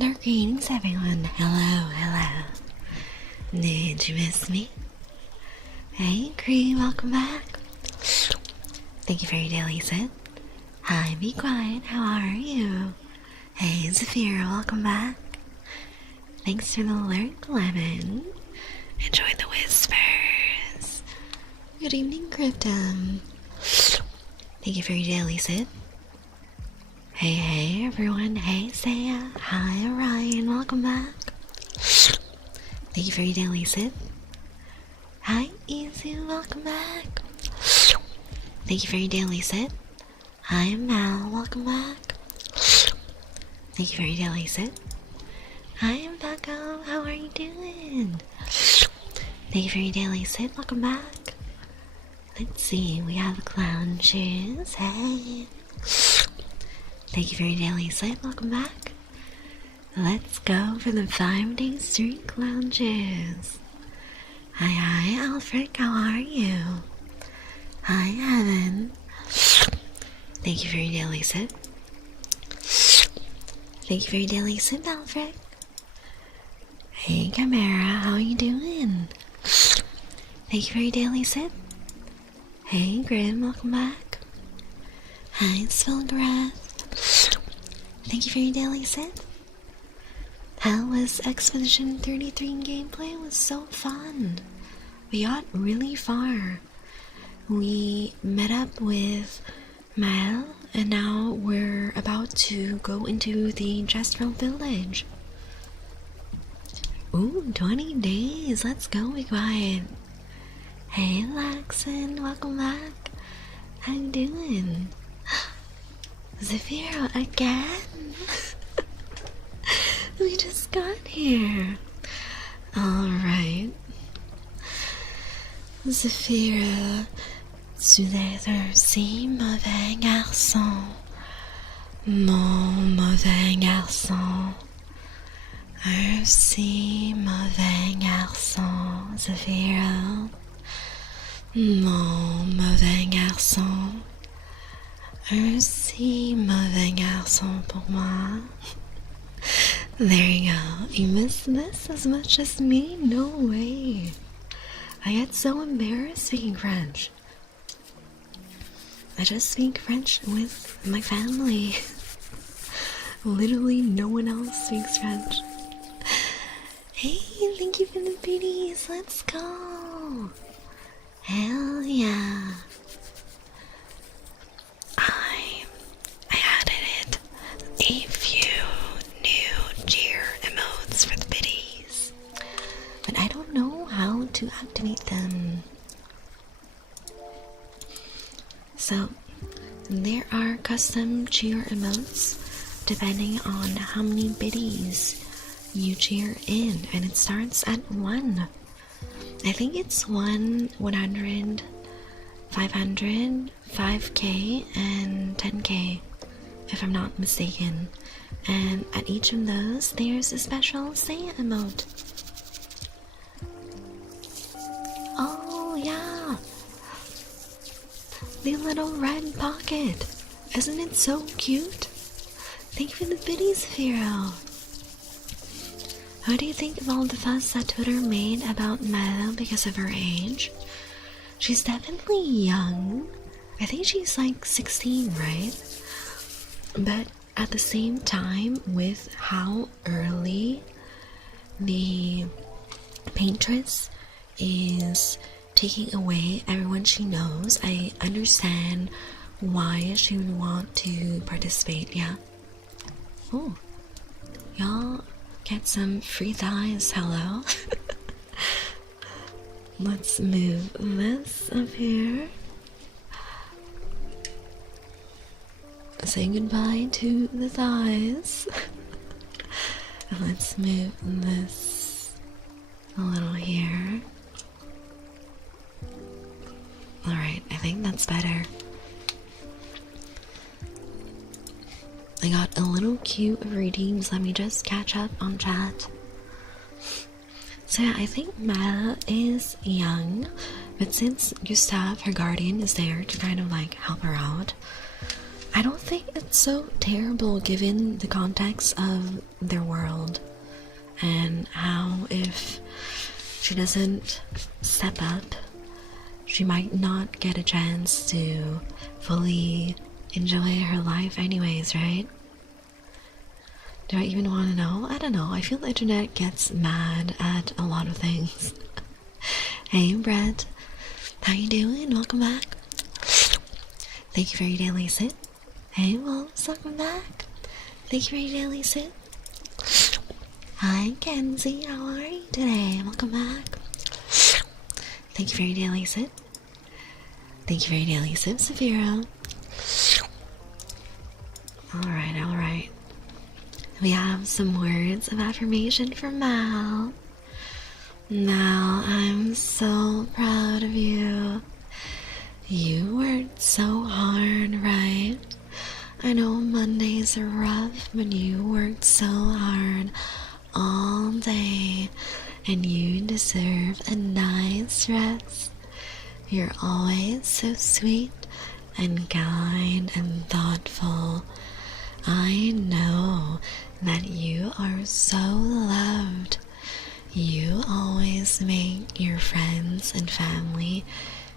Dark greetings, everyone. Hello. Did you miss me? Hey, Cree, welcome back. Thank you for your daily sit. Hi, be quiet. How are you? Hey, Zafira, welcome back. Thanks for the alert, Lemon. Enjoy the whispers. Good evening, Cryptum. Thank you for your daily sit. Hey, everyone. Hey, Saya. Hi, Orion. Welcome back. Thank you for your daily sit. Hi, Izu. Welcome back. Thank you for your daily sit. Hi, Mal. Welcome back. Thank you for your daily sit. Hi, Becco. How are you doing? Thank you for your daily sit. Welcome back. Let's see. We have clown shoes. Hey. Thank you for your daily sit. Welcome back. Let's go for the 5-day streak lounges. Hi, Alfred. How are you? Hi, Evan. Thank you for your daily sit. Thank you for your daily sit, Alfred. Hey, Chimera. How are you doing? Thank you for your daily sit. Hey, Grim. Welcome back. Hi, Spilgrath. Thank you for your daily sit. How was Expedition 33 gameplay? It was so fun. We got really far. We met up with Mal, and now we're about to go into the Jestrel village. Ooh, 20 days. Let's go, be quiet. Hey, Laxon. Welcome back. How you doing? Zafiro again? We just got here. Alright. Zafira, tu es un si mauvais garçon. Mon mauvais garçon. Un si mauvais garçon. Zafira. Mon mauvais garçon. Un si mauvais garçon pour moi. There you go. You missed this as much as me? No way. I get so embarrassed speaking French. I just speak French with my family. Literally no one else speaks French. Hey, thank you for the beauties. Let's go. Hell yeah. I added a few new cheer emotes for the biddies, but I don't know how to activate them. So there are custom cheer emotes depending on how many biddies you cheer in, and it starts at 1. I think it's 100, 500, 5k, and 10k, if I'm not mistaken. And at each of those, there's a special say emote. Oh, yeah! The little red pocket! Isn't it so cute? Thank you for the biddies, Firo! What do you think of all the fuss that Twitter made about Mel because of her age? She's definitely young. I think she's like 16, right? But at the same time, with how early the paintress is taking away everyone she knows, I understand why she would want to participate, yeah? Oh, y'all get some free thighs, hello? Let's move this up here. Say goodbye to the thighs. Let's move this a little here. Alright, I think that's better. I got a little queue of readings. Let me just catch up on chat. So yeah, I think Mala is young, but since Gustav, her guardian, is there to kind of like help her out, I don't think it's so terrible given the context of their world and how if she doesn't step up, she might not get a chance to fully enjoy her life anyways, right? Do I even want to know? I don't know. I feel the internet gets mad at a lot of things. Hey, Brett. How you doing? Welcome back. Thank you for your daily sip. Hey, Wolves. Welcome back. Thank you for your daily sip. Hi, Kenzie. How are you today? Welcome back. Thank you for your daily sip. Thank you for your daily sip, Saphira. Alright. We have some words of affirmation from Mal. Mal, I'm so proud of you. You worked so hard, right? I know Mondays are rough, but you worked so hard all day, and you deserve a nice rest. You're always so sweet and kind and thoughtful. I know that you are so loved. You always make your friends and family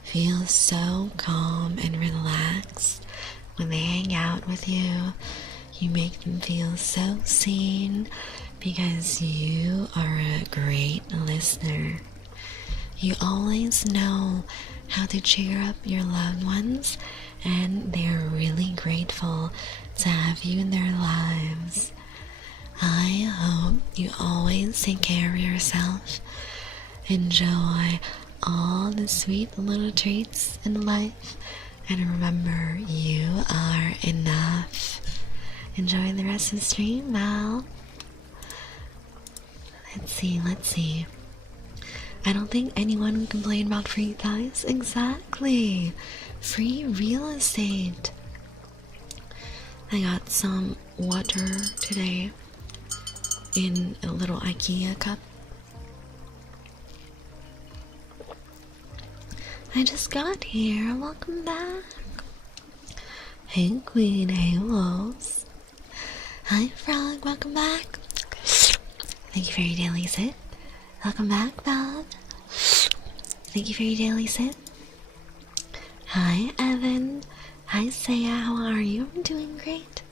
feel so calm and relaxed when they hang out with you. You make them feel so seen because you are a great listener. You always know how to cheer up your loved ones, and they're really grateful to have you in their lives. I hope you always take care of yourself. Enjoy all the sweet little treats in life, and remember, you are enough. Enjoy the rest of the stream, Mal. Let's see. I don't think anyone would complain about free guys. Exactly. Free real estate. I got some water today in a little IKEA cup. I just got here. Welcome back. Hey, Queen. Hey, Wolves. Hi, Frog. Welcome back. Thank you for your daily sit. Welcome back, Bob. Thank you for your daily sit. Hi, Evan. Hi, Saya. How are you? I'm doing great.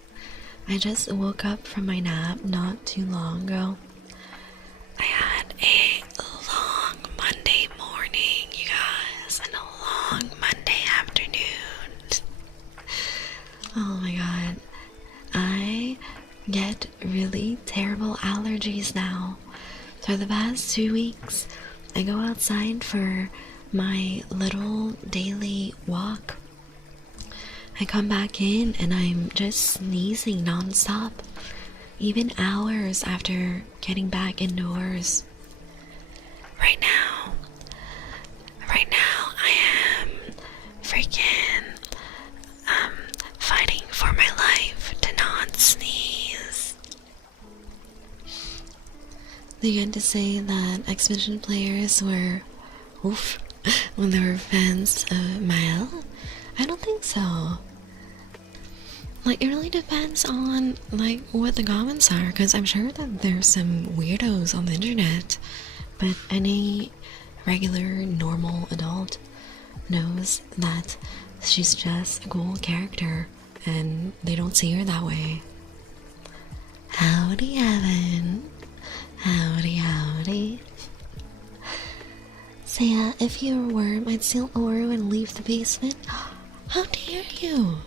I just woke up from my nap not too long ago. I had a long Monday morning, you guys, and a long Monday afternoon. Oh my god. I get really terrible allergies now. For the past 2 weeks, I go outside for my little daily walk. I come back in and I'm just sneezing non-stop, even hours after getting back indoors. Right now I am freaking fighting for my life to not sneeze. They get to say that Expedition players were oof when they were fans of Mile. I don't think so. Like, it really depends on, like, what the comments are, because I'm sure that there's some weirdos on the internet, but any regular, normal adult knows that she's just a cool character, and they don't see her that way. Howdy, Evan. Howdy. Saya, if you were a worm, I'd steal Oro and leave the basement. How dare you?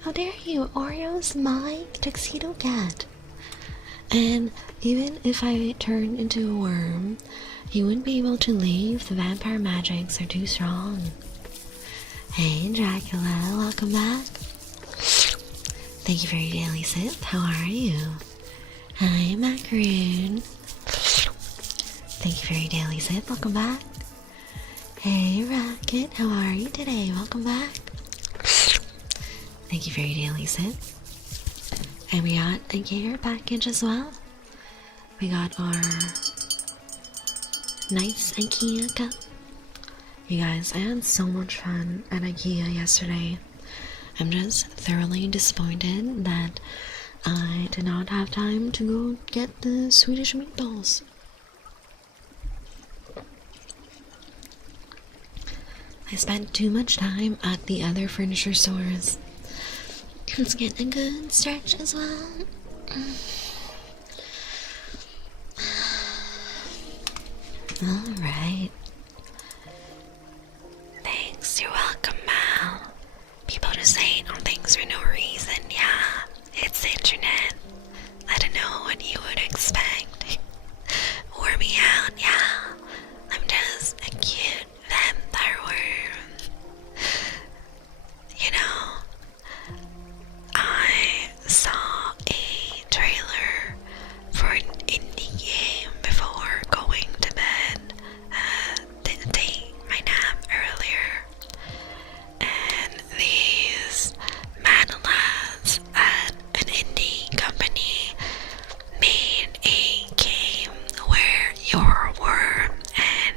How dare you? Oreo's my tuxedo cat. And even if I turned into a worm, he wouldn't be able to leave. The vampire magics are too strong. Hey, Dracula, welcome back. Thank you for your daily sip. How are you? Hi, Macaroon. Thank you for your daily sip. Welcome back. Hey, Rocket. How are you today? Welcome back. Thank you for your daily sip. And we got a care package as well. We got our nice IKEA cup. You guys, I had so much fun at IKEA yesterday. I'm just thoroughly disappointed that I did not have time to go get the Swedish meatballs. I spent too much time at the other furniture stores. Let's get a good stretch as well. Alright. Thanks, you're welcome, Mal. People just saying on things for no reason, yeah. It's the internet. I don't know what you would expect. Wore me out, yeah. I'm just a cute vampire worm. You know, I saw a trailer for an indie game before going to bed. Didn't take my nap earlier. And these mad lads at an indie company made a game where you're a worm and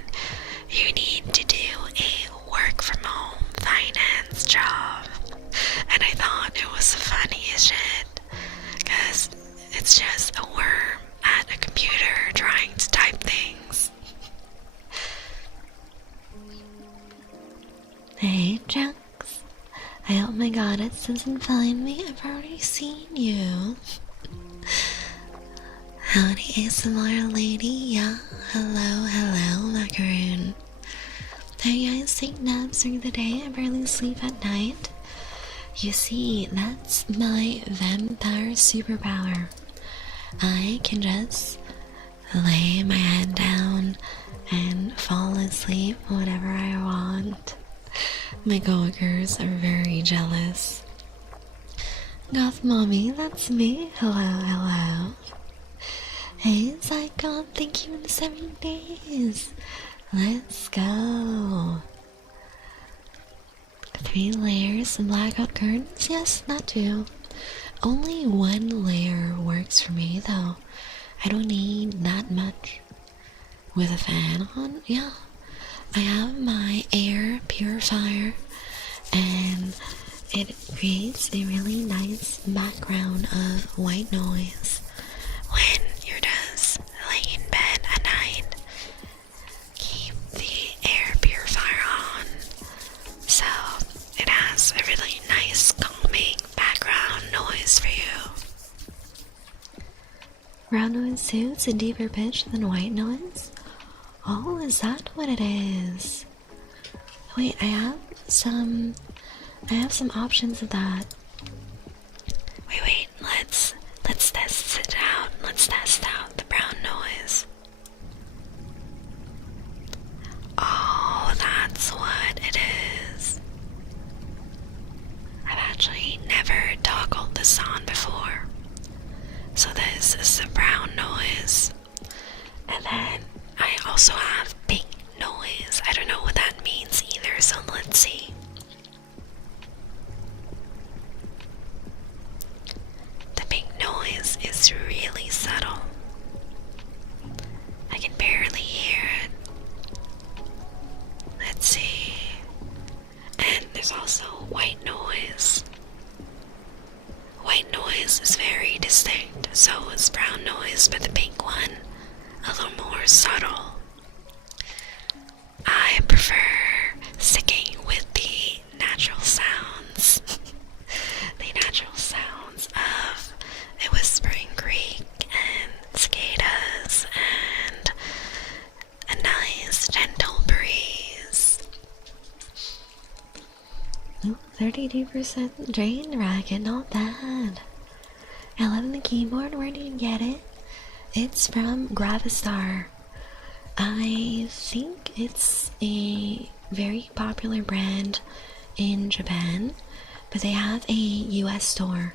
you need to do a work from home finance job. And I thought it was the funniest shit, because it's just a worm at a computer trying to type things. Hey, Junks. I hope my goddess doesn't find me. I've already seen you. Howdy, ASMR lady. Yeah, hello, macaroon. Do you guys take naps during the day and barely sleep at night? You see, that's my vampire superpower. I can just lay my head down and fall asleep whenever I want. My coworkers are very jealous. Goth mommy, that's me. Hello. Hey, Zycon, thank you in 7 days. Let's go. 3 layers and blackout curtains? Yes, that too. Only 1 layer works for me, though. I don't need that much. With a fan on? Yeah. I have my air purifier, and it creates a really nice background of white noise when you're just laying in bed at night. Keep the air purifier on, so it has a really nice calming background noise for you. Brown noise too? It's a deeper pitch than white noise? Oh, is that what it is? Wait, I have some options of that. Wait, let's test it out. Let's test out the brown noise. Oh, that's what it is. I've actually never toggled this on before. So this is the brown noise. And then I also have pink noise. I don't know what that means either, so let's see. The pink noise is really subtle. I can barely hear it. Let's see. And there's also white noise. White noise is very distinct, so is brown noise, but the pink one a little more subtle. I prefer sticking with the natural sounds. The natural sounds of a whispering creek and cicadas and a nice gentle breeze. Ooh, 32% drain racket, not bad. I love the keyboard. Where did you get it? It's from Gravistar. I think it's a very popular brand in Japan, but they have a US store,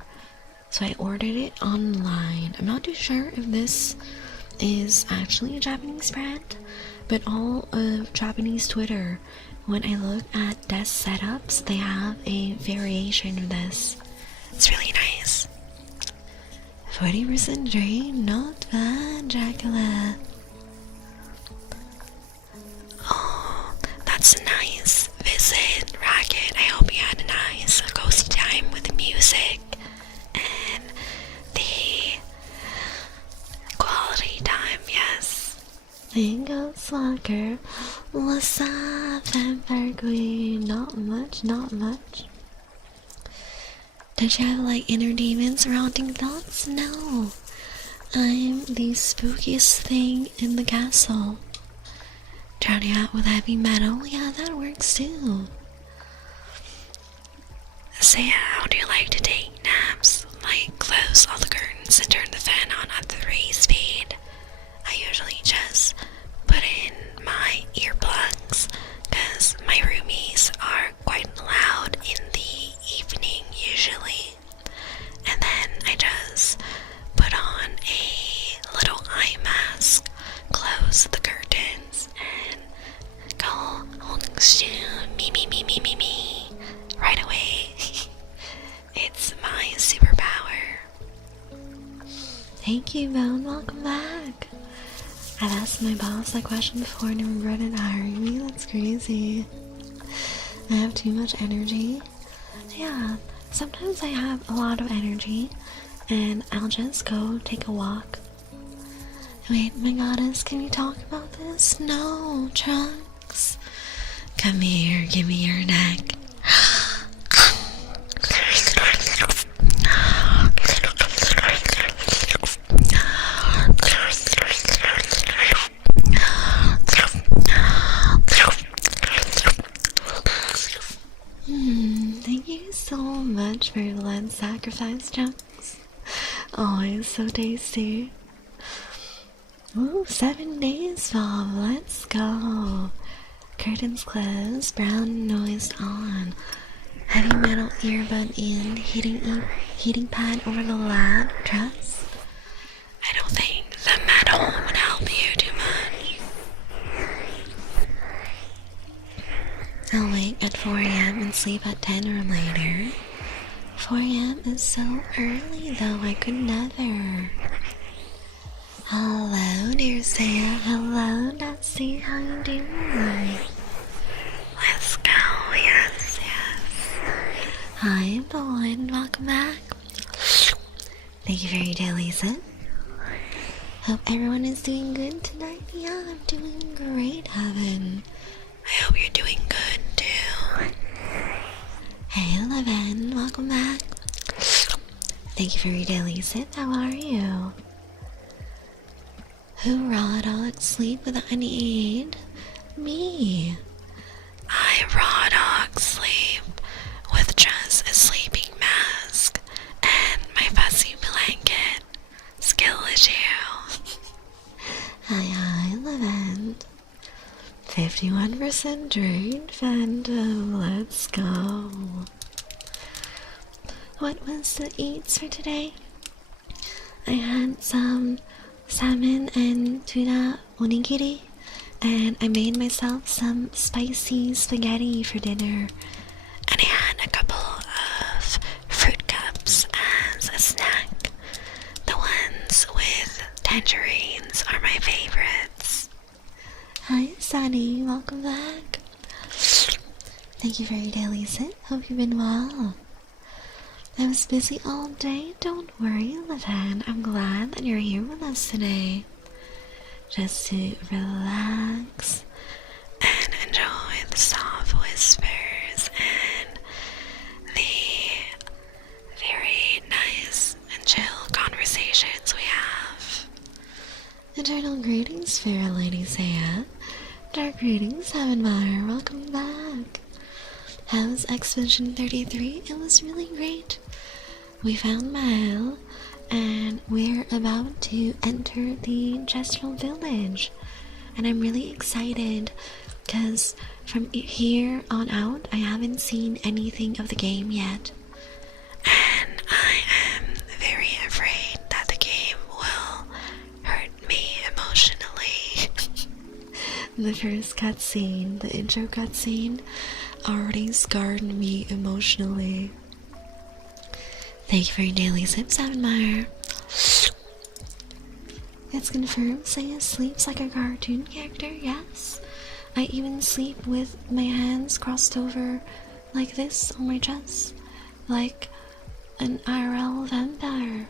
so I ordered it online. I'm not too sure if this is actually a Japanese brand, but all of Japanese Twitter, when I look at desk setups, they have a variation of this. It's really nice. 40% drain, not bad, Dracula. Oh, that's a nice visit, Racket. I hope you had a nice cozy time Single Slugger. What's up, Vampire Queen? Not much, not much. Don't you have like inner demons or haunting thoughts? No. I'm the spookiest thing in the castle. Drowning out with heavy metal? Yeah, that works too. So yeah, how do you like to take naps? Like close all the curtains and turn the fan on at 3 speed. I usually just put in my earplugs because my roomies are quite loud in the evening usually. And then I just put on a little eye mask, close the curtains, and go holding soon, me, right away. It's my superpower. Thank you, Bone. Welcome back. I've asked my boss that question before and regretted hiring me. That's crazy. I have too much energy. Yeah, sometimes I have a lot of energy and I'll just go take a walk. Wait, my goddess, can we talk about this? No, Trunks. Come here, give me your neck. Thank you so much for your land sacrifice, Trunks. Always so tasty. Ooh, 7 days, Bob. Let's go. Curtains closed, brown noise on. Heavy metal earbud in, heating pad over the lab dress. I don't think the metal would help you too much. I'll wake at 4 a.m. and sleep at 10 or later. 4 a.m. is so early though, I could never. Hello, dear Saya. Hello, Nancy. How you doing? Let's go. Yes, yes. Hi, Boyd. Welcome back. Thank you for your daily sip. Hope everyone is doing good tonight. Yeah, I'm doing great, Heaven. I hope you're doing good too. Hey, Levin. Welcome back. Thank you for your daily sip. How are you? Who raw dog sleep without any aid? Me. I raw dog sleep with just a sleeping mask and my fussy blanket. Skill issue. Hi, Levent. 51% drained, Phantom. Let's go. What was the eats for today? I had some salmon and tuna onigiri, and I made myself some spicy spaghetti for dinner, and I had a couple of fruit cups as a snack. The ones with tangerines are my favorites. Hi Sunny, welcome back. Thank you for your daily sit. Hope you've been well. I was busy all day. Don't worry, Levan. I'm glad that you're here with us today. Just to relax and enjoy the soft whispers and the very nice and chill conversations we have. Eternal greetings, fair lady Saya. Dark greetings, Heaven Meyer. Welcome back. How's Expedition 33? It was really great. We found Mael, and we're about to enter the Gestural Village. And I'm really excited, because from here on out, I haven't seen anything of the game yet. And I am very afraid that the game will hurt me emotionally. The first cutscene, the intro cutscene, already scarred me emotionally. Thank you for your daily sips, Meyer. It's confirmed Saya sleeps like a cartoon character, yes. I even sleep with my hands crossed over like this on my chest, like an IRL vampire.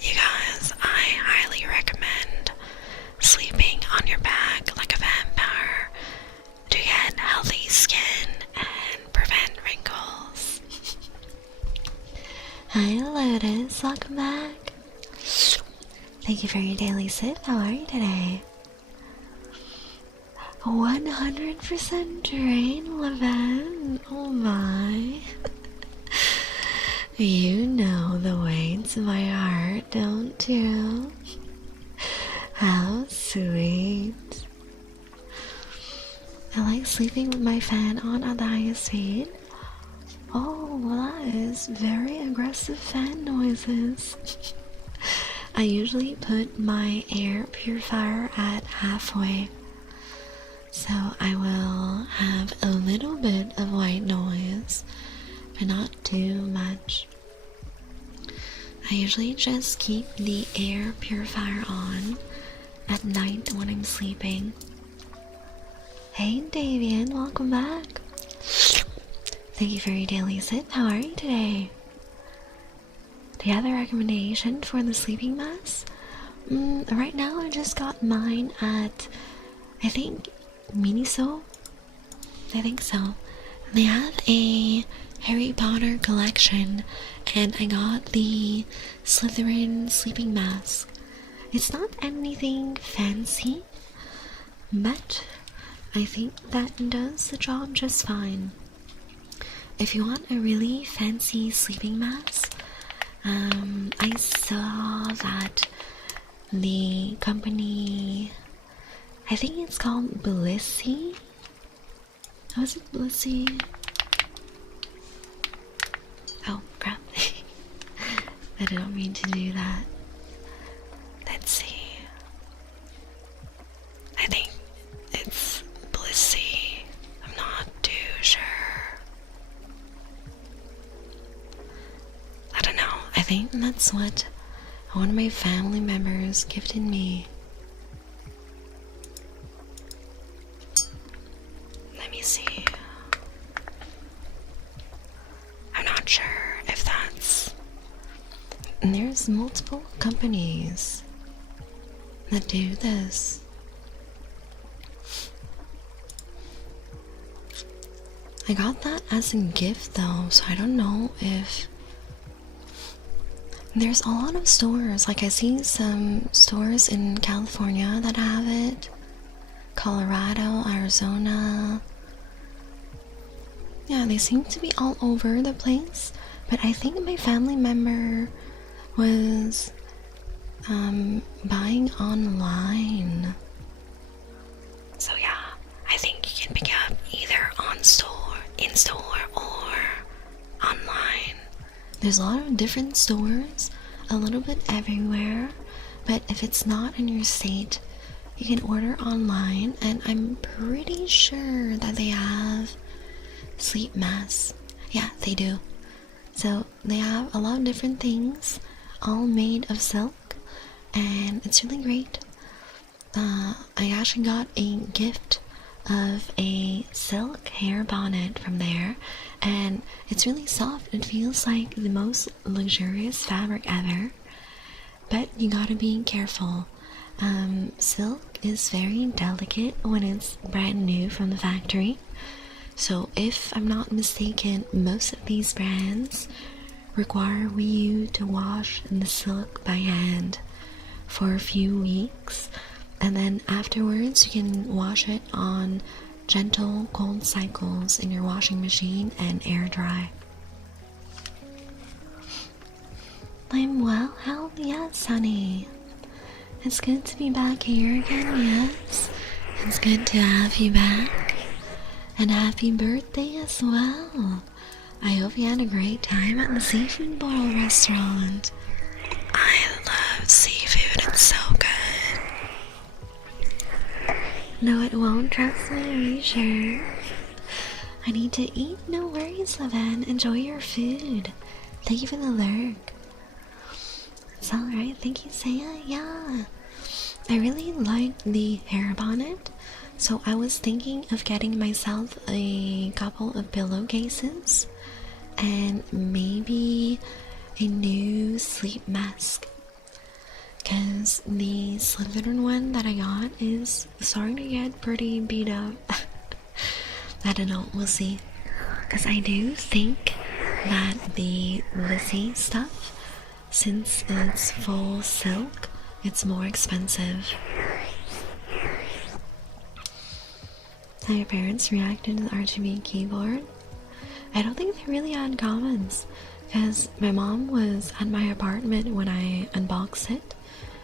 You guys, I highly recommend sleeping on your Hi Lotus, welcome back. Thank you for your daily sip. How are you today? 100% drain, Levin. Oh my. You know the way to my heart, don't you? How sweet. I like sleeping with my fan on at the highest speed. Oh, well, that is very aggressive fan noises. I usually put my air purifier at halfway, so I will have a little bit of white noise, but not too much. I usually just keep the air purifier on at night when I'm sleeping. Hey Davian, welcome back. Thank you for your daily sip. How are you today? Do you have a recommendation for the sleeping mask? Right now I just got mine at, I think, Miniso. I think so. They have a Harry Potter collection, and I got the Slytherin sleeping mask. It's not anything fancy, but I think that does the job just fine. If you want a really fancy sleeping mask, I saw that the company, I think it's called Blissy. Was it Blissy? Oh crap. I don't mean to do that. Let's see. I think it's Blissy. I'm not too sure. I don't know. I think that's what one of my family members gifted me. Let me see. I'm not sure if that's... And there's multiple companies that do this. I got that as a gift though, so I don't know if... There's a lot of stores, like I see some stores in California that have it, Colorado, Arizona. Yeah, they seem to be all over the place, but I think my family member was buying online. So yeah, I think you can pick it up either in store or online. There's a lot of different stores, a little bit everywhere, but if it's not in your state, you can order online, and I'm pretty sure that they have sleep masks. Yeah, they do. So they have a lot of different things, all made of silk, and it's really great. I actually got a gift of a silk hair bonnet from there, and it's really soft. It feels like the most luxurious fabric ever, but you gotta be careful. Silk is very delicate when it's brand new from the factory, so if I'm not mistaken, most of these brands require you to wash the silk by hand for a few weeks, and then afterwards you can wash it on gentle cold cycles in your washing machine and air dry. I'm well, hell yes, honey. It's good to be back here again, yes. It's good to have you back. And happy birthday as well. I hope you had a great time at the Seafood Boil restaurant. I love seafood, it's so good. No, it won't, trust me, are you sure? I need to eat, no worries, Levan. Enjoy your food. Thank you for the lurk. It's alright, thank you, Saya. Yeah. I really like the hair bonnet, so I was thinking of getting myself a couple of pillowcases and maybe a new sleep mask, because the Slytherin one that I got is starting to get pretty beat up. I don't know, we'll see, because I do think that the Lizzie stuff, since it's full silk, it's more expensive. How your parents reacted to the RGB keyboard? I don't think they really had comments, because my mom was at my apartment when I unboxed it.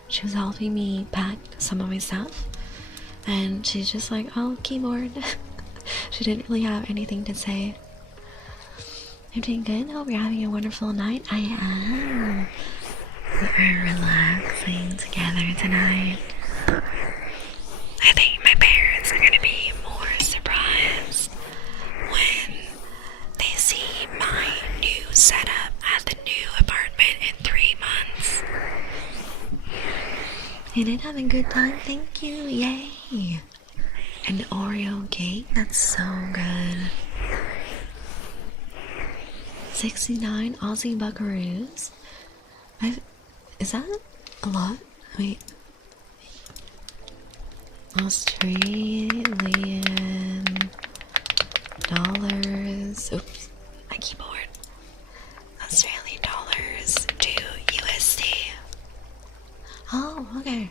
She was helping me pack some of my stuff, and she's just like, oh, keyboard. She didn't really have anything to say. I'm doing good. Hope you're having a wonderful night. I am. We're relaxing together tonight. I think my parents are gonna be more surprised when they see my new setup at the new apartment in 3 months. You did have a good time, thank you. Yay! An Oreo cake, that's so good. 69 Aussie buckaroos. Is that a lot? Wait. Australian dollars. Oops, my keyboard. Australian dollars to USD. Oh, okay.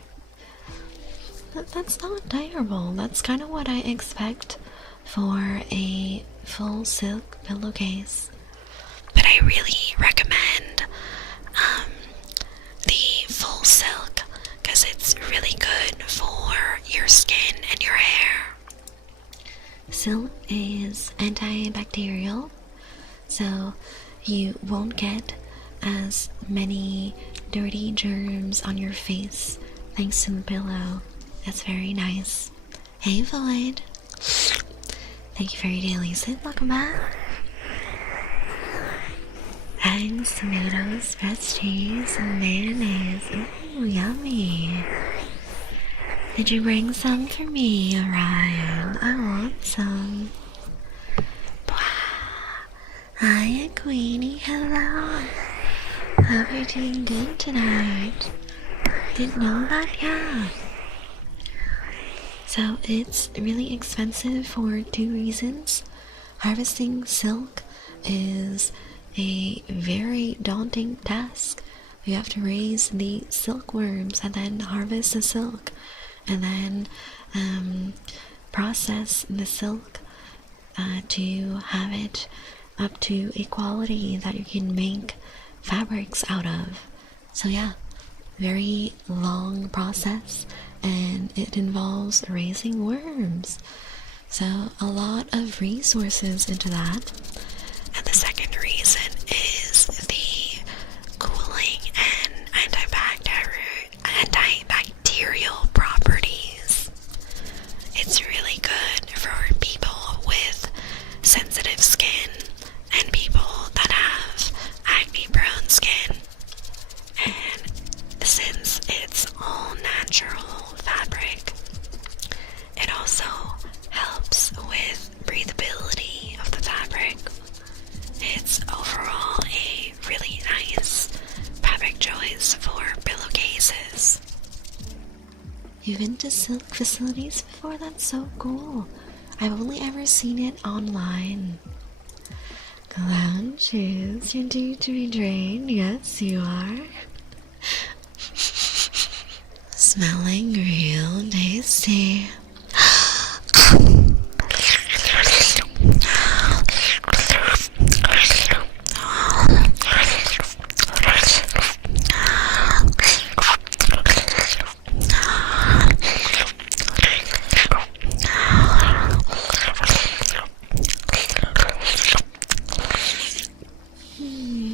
That's not terrible. That's kind of what I expect for a full silk pillowcase. But I really recommend the full silk because it's really good for your skin and your hair. Silk is antibacterial, so you won't get as many dirty germs on your face thanks to the pillow. That's very nice. Hey Void, thank you for your daily sip. Welcome back. Eggs, tomatoes, fresh cheese, and mayonnaise. Ooh, yummy. Did you bring some for me, Orion? I want some. Hi, Queenie. Hello. Hope you're doing good tonight. Didn't know that yet. So it's really expensive for 2 reasons. Harvesting silk is a very daunting task. You have to raise the silkworms and then harvest the silk and then process the silk to have it up to a quality that you can make fabrics out of. So yeah, very long process, and it involves raising worms. So a lot of resources into that. And the second reason is the cooling and antibacterial properties. It's really good for people with sensitive skin and people that have acne-prone skin. And since it's all natural fabric, it also helps with breathability of the fabric. It's overall a really nice fabric choice for pillowcases. You've been to silk facilities before? That's so cool. I've only ever seen it online. Clown shoes, you're due to be drained. Yes, you are. Smelling real tasty.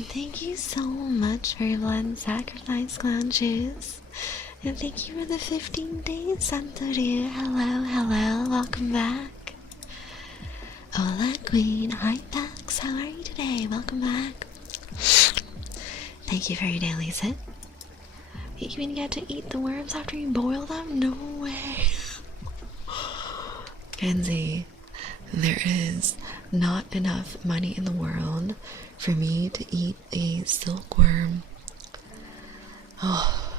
Thank you so much for your blood sacrifice, Clown Shoes. And thank you for the 15 days, Santo dear. Hello, hello, welcome back. Hola, Queen. Hi, Pax. How are you today? Welcome back. Thank you for your daily sip. You even get to eat the worms after you boil them? No way. Kenzie, there is not enough money in the world for me to eat a silkworm. Oh,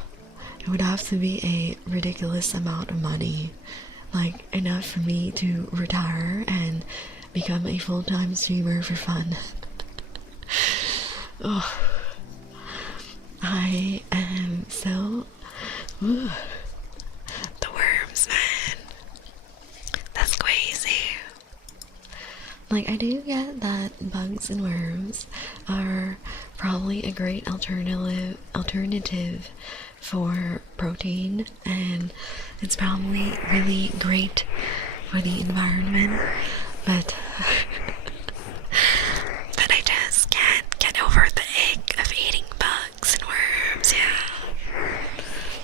it would have to be a ridiculous amount of money, like enough for me to retire and become a full-time streamer for fun. Oh, I am so... Ooh. The worms, man. That's crazy. Like, I do get that bugs and worms are probably a great alternative for protein, and it's probably really great for the environment, but but I just can't get over the ick of eating bugs and worms. Yeah,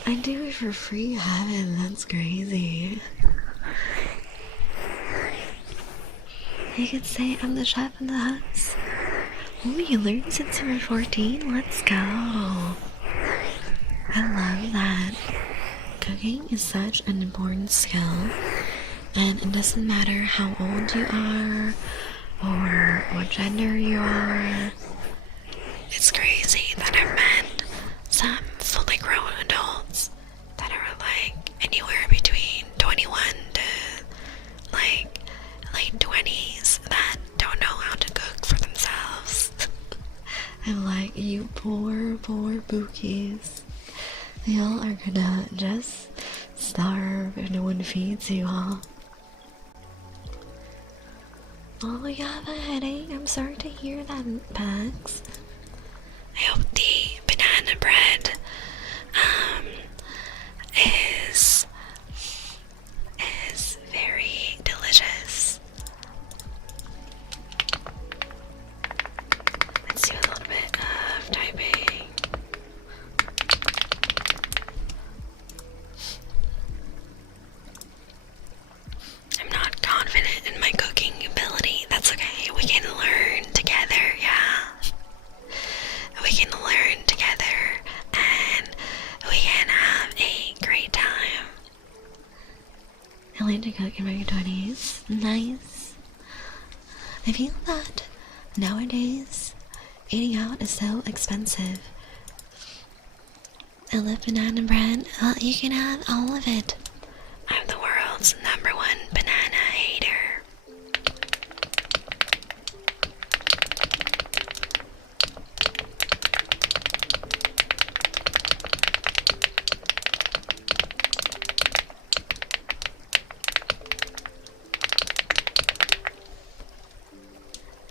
I do it for free, heaven. That's crazy. You could say I'm the chef in the house. Oh, you learned since you were 14? Let's go. I love that. Cooking is such an important skill, and it doesn't matter how old you are or what gender you are. It's crazy that I've met some fully grown adults that are like anywhere between 21 to like late 20s that don't know how to cook for themselves. I'm like, you poor bookies. Y'all are gonna just starve if no one feeds you, huh? Oh, you have a headache? I'm sorry to hear that, Pax. I hope the banana bread is very delicious. Let's do a little bit of typing. I'm not confident in my cooking ability. That's okay. We can learn together, yeah. We can learn together and we can have a great time. I learned to cook in my 20s. Nice. I feel that nowadays eating out is so expensive. I love banana bread. Well, you can have all of it. I'm the world's #1 banana hater.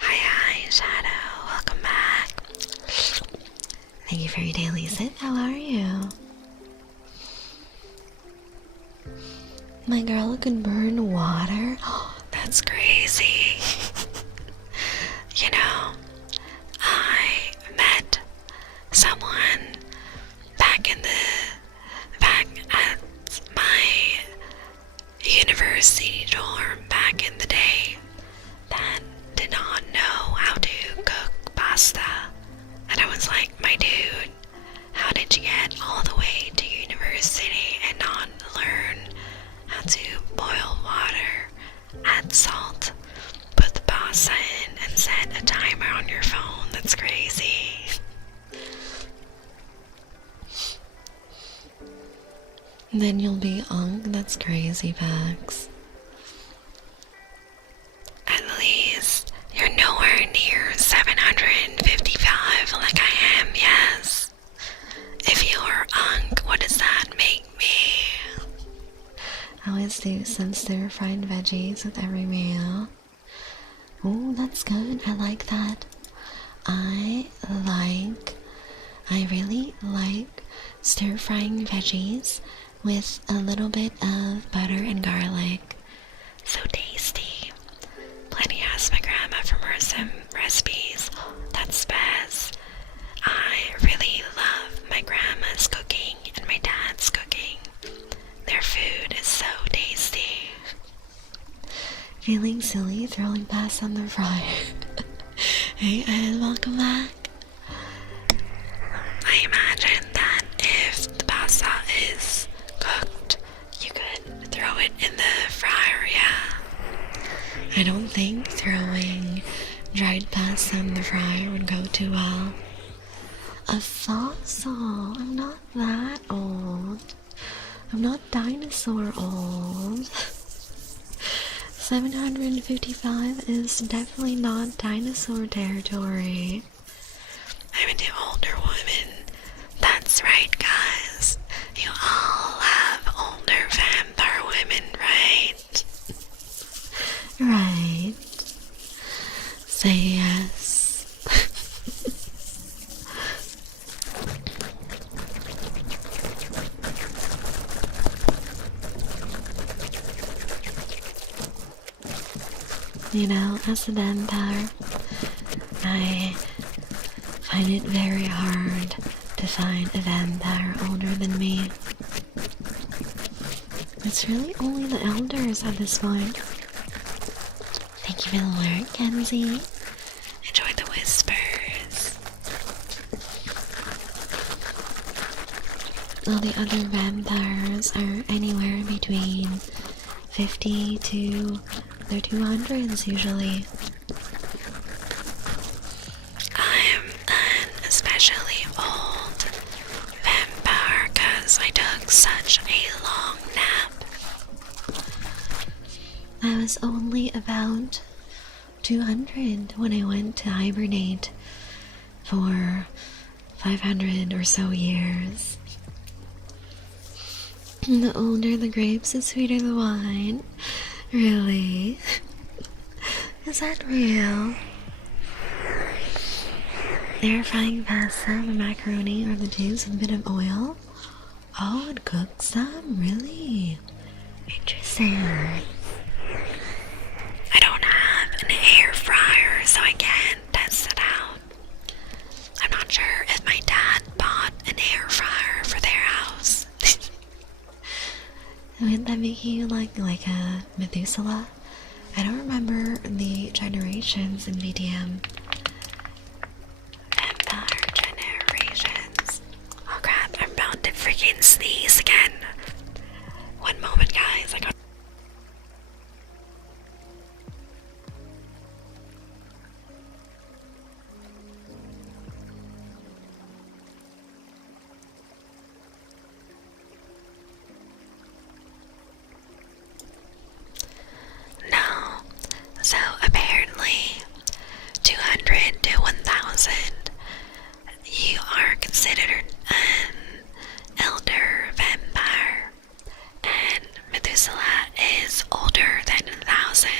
Hi, Shadow. Welcome back. Thank you for your daily sip. How are you? My girl could burn water? Oh, that's crazy. You know, I met someone back at my university dorm back in the day that did not know how to cook pasta. And I was like, my dude, how did you get all the way to university and not learn how to boil water, add salt, put the pasta in, and set a timer on your phone? That's crazy. Then you'll be that's crazy, Pax. At least you're nowhere near 755 like I am, yes. If you're what does that make me? I always do some stir-fried veggies with every meal. Oh, that's good. I like that. I really like stir-frying veggies with a little bit of butter and garlic. So tasty. Plenty asked my grandma for some recipes. That's best. I really love my grandma's cooking and my dad's cooking. Their food is so tasty. Feeling silly throwing pasta on the fryer. Hey, and welcome back. I imagine that if the pasta is cooked, you could throw it in the fryer, yeah. I don't think throwing dried pasta in the fryer would go too well. A fossil? I'm not that old. I'm not dinosaur old. 755 is definitely not dinosaur territory. You know, as a vampire, I find it very hard to find a vampire older than me. It's really only the elders at this point. Thank you for the alert, Kenzie. Enjoy the whispers. All the other vampires are anywhere between 50 to the 200s usually. I'm an especially old vampire because I took such a long nap. I was only about 200 when I went to hibernate for 500 or so years. The older the grapes, the sweeter the wine. Really? Is that real? Air frying pasta, the macaroni, or the juice with a bit of oil? Oh, it cooks them? Really? Interesting. I don't have an air fryer, so I can't test it out. I'm not sure if my dad bought an air fryer for their house. Wouldn't that make you like a Methuselah? I don't remember the generations in BDM. Vampire generations. Oh crap, I'm about to freaking sneeze again. One moment, guys. I got. No. So apparently 200 to 1000 you are considered an elder vampire, and Methuselah is older than 1000.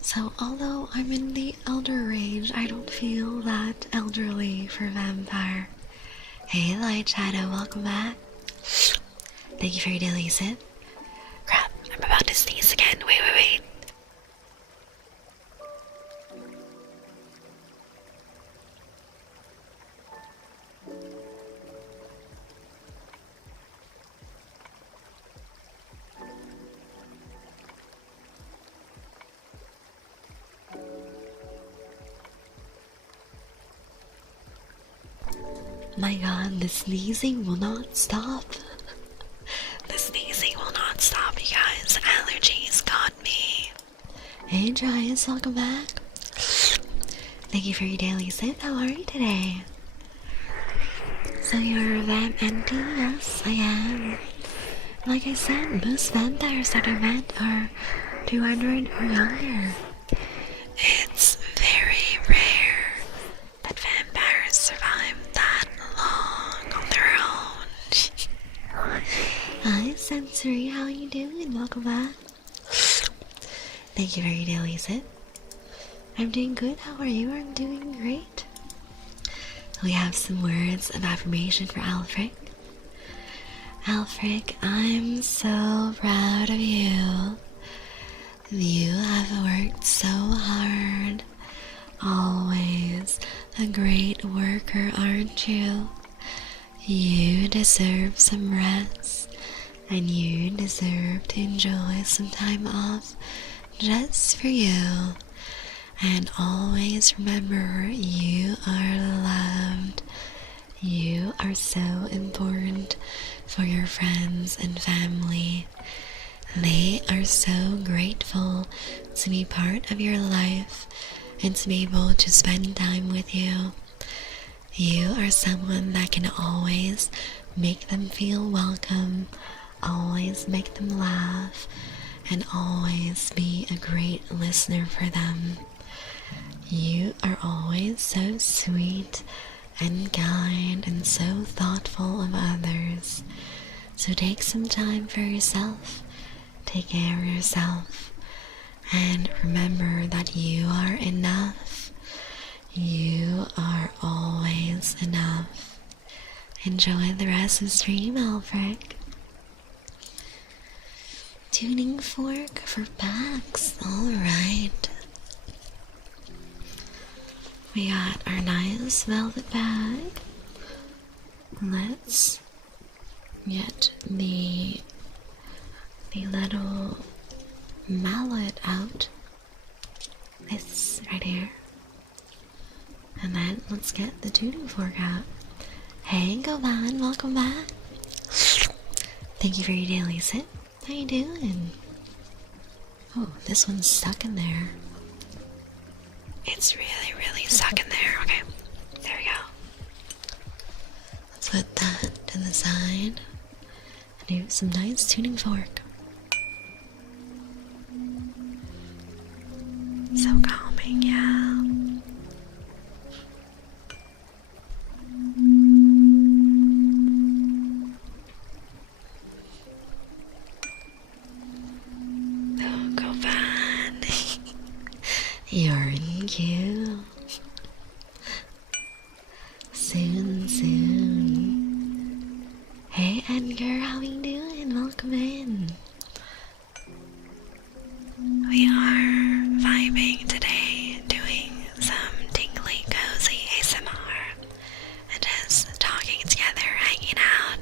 So although I'm in the elder range, I don't feel that elderly for vampire. Hey Light Shadow, welcome back. Thank you for your daily sip. Crap, I'm about to sneeze again. Wait. My god, the sneezing will not stop. The sneezing will not stop, you guys. Allergies got me. Hey Giants, welcome back. Thank you for your daily sip. How are you today? So you're a vamp auntie? Yes, I am. Like I said, most vampires that I met are 200 or younger. It's very rare that vampires survive that long on their own. Hi Sensory, how you doing? Welcome back. Thank you for your daily sip. I'm doing good, how are you? I'm doing great. We have some words of affirmation for Alfric. Alfric, I'm so proud of you. You have worked so hard. Always a great worker, aren't you? You deserve some rest, and you deserve to enjoy some time off just for you. And always remember, you are loved. You are so important for your friends and family. They are so grateful to be part of your life and to be able to spend time with you. You are someone that can always make them feel welcome, always make them laugh, and always be a great listener for them. You are always so sweet and kind and so thoughtful of others. So take some time for yourself, take care of yourself, and remember that you are enough. You are always enough. Enjoy the rest of the stream, Alfred. tuning fork for bags. Alright. We got our nice velvet bag. Let's get the little mallet out. This right here. And then let's get the tuning fork out. Hey, Govan, welcome back. Thank you for your daily sip. How you doing? Oh, this one's stuck in there. It's really, really stuck in there. Okay, there we go. Let's put that to the side and do some nice tuning fork. So calming, yeah. Oh, Govan. You're in queue. Soon. Hey, Edgar, how you doing? Welcome in. We are vibing today, doing some tingly, cozy ASMR, and just talking together, hanging out.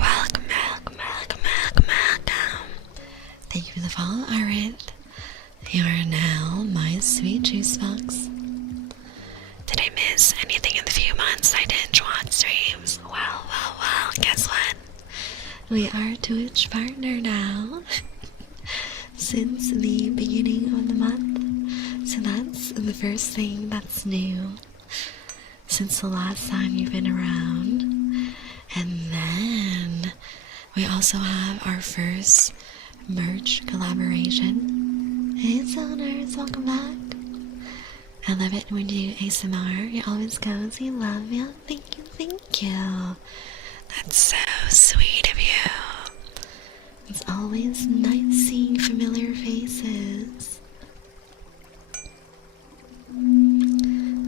Welcome, welcome, welcome, welcome, welcome. Thank you for the follow, Arit. You are now my sweet juice box. Did I miss anything in the few months I didn't watch streams? Well, guess what? We are Twitch partner now since the beginning of the month. So that's the first thing that's new since the last time you've been around. And then we also have our first merch collaboration. Hey, Zoners, welcome back. I love it when you do ASMR. You're always cozy. Love you. Thank you, thank you. That's so sweet of you. It's always nice seeing familiar faces.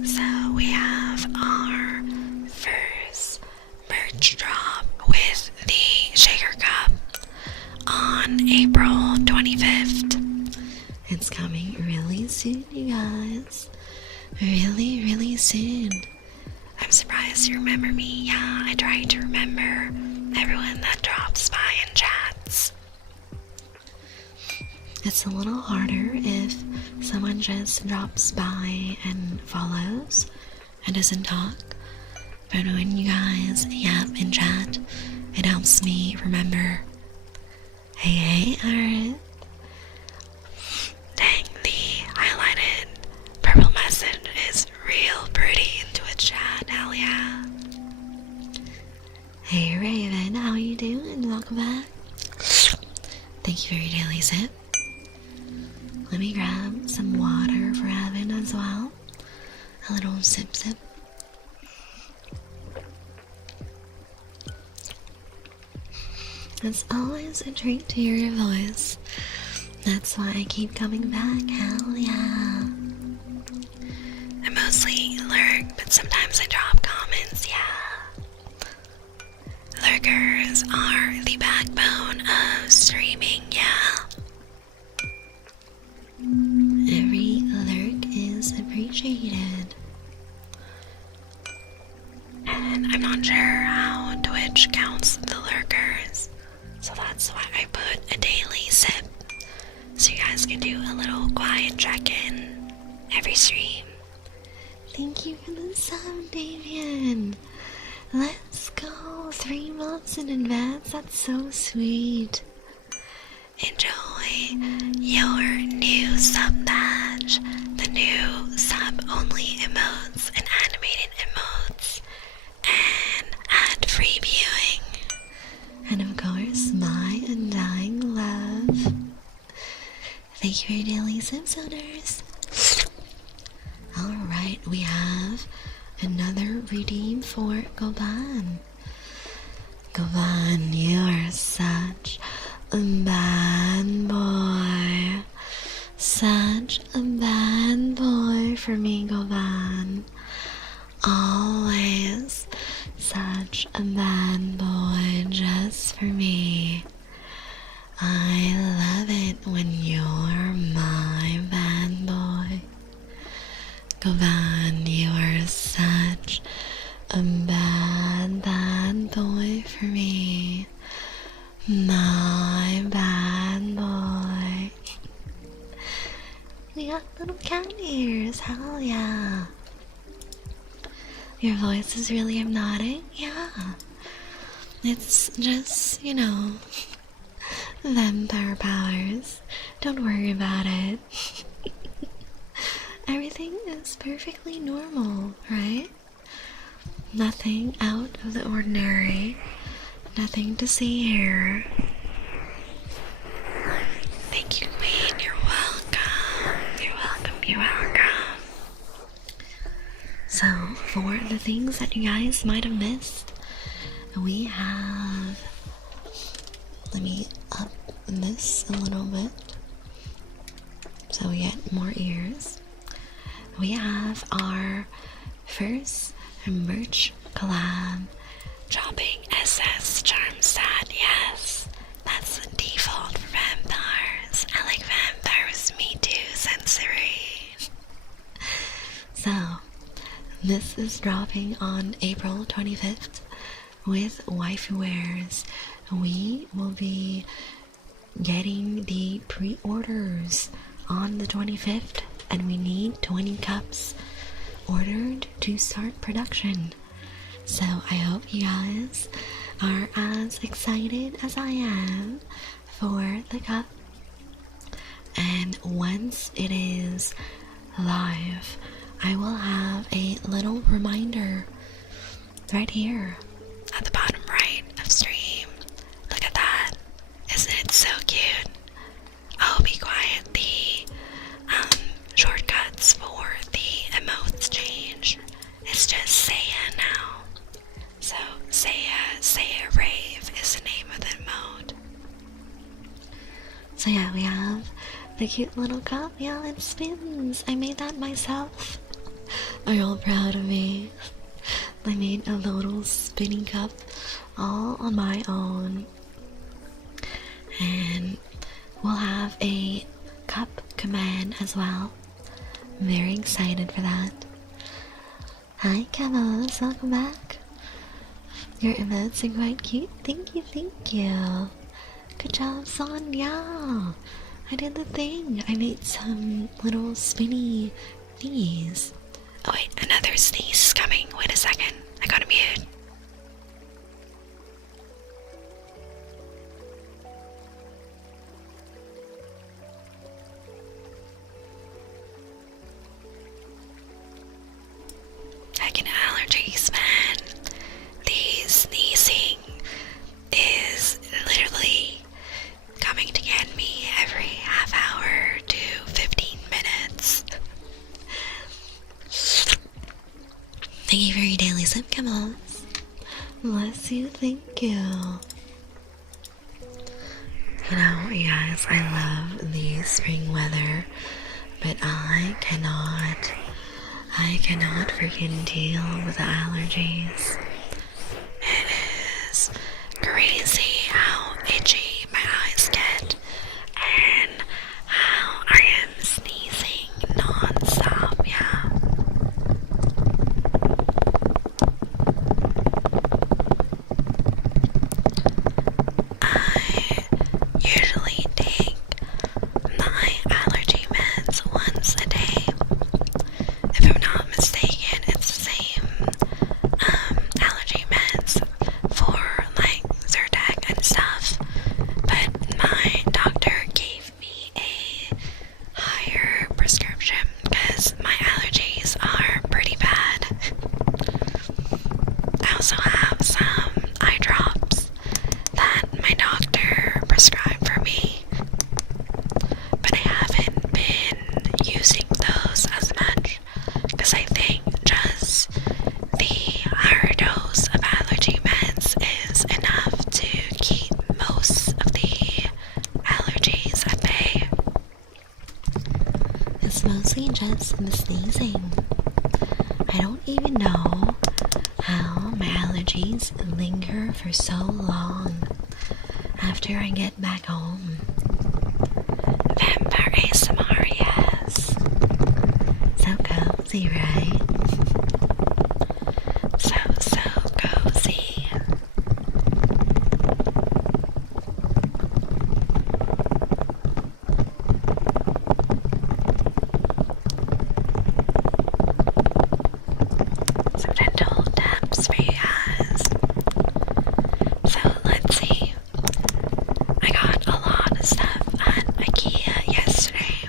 So we have our first merch drop with the shaker cup on April 25th. It's coming really soon, you guys. Really, really soon. I'm surprised you remember me. Yeah, I try to remember everyone that drops by and chats. It's a little harder if someone just drops by and follows and doesn't talk. But when you guys yap and chat, it helps me remember. Hey, Aaron. Dang, the highlighted purple message is real pretty into a chat. Hell yeah. Hey, Raven, how you doing? Welcome back. Thank you for your daily sip. Let me grab some water for Evan as well. A little sip. It's always a treat to hear your voice. That's why I keep coming back. Hell yeah. I mostly lurk, but sometimes I drop comments. Yeah. Lurkers are the backbone of streaming. Yeah. Every lurk is appreciated. And I'm not sure how Twitch counts the lurkers, so that's why I put a daily sip, so you guys can do a little quiet check-in every stream. Thank you for the sub, Davian. Let's go. 3 months in advance. That's so sweet. Enjoy your new sub badge, the new sub-only emotes and animated emotes, and ad-free viewing. And of course, my undying love. Thank you for your daily Simpsoners. Alright, we have another redeem for Govan. Govan, you're such a bad boy. Such a bad boy for me, Govan. Always such a bad boy just for me. I love it when you're my bad boy. Govan, you are such a bad boy for me. My bad boy. We got little cat ears, hell yeah. Your voice is really hypnotic, yeah. It's just, vampire powers. Don't worry about it. Everything is perfectly normal, right? Nothing out of the ordinary. Nothing to see here. Thank you, Queen. You're welcome. You're welcome. You're welcome. So, for the things that you guys might have missed, we have... Let me up this a little bit so we get more ears. We have our first merch collab dropping SS Charm Stat. Yes, that's the default for vampires. I like vampires, me too, sensory. So, this is dropping on April 25th with Waifu Wears. We will be getting the pre-orders on the 25th, and we need 20 cups ordered to start production. So I hope you guys are as excited as I am for the cup. And once it is live, I will have a little reminder right here at the bottom right of stream. Look at that. Isn't it so cute? Oh, be quiet. The shortcuts for the emotes change. It's just Seiya now. So Seiya Rave is the name of the emote. So yeah, we have the cute little cup. Yeah, it spins. I made that myself. Are you all proud of me? I made a little spinning cup all on my own. And we'll have a cup command as well. I'm very excited for that. Hi Kevos, welcome back. Your emotes are quite cute. Thank you, thank you. Good job, son. Yeah, I did the thing. I made some little spinny thingies. Oh wait, another sneeze is coming. Wait a second. I gotta mute. I get allergies, man. The sneezing is literally coming to get me every half hour to 15 minutes. Thank you for your daily sip, Camels. Bless you, thank you. You know, you guys, I love the spring weather, but I cannot freaking deal with the allergies. It is crazy how itchy my eyes get and how I am sneezing non-stop, yeah. I usually take my allergy meds once a day. If I'm not mistaken, it's the same allergy meds for like Zyrtec and stuff, but my doctor gave me a higher prescription because my allergies are pretty bad. I also have some eye drops that my doctor prescribed for me, but I haven't been using those as much because I think just the higher dose of allergy meds is enough to keep most of the allergies at bay. It's mostly just the sneezing. I don't even know how my allergies linger for so long after I get back home. Vampire ASMR, yes. So cozy, right? So cozy. Some gentle taps for you guys. So let's see. I got a lot of stuff at IKEA yesterday,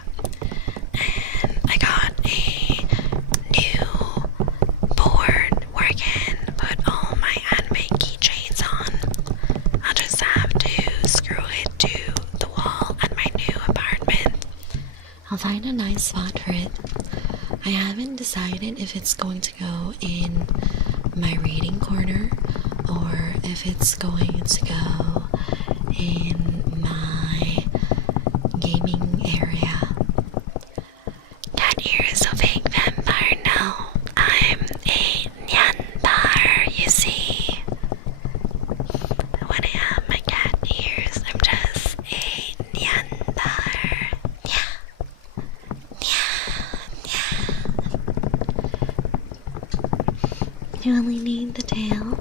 and I got a new board where I can put all my anime keychains on. I'll just have to screw it to the wall at my new apartment. I'll find a nice spot for it. I haven't decided if it's going to go in my reading corner or if it's going to go in my gaming area. Cat ear is a fake vampire. No, I'm a nyanbar, you see. When I have my cat ears, I'm just a nyanbar. Yeah. You only need the tail,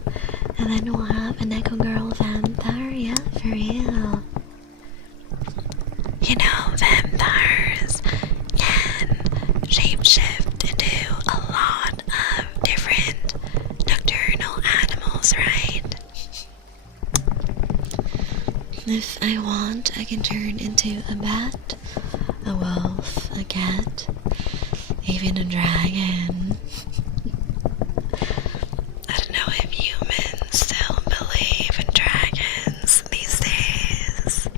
and then we'll have an Echo Girl vampire, yeah, for real. You know, vampires can shapeshift into a lot of different nocturnal animals, right? If I want, I can turn into a bat, a wolf, a cat, even a dragon. I don't know if humans still believe in dragons these days.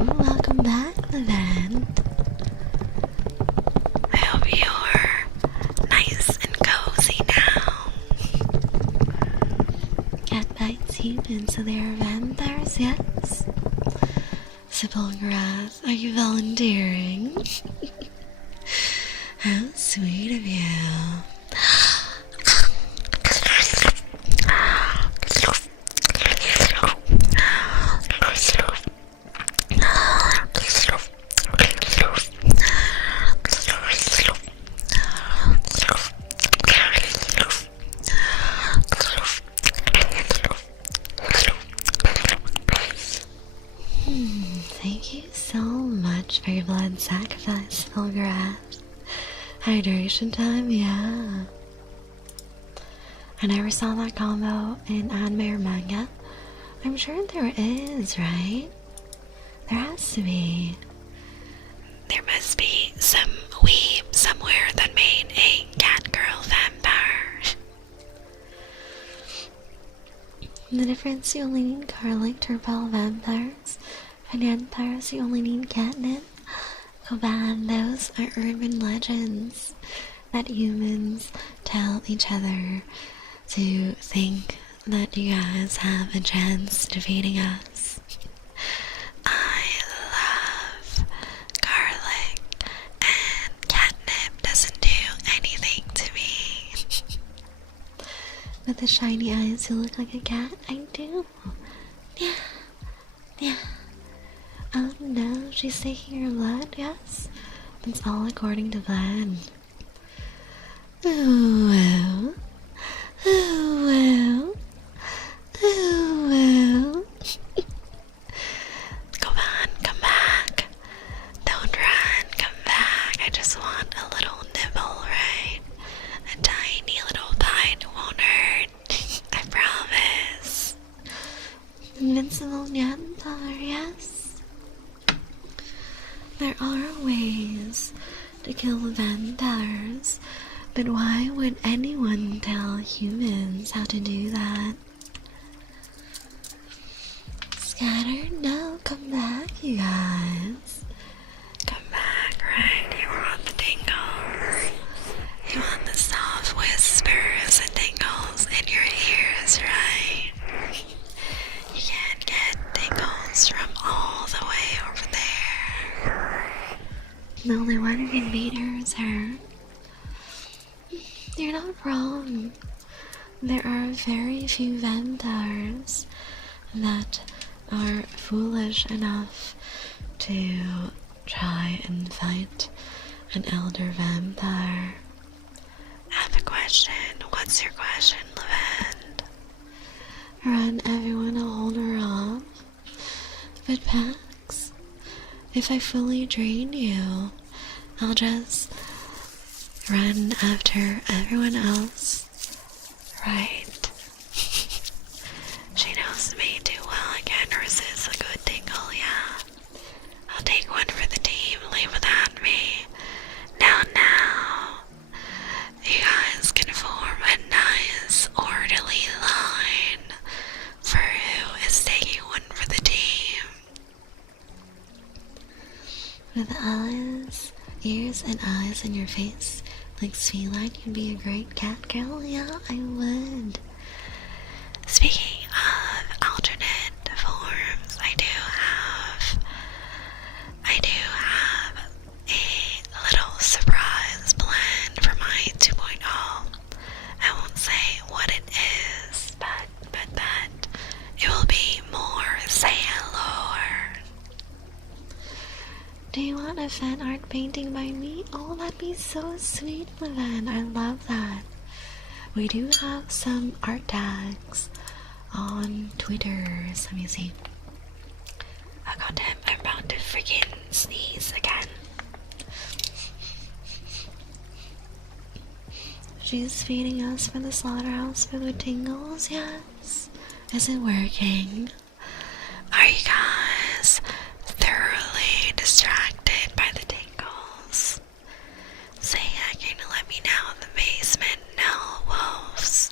Ooh, welcome back, Levent. I hope you're nice and cozy now. Cat bites humans, so they are vampires, yes? Sepulchrath, are you volunteering? How sweet of you. Thank you so much for your blood sacrifice, Fulgrass. Hydration time, yeah. I never saw that combo in anime or manga. I'm sure there is, right? There has to be. There must be some weeb somewhere that made a cat girl vampire. The difference, you only need garlic to repel vampires. For vampires, you only need catnip. Go bad, those are urban legends that humans tell each other to think that you guys have a chance defeating us. I love garlic, and catnip doesn't do anything to me. With the shiny eyes, you look like a cat. I do. Yeah. Oh no, she's taking her blood, yes? It's all according to plan. Ooh, well. Ooh, well. Ooh, well. Come on, come back. Don't run, come back. I just want a little nibble, right? A tiny little bite won't hurt. I promise. Invincible Nyantar, yes? There are ways to kill the vampires, but why would anyone tell humans how to do that? Scatter? No, come back, you guys. Come back, right? You want the tingles. You want the soft whispers and tingles in your ears, right? You can't get tingles from all the way over there. The only one who can beat her is her. You're not wrong. There are very few vendors that are foolish enough to try and fight an elder vampire. I have a question. What's your question, Levent? Run everyone to hold her off. But Pax, if I fully drain you, I'll just run after everyone else. Right. She knows me too well. I can't resist a good tingle, yeah. I'll take one for the team. Leave without me. Now, you guys can form a nice, orderly line for who is taking one for the team. With eyes, ears, and eyes in your face, like feel like you'd be a great cat girl. Yeah, I would. Speaking of alternate forms, I do have a little surprise planned for my 2.0. I won't say what it is, but it will be more Sailor. Do you want a fan art painting by me? Oh, that'd be so sweet, Levan. I love that. We do have some art tags on Twitter. So let me see. Oh goddamn, I'm about to freaking sneeze again. She's feeding us for the slaughterhouse for the tingles, yes. Is it working? Are you guys thoroughly distracted by the tingles? Say can you let me know in the basement? No, wolves.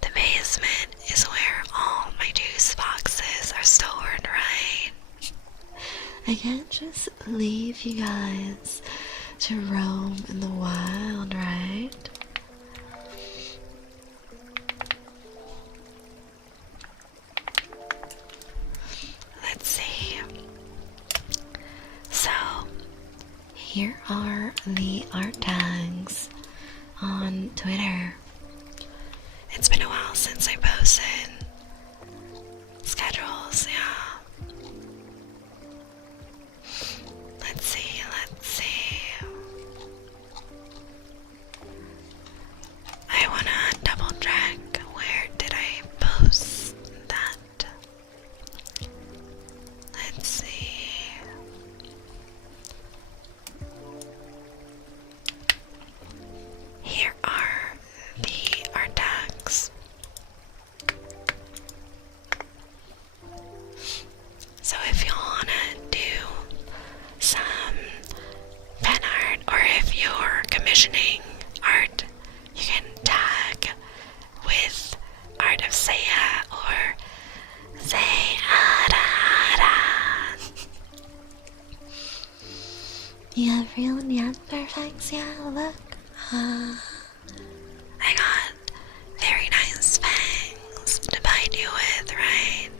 The basement is where all my juice boxes are stored, right? I can't just leave you guys to roam in the wild, right? Let's see. So, here are the art tags on Twitter. It's been a while since I posted schedules, yeah. Let's see. I wanna double check, where did I post that? Let's see. Here are the art tags. So if you wanna do some fan art, or if you're commissioning art, you can tag with Art of Saya or Sayada. You have real neon perfects, yeah, look. I got very nice fangs to bite you with, right?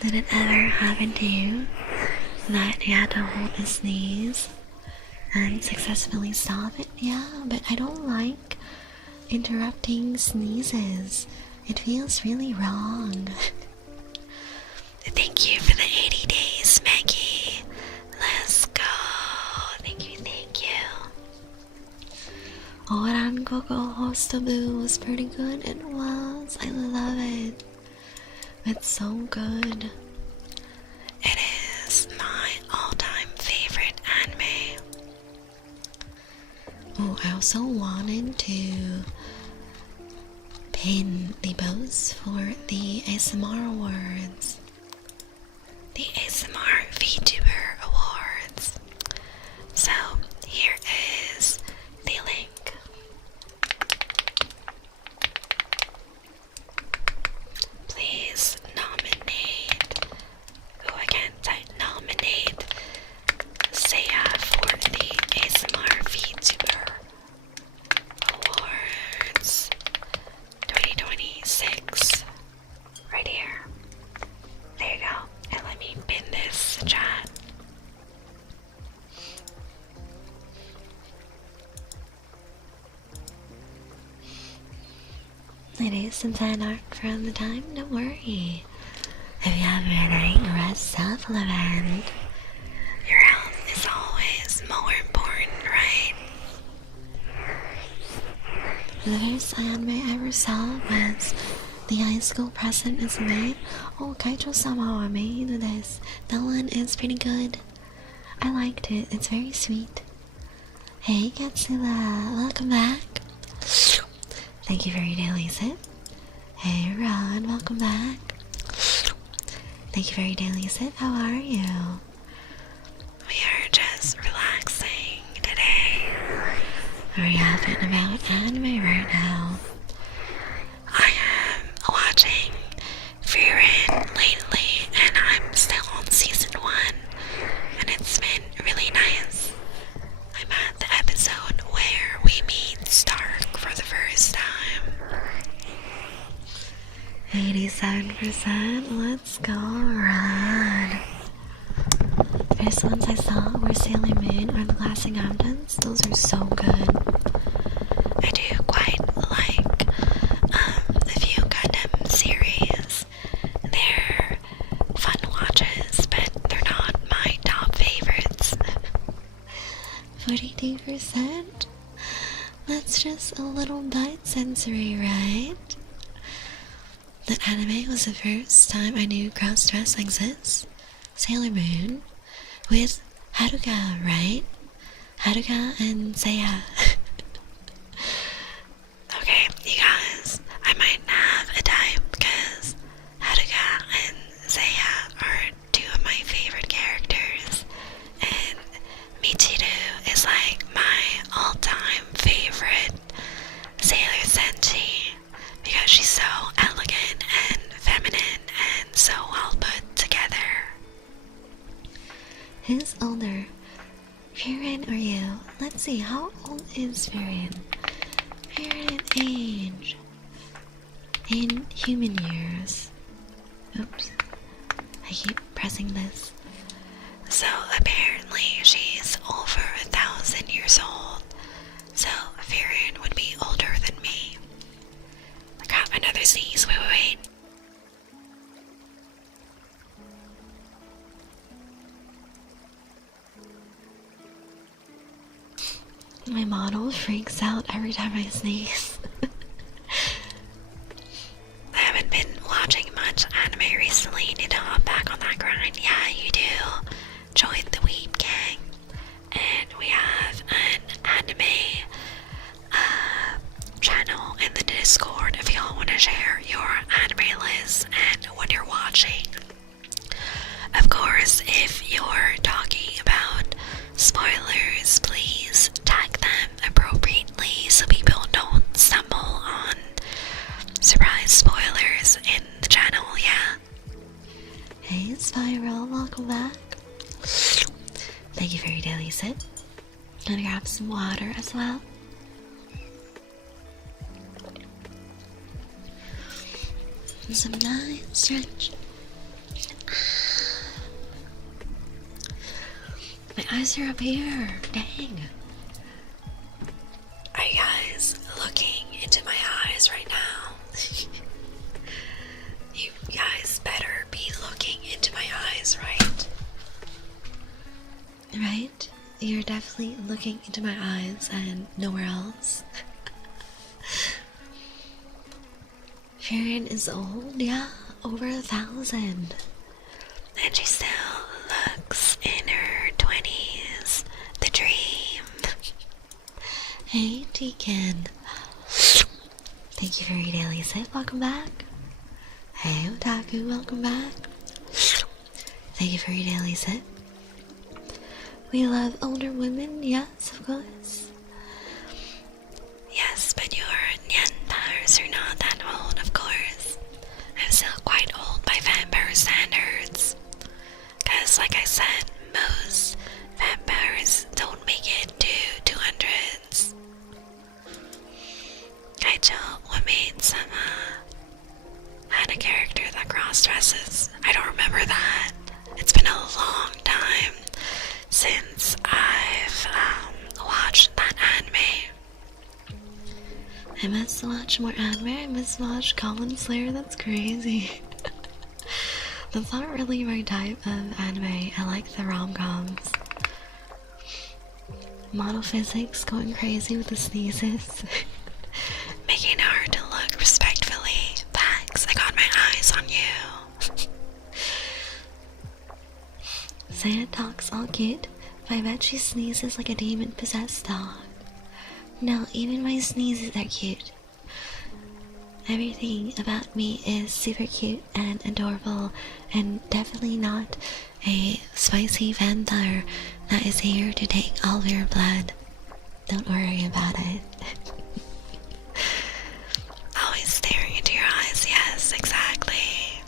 Did it ever happen to you that you had to hold a sneeze and successfully stop it? Yeah, but I don't like interrupting sneezes. It feels really wrong. Thank you for the 80 days, Maggie. Let's go. Thank you. Orang Coco Hostaboo was pretty good. It was. I love it. It's so good. It is my all-time favorite anime. Oh, I also wanted to pin the post for the ASMR awards. The ASMR VTuber Awards. So, here is the link. Please nominate. Oh, I can't type. Nominate Saya for the ASMR VTuber Awards 2026. Right here. it is since I aren't from the time, don't worry. If you have anything, rest self-relevant. Your health is always more important, right? The first anime I ever saw was The High School Present is Made. Oh, Kaicho-sama made this. That one is pretty good. I liked it. It's very sweet. Hey, Katsula. Welcome back. Thank you for your daily sip. Hey, Ron. Welcome back. Thank you for your daily sip. How are you? We are just relaxing today. We're yapping about anime right now. I am watching Frieren lately, and I'm still on season 1, and it's been really nice. I'm at the episode where we meet Stark for the first time. 87%, let's go, Rod. First ones I saw were Sailor Moon or The Glassing Mountains. Those are so good. I do quite like a few Gundam series. They're fun watches, but they're not my top favorites. 42%? That's just a little bite sensory, right? That anime was the first time I knew cross-dress exists. Sailor Moon with Haruka, right? Haruka and Seiya. Okay, you guys, I might have a type because Haruka and Seiya are two of my favorite characters, and Michiru is like my all-time favorite Sailor Senshi because she's so elegant and feminine and so well put together. Who's older, Frieren or you? Let's see, how old is Frieren? Frieren age in human years. Oops, I keep pressing this. So apparently she's over 1,000 years old. So Frieren would be older than me. I got another sneeze. Wait. My model freaks out every time I sneeze. I haven't been watching much anime recently. Need to hop back on that grind. Yeah, you do. Join the Weeb Gang. And we have an anime channel in the Discord if y'all want to share your anime list and what you're watching. Of course, if you're talking about spoilers, please tag them appropriately so people don't stumble on surprise spoilers in the channel, yeah? Hey, Spiral, welcome back. Thank you for your daily sip. Gonna grab some water as well. And some nice stretch. My eyes are up here. Dang. Are you guys looking into my eyes right now? You guys better be looking into my eyes, right? Right? You're definitely looking into my eyes and nowhere else. Sharon is old, yeah, over 1,000. And she still looks in her 20s. The dream. Hey, Deacon. Thank you for your daily sip. Welcome back. Hey, Otaku. Welcome back. Thank you for your daily sip. We love older women. Yes, of course. Yes, but your nyantas are not that old, of course. I'm still quite old by vampire standards. Because, like I said, most vampires don't make it to 200s. Kaicho, what made some, had a character that cross-dresses? I don't remember that. It's been a long time since I've watched that anime. I must watch more anime. I must watch Goblin Slayer. That's crazy. That's not really my type of anime. I like the rom-coms. Model physics going crazy with the sneezes. Making it hard to look respectfully. Thanks, I got my eyes on you. Saya talks all cute, but I bet she sneezes like a demon-possessed dog. No, even my sneezes are cute. Everything about me is super cute and adorable, and definitely not a spicy vampire that is here to take all of your blood. Don't worry about it. Always staring into your eyes, yes, exactly.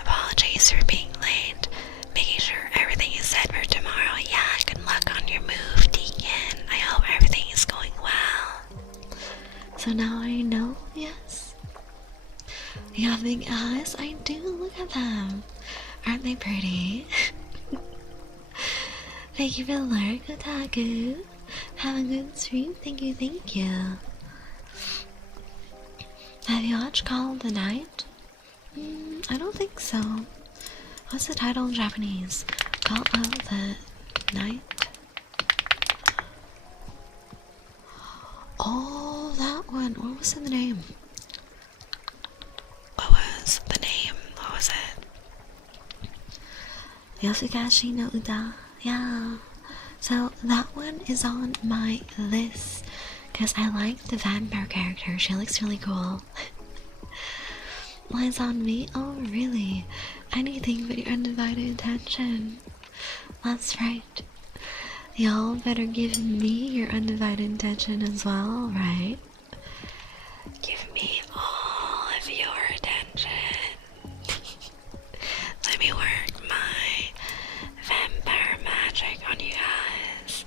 Apologies for being late. Making sure everything is set for tomorrow. Yeah, good luck on your move, Deacon. I hope everything is going well. So now I know, yes. You have big eyes? I do, look at them. Aren't they pretty? Thank you for the lurk, Otaku. Have a good stream, thank you, thank you. Have you watched Call of the Night? I don't think so. What's the title in Japanese? Call of the Night? Oh, that one. What was the name? What was the name? What was it? Yosukashi no Uda. Yeah. So that one is on my list because I like the vampire character. She looks really cool. Lies on me? Oh, really? Anything but your undivided attention. That's right. Y'all better give me your undivided attention as well, right? Give me all of your attention. Let me work my vampire magic on you guys,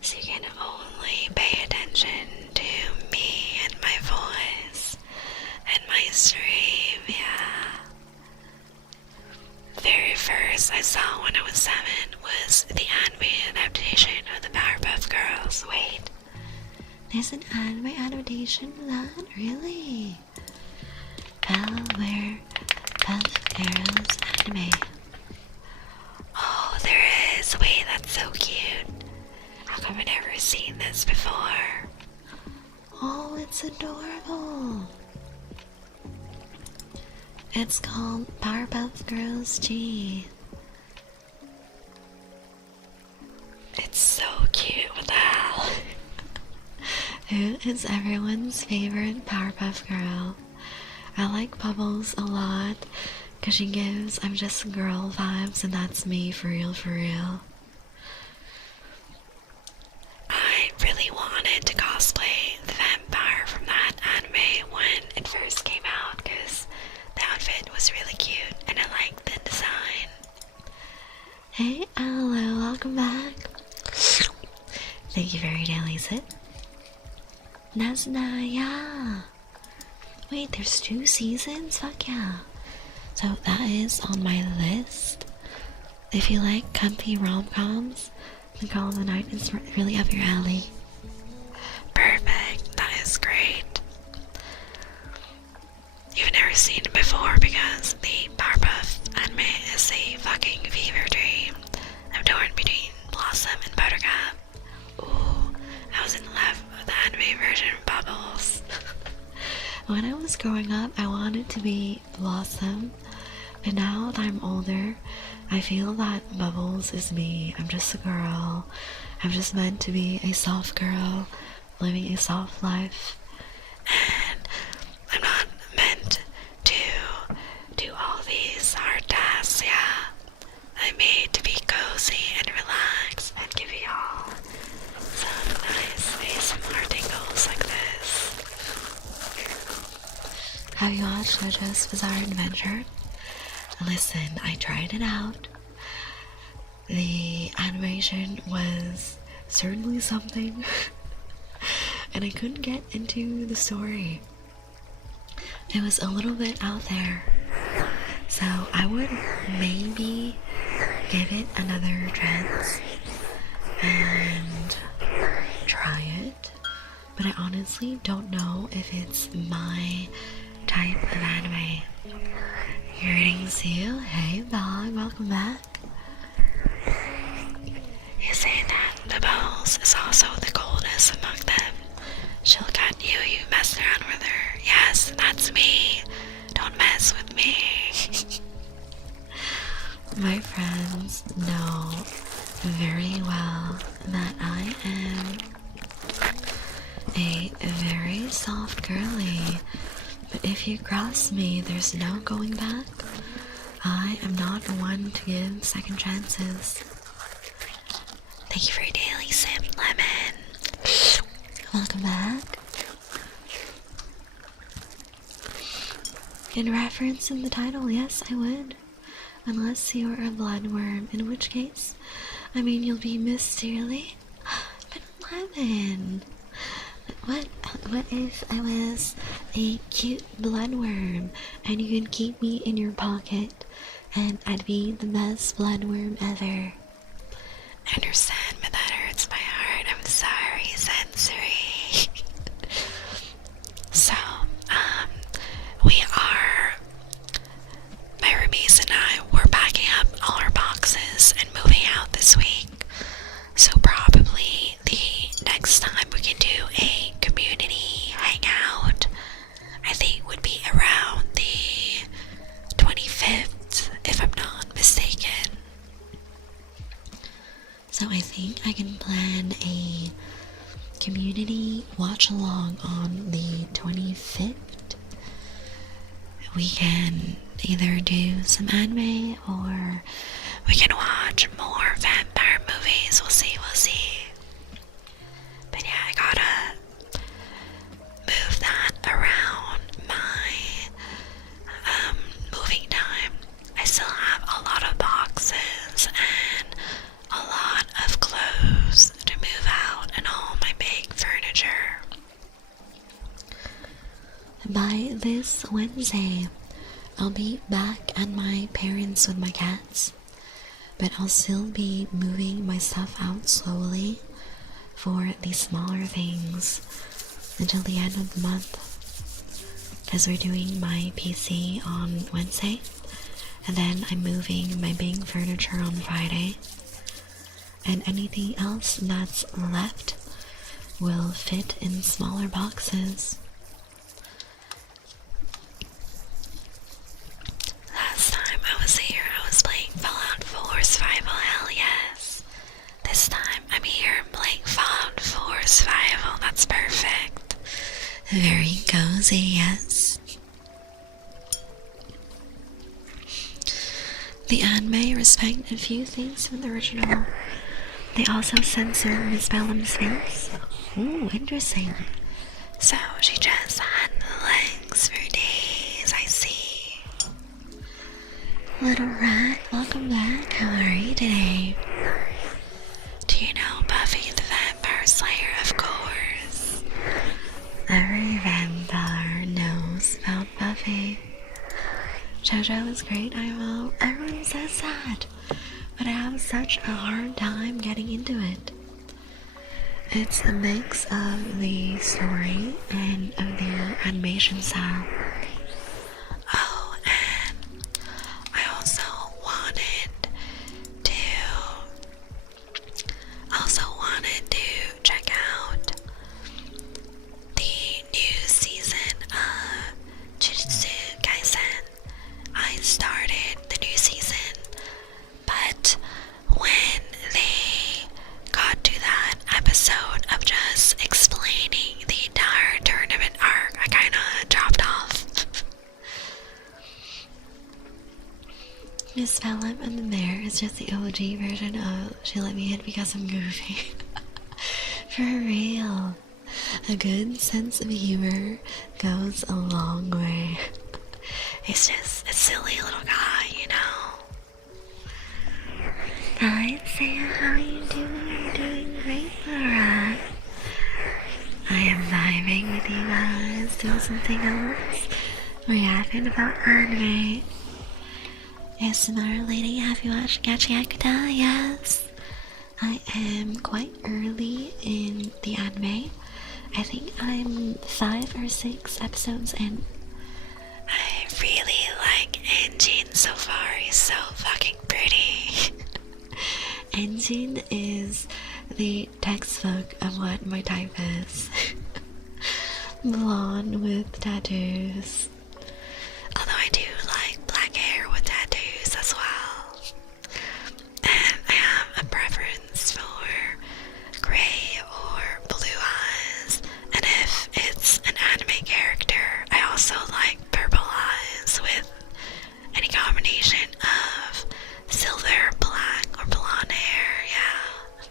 so you can only pay attention to me and my voice and my stream, yeah. Very first I saw when I was 7 was the anime adaptation of the Powerpuff Girls. Wait, there's an anime adaptation of that? Really? Powerpuff Girls anime. Oh, there is. Wait, that's so cute. How come I've never seen this before? Oh, it's adorable. It's called Powerpuff Girls G. It's so cute. What the hell? Who is everyone's favorite Powerpuff Girl? I like Bubbles a lot because she gives I'm just a girl vibes, and that's me for real, for real. I really wanted to cosplay the vampire from that anime when it first came out because the outfit was really cute and I liked the design. Hey, hello, welcome back. Thank you very daily, Sid. Nazna, yeah. Wait, there's 2 seasons? Fuck yeah. So that is on my list. If you like comfy rom-coms, The Call of the Night is really up your alley. Perfect, that is great. You've never seen it before because the Powerpuff anime is a fucking fever dream. I'm torn between Blossom and Buttercup. Ooh, I was in love with the anime version of Bubbles. When I was growing up, I wanted to be Blossom, but now that I'm older, I feel that Bubbles is me. I'm just a girl. I'm just meant to be a soft girl, living a soft life, and I'm not meant to do all these hard tasks, yeah. I'm made to be cozy and relax and give y'all some nice ASMR tingles like this. Have you watched JoJo's Bizarre Adventure? Listen, I tried it out. The animation was certainly something, and I couldn't get into the story. It was a little bit out there, so I would maybe give it another chance and try it. but I honestly don't know if it's my type of anime. Greetings to you. Hey Bob, welcome back. You say that the Bells is also the coldest among them. She'll cut you, you mess around with her. Yes, that's me. Don't mess with me. My friends know very well that I am a very soft girly, but if you cross me, there's no going back. I am not one to give second chances. Thank you for your daily sip, Lemon. Welcome back. In reference in the title, yes, I would. Unless you're a bloodworm, in which case, I mean, you'll be Miss Dearly. But Lemon, what if I was a cute bloodworm and you could keep me in your pocket and I'd be the best bloodworm ever? I understand, but that hurts my heart. I'm sorry, Sensory. So, we are, my roomies and I, we're packing up all our boxes and moving out this week. So probably the next time we can do a community hangout, I think would be around the 25th, if I'm not mistaken. So I think I can plan a community watch along on the 25th. We can either do some anime or we can watch more vampire movies. We'll see. But yeah, I gotta move that around my moving time. I still have a lot of boxes and a lot of clothes to move out and all my big furniture. By this Wednesday, I'll be back at my parents' with my cats, but I'll still be moving my stuff out slowly for the smaller things until the end of the month, because we're doing my PC on Wednesday, and then I'm moving my big furniture on Friday, and anything else that's left will fit in smaller boxes. Last time I was here, I was playing Fallout 4 Survival, hell yes. This time I'm here playing Fallout 4 Survival, that's perfect. Very cozy, yes. The anime respect a few things from the original. They also censored Miss Bellum's face. Ooh, interesting. So she just had legs for days, I see. Little rat, welcome back. How are you today? Do you know Buffy the Vampire Slayer? Of course. Every vampire knows about Buffy. JoJo is great, I know. Everyone says that, but I have such a hard time getting into it. It's a mix of the story and of the animation style. Oh, and I also wanted to check out the new season of Jujutsu Kaisen. I started the new season, but when they got to that episode of just explaining the entire tournament arc, I kinda dropped off. Miss Phillip and the Bear is just the OG version of She Let Me Hit Because I'm Goofy. For real. A good sense of humor goes a long way. He's just a silly little guy, you know. Alright, Sam, how are you doing? You're doing great, alright. I am vibing with you guys, doing something else. We're yapping about anime. ASMR lady, have you watched Gachi Akuta? Yes. I am quite early in the anime. I think I'm 5 or 6 episodes in. I really like Engine so far. He's so fucking pretty. Engine is the textbook of what my type is. Blonde with tattoos. Although I do like black hair with tattoos as well. And I have a preference for gray or blue eyes. And if it's an anime character, I also like purple eyes with any combination of silver, black, or blonde hair. Yeah.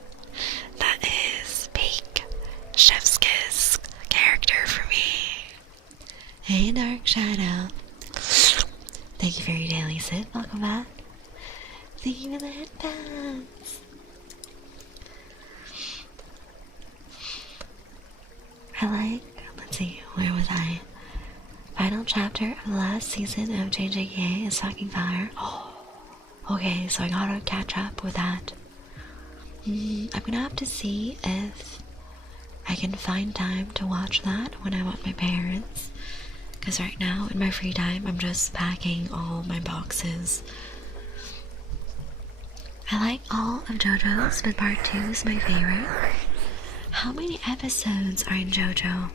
That is peak chef's kiss character for me. Hey, Dark Shadow. Thank you for your daily sip. Welcome back. Thank you for the headbands. I like, let's see, where was I? Final chapter of the last season of JJK is fucking fire. Oh, okay, so I gotta catch up with that. I'm gonna have to see if I can find time to watch that when I'm with my parents. Because right now, in my free time, I'm just packing all my boxes. I like all of JoJo's, but part 2 is my favorite. How many episodes are in JoJo?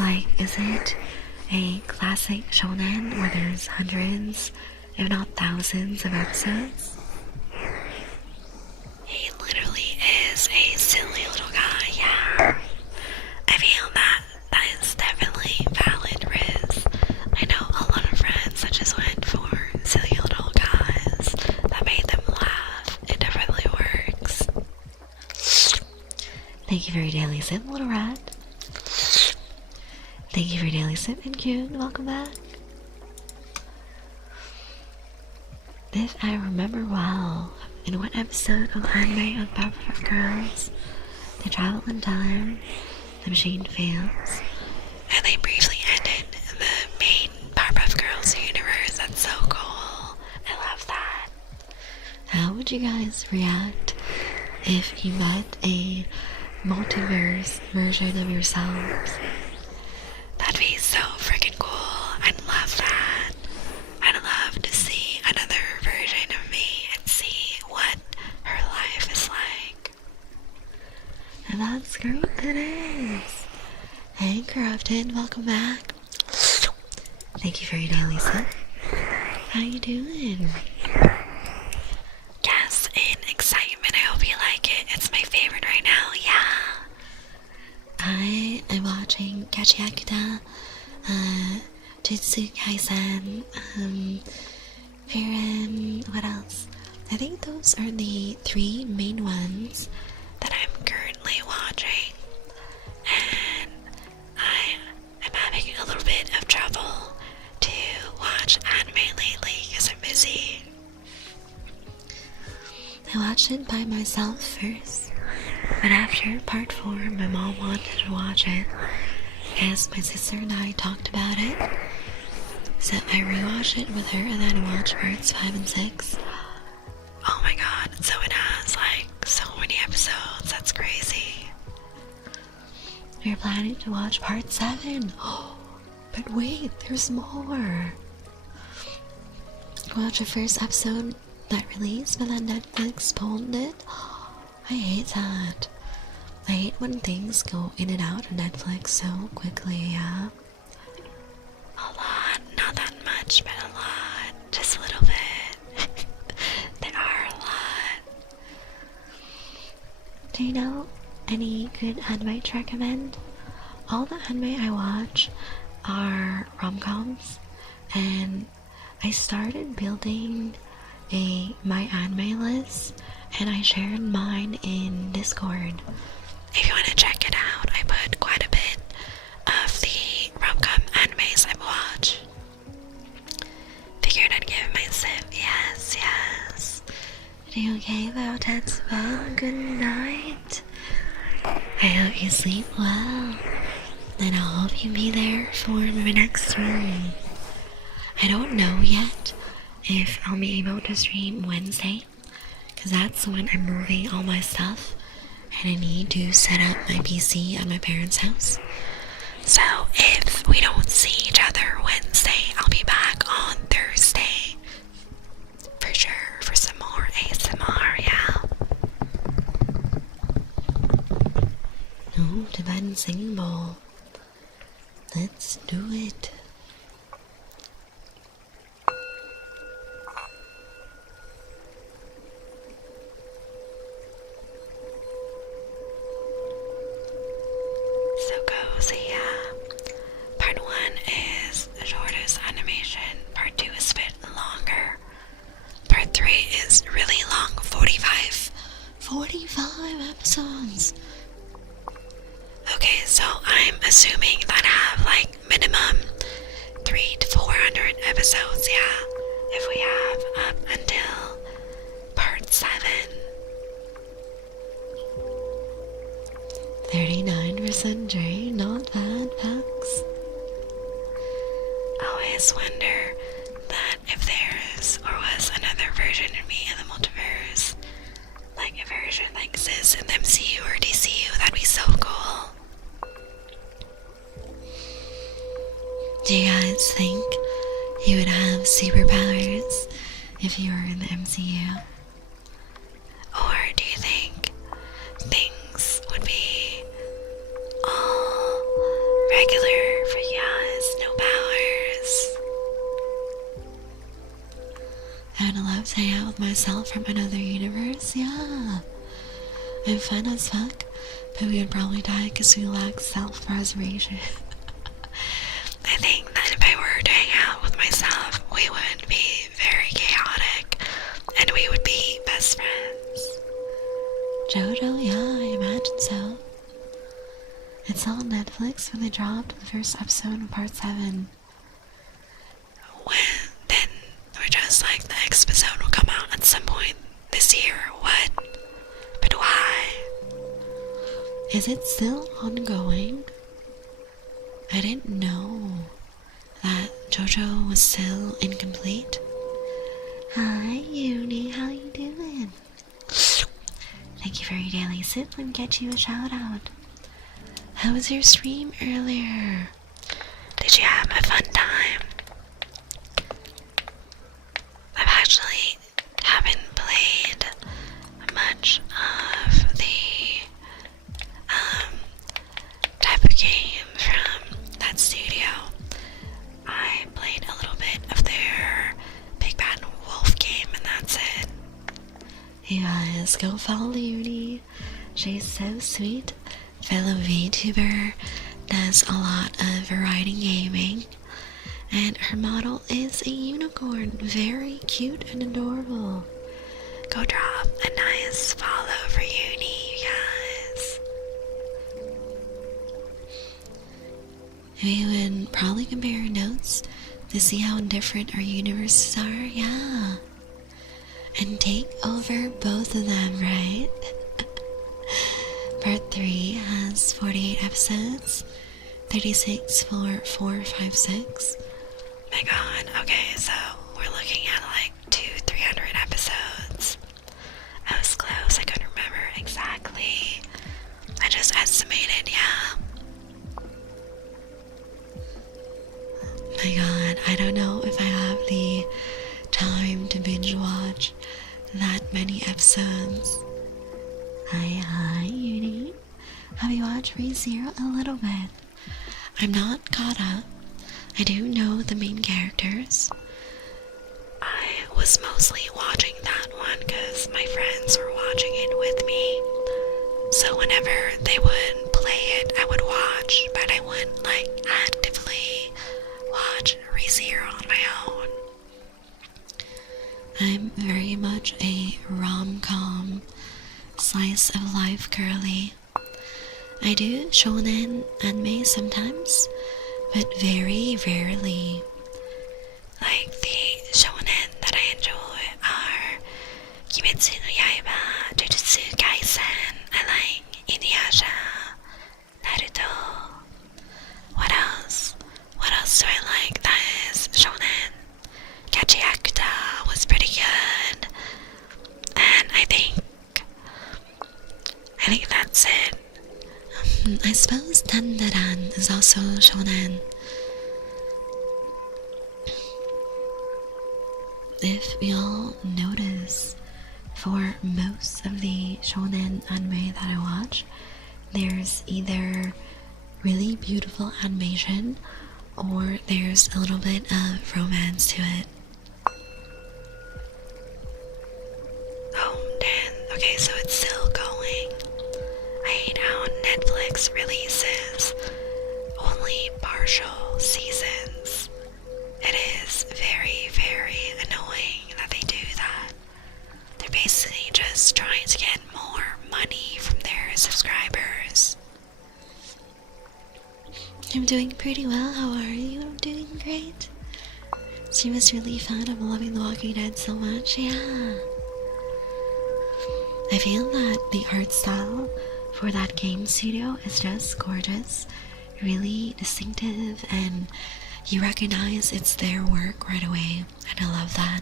Like, is it a classic shonen where there's hundreds, if not thousands of episodes? He literally is a silly little guy, yeah. I feel that is definitely valid, Riz. I know a lot of friends that just went for silly little guys that made them laugh. It definitely works. Thank you for your daily sip, little rat. Thank you for your daily sip, and cute. Welcome back. If I remember well, in one episode of anime of Powerpuff Girls, they travel in time, the machine fails, and they briefly ended the main Powerpuff Girls universe. That's so cool. I love that. How would you guys react if you met a multiverse version of yourselves? That'd be so freaking cool. I'd love that. I'd love to see another version of me and see what her life is like. And that's great, it is. Hey, Corrupted, welcome back. Thank you for your daily sip. How you doing? Yes, in excitement. I hope you like it. It's my favorite right now, yeah. I am watching Gachiakuta, Jutsu Kaisen, Frieren, what else? I think those are the 3 main ones that I'm currently watching. And I'm having a little bit of trouble to watch anime lately because I'm busy. I watched it by myself first, but after part 4, my mom wanted to watch it, as my sister and I talked about it. So I rewatched it with her, and then I watched parts 5 and 6. Oh my god, so it has like so many episodes, that's crazy. We're planning to watch part 7. Oh, but wait, there's more. Watch the first episode that released, but then Netflix pulled it. I hate that. I hate when things go in and out of Netflix so quickly, yeah. A lot, not that much, but a lot. Just a little bit. There are a lot. Do you know any good anime to recommend? All the anime I watch are rom-coms, and I started building my anime list, and I shared mine in Discord. If you want to check it out, I put quite a bit of the rom-com animes I watch. Figured I'd give my sip. Yes, yes. Are you okay about Tetsuo? Good night. I hope you sleep well, and I hope you be there for my next stream. I don't know yet if I'll be able to stream Wednesday, because that's when I'm moving all my stuff and I need to set up my PC at my parents' house. So if we don't see each other Wednesday, I'll be back on Thursday for sure for some more ASMR, yeah. No, Tibetan singing bowl. Let's do it. So cozy, yeah. Part 1 is the shortest animation. Part 2 is a bit longer. Part 3 is really long, 45 episodes. Okay, so I'm assuming that I have like minimum 300 to 400 episodes, yeah. If we have up until part 7. 39% drain, not bad, Pax. I always wonder that if there is or was another version of me in the multiverse, like a version like this in the MCU or DCU, that'd be so cool. Do you guys think you would have superpowers if you were in the MCU? Or do you think things would be all regular for you guys, no powers? I would love to hang out with myself from another universe, yeah. I'm fun as fuck, but we would probably die because we lack self-preservation. I think that if I were to hang out with myself, we would be very chaotic, and we would be best friends. Jojo, yeah, I imagine so. It's on Netflix when they dropped the first episode of part 7. When? Then we're just like, the next episode will come out at some point this year. What? But why? Is it still ongoing? I didn't know that JoJo was still incomplete. Hi, Uni, how you doing? Thank you for your daily sip and get you a shout out. How was your stream earlier? Did you have a fun time? I've actually haven't played much of the type of game from that studio. I played a little bit of their Big Bad Wolf game and that's it. You guys, go follow Uni. She's so sweet. Fellow VTuber, does a lot of variety gaming, and her model is a unicorn. Very cute and adorable. Go drop a nice follow for Uni, you guys. We would probably compare notes to see how different our universes are, yeah. And take over both of them, right? Part 3 has 48 episodes, 36 for 4, 5, 6. My god, okay, so we're looking at like 200-300 episodes. I was close, I couldn't remember exactly. I just estimated, yeah. My god, I don't know if I have the time to binge watch that many episodes. Hi, Uni. Have you watched ReZero a little bit? I'm not caught up. I do know the main characters. I was mostly watching that one because my friends were watching it with me. So whenever they would play it, I would watch, but I wouldn't like actively watch ReZero on my own. I'm very much a rom-com slice of life girly. I do shonen anime sometimes, but very rarely. Like the shonen that I enjoy are Kimetsu no Yaiba, Jujutsu Kaisen, I like Inuyasha, Naruto. What else? What else do I like that is shonen? Kachiakuta was pretty good. And I think That's it. I suppose Tandaran is also shonen. If you'll notice, for most of the shonen anime that I watch, there's either really beautiful animation or there's a little bit of romance to it. Oh, damn. Okay, so it's still going. I hate how Netflix releases only partial seasons. It is very, very annoying that they do that. They're basically just trying to get more money from their subscribers. I'm doing pretty well. How are you? I'm doing great. She was really fun. I'm loving The Walking Dead so much. Yeah. I feel that the art style for that game studio is just gorgeous, really distinctive, and you recognize it's their work right away, and I love that.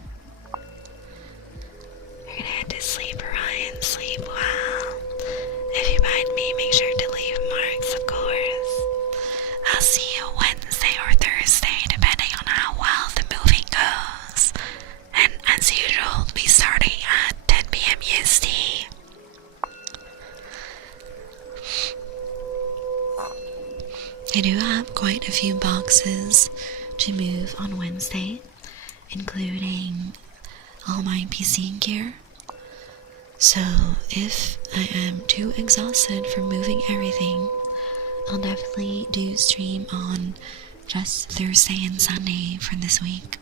You're gonna head to sleep, Ryan. Sleep well. If you find me, make sure to leave marks, of course. I'll see you Wednesday or Thursday, depending on how well the movie goes. And as usual, be starting at 10 p.m. EST. I do have quite a few boxes to move on Wednesday, including all my PC gear. So if I am too exhausted from moving everything, I'll definitely do stream on just Thursday and Sunday for this week.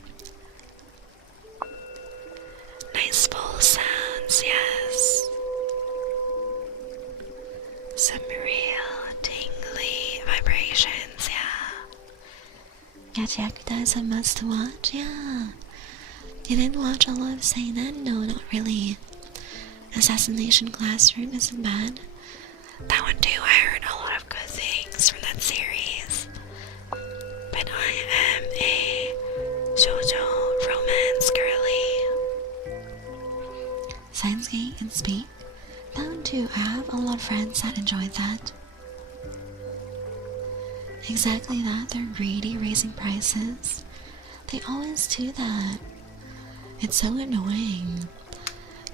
Nice full sounds, yes. Some real tingly vibrations, yeah. Got Yakuza as a must watch, yeah. You didn't watch all of Seinen? No, not really. Assassination Classroom isn't bad. That one too, I heard a lot of good things from that series. But I am a shoujo romance girly. Science Gate and Speak. That one too, I have a lot of friends that enjoyed that. Exactly that, they're greedy, raising prices. They always do that. It's so annoying.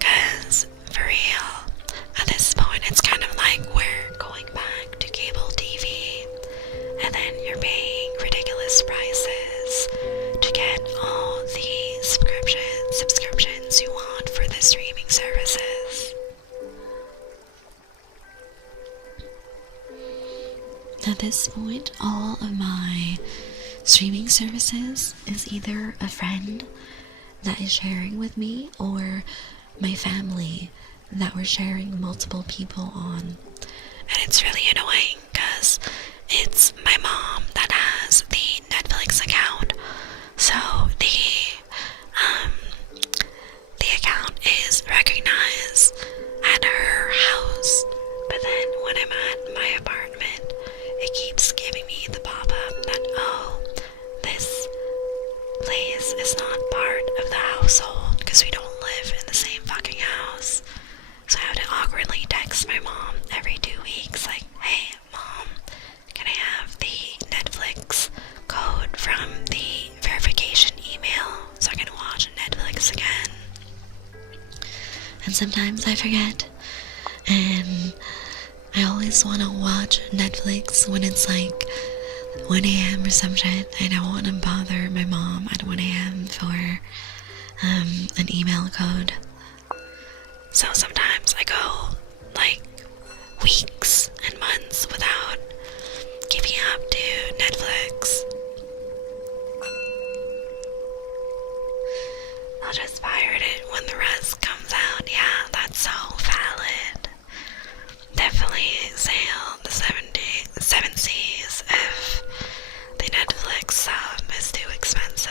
'Cause, for real, at this point it's kind of like we're going back to cable TV, and then you're paying ridiculous prices to get all the subscriptions you want for the streaming services. At this point, all of my streaming services is either a friend that is sharing with me or my family that we're sharing multiple people on. And it's really annoying because it's my mom that has the Netflix account, so the account is recognized at her house, but then when I'm at my apartment, it keeps giving me the pop-up that, oh, this place is not part of the household because we don't live in the same fucking house. So I have to awkwardly text my mom every 2 weeks, like, hey, Mom, can I have the Netflix code from the verification email so I can watch Netflix again? And sometimes I forget, and I always want to watch Netflix when it's like 1 a.m. or some shit. I don't want to bother my mom at 1 a.m. for an email code. So sometimes I go like weeks and months without keeping up to Netflix. I'll just pirate it when the rest comes out. Yeah, that's so valid. Definitely sail the 7 seas if the Netflix sub is too expensive.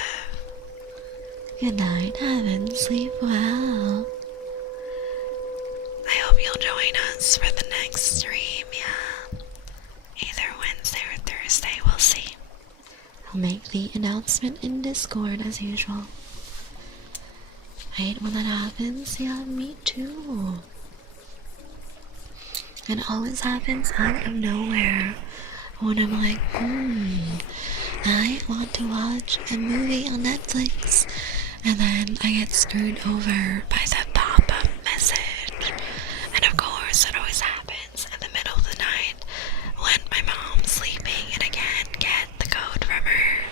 Good night, Heaven. Sleep well. I hope you'll join us for the next stream, yeah. Either Wednesday or Thursday, we'll see. I'll make the announcement in Discord as usual. I hate when that happens. Yeah, me too. It always happens out of nowhere when I'm like, I want to watch a movie on Netflix, and then I get screwed over by the pop-up message. And of course, it always happens in the middle of the night when my mom's sleeping and I can't get the code from her.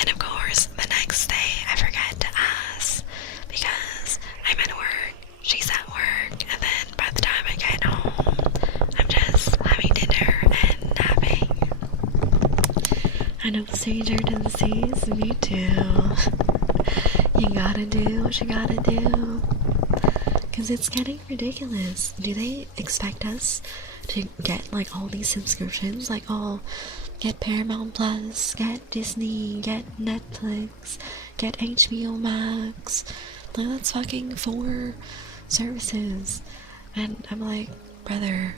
And of course, the next day I forget to ask because I'm at work, she's at work, and then by the time I get home, I'm just having dinner and napping. I know, stranger to the seas, me too. You gotta do what you gotta do. Cause it's getting ridiculous. Do they expect us to get like all these subscriptions? Like, oh, get Paramount Plus, get Disney, get Netflix, get HBO Max. Like, that's fucking 4 services. And I'm like, brother,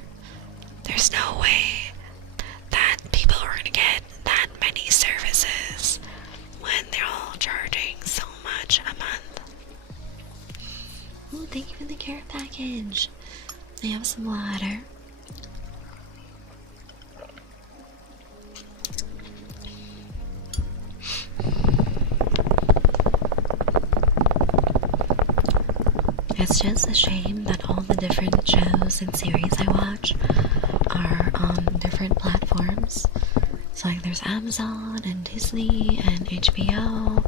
there's no way that people are gonna get that many services when they're all charging so much a month. Oh, thank you for the care package. I have some water. It's just a shame that all the different shows and series I watch are on different platforms. So like there's Amazon and Disney and HBO,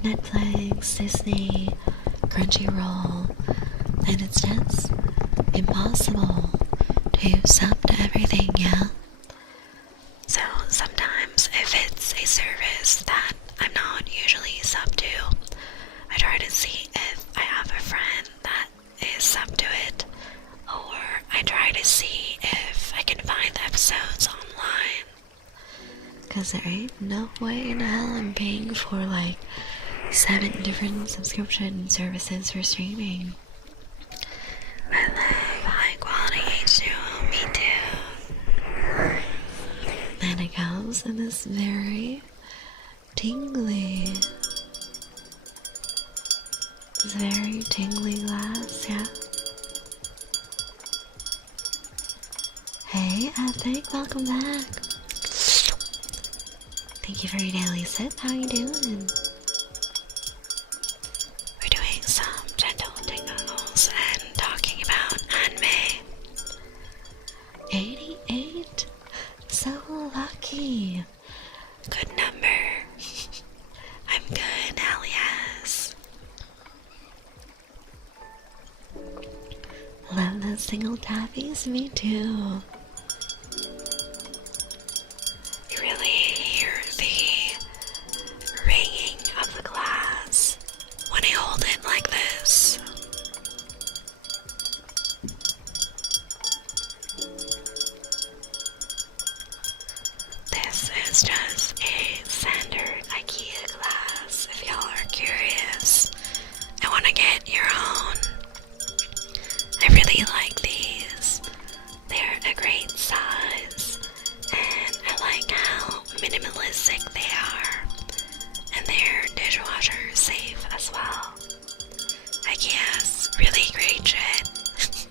Netflix, Disney, Crunchyroll, and it's just impossible to sub to everything, yeah? So sometimes if it's a service that I'm not usually sub to, I try to see if I have a friend that is sub to it, or I try to see if I can find the episodes online. Cause there ain't no way in hell I'm paying for like 7 different subscription services for streaming. I love high quality H2O, me too. And it goes in this very tingly glass, yeah. Hey Epic, welcome back. Thank you for your daily sip. How you doing? We're doing some gentle tingles and talking about anime. 88? So lucky. Good number. I'm good, hell yes. Love those single tappies, me too. You really hear the ringing of the glass when I hold it like this. This is just a standard IKEA glass, if y'all are curious and want to get your own. I really like these. They're a great size, and I like how minimalistic they are, and they're dishwasher safe as well. IKEA's really great shit.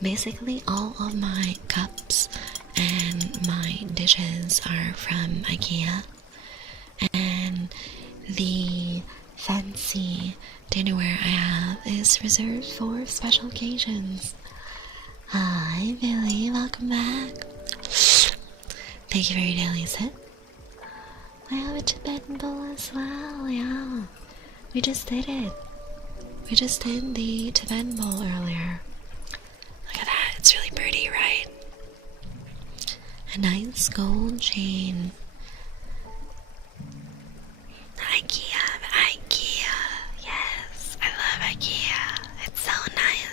Basically, all of my cups and my dishes are from IKEA, and the fancy dinnerware I have is reserved for special occasions. Hi Billy, welcome back. Thank you for your daily sip. I have a Tibetan bowl as well, yeah. We just did it. We just did the Tibetan bowl earlier. Look at that, it's really pretty, right? A nice gold chain. IKEA. Yes, I love IKEA. It's so nice.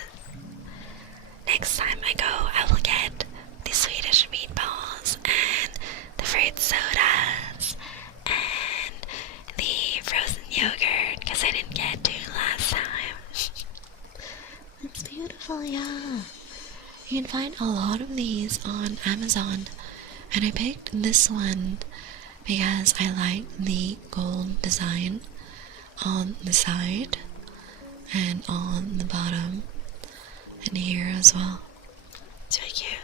Next time I go, I will get the Swedish meatballs and the fruit sodas and the frozen yogurt because I didn't get to last time. It's beautiful, yeah. You can find a lot of these on Amazon, and I picked this one because I like the gold design on the side and on the bottom and here as as well. It's really cute.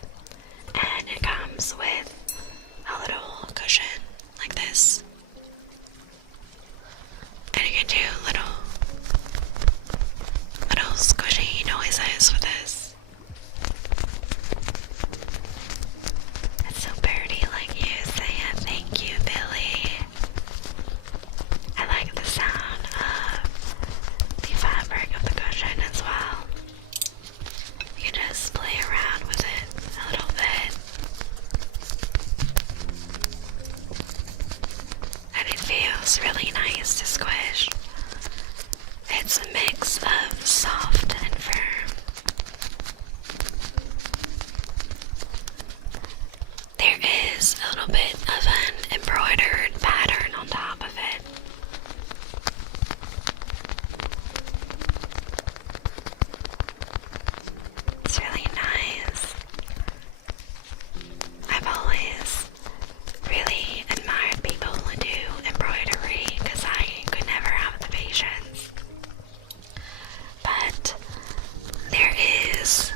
And it comes with a little cushion like this. And you can do little squishy noises with this. It's so pretty, like you saying thank you, Billy. I like the sound of the fabric of the cushion as well. You can just play around with it a little bit. And it feels really nice to squish. It's a mix of soft and firm. There is a little bit of an embroidered pattern on top of it. It's really nice. I've always really admired people who do embroidery because I could never have the patience. But there is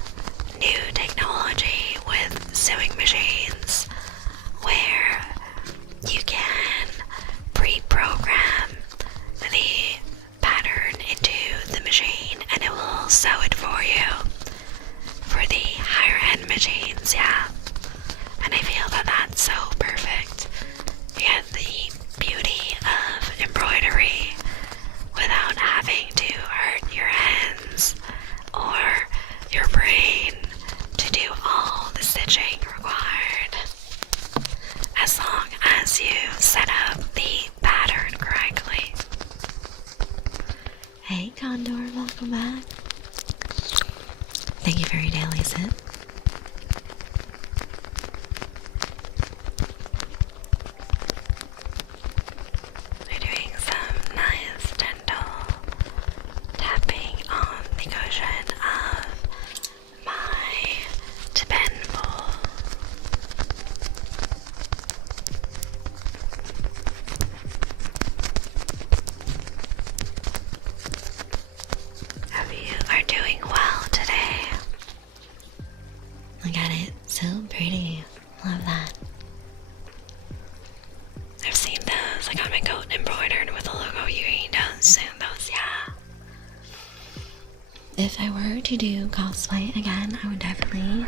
new technology with sewing machines where you can pre-program the pattern into the machine and it will sew it for you for the higher end machines, yeah. And I feel that that's so perfect. You get the beauty of embroidery without having to hurt your hands or your brain to do all the stitching required. As long as you set up the pattern correctly. Hey Condor, welcome back. Thank you for your daily sip. We're doing some nice gentle tapping on the cushion of my Tibetan bowl. Hope you are doing well today. Look at it, so pretty. Love that. I've seen those. I got my coat embroidered with a logo. You ain't those, yeah. If I were to do cosplay again, I would definitely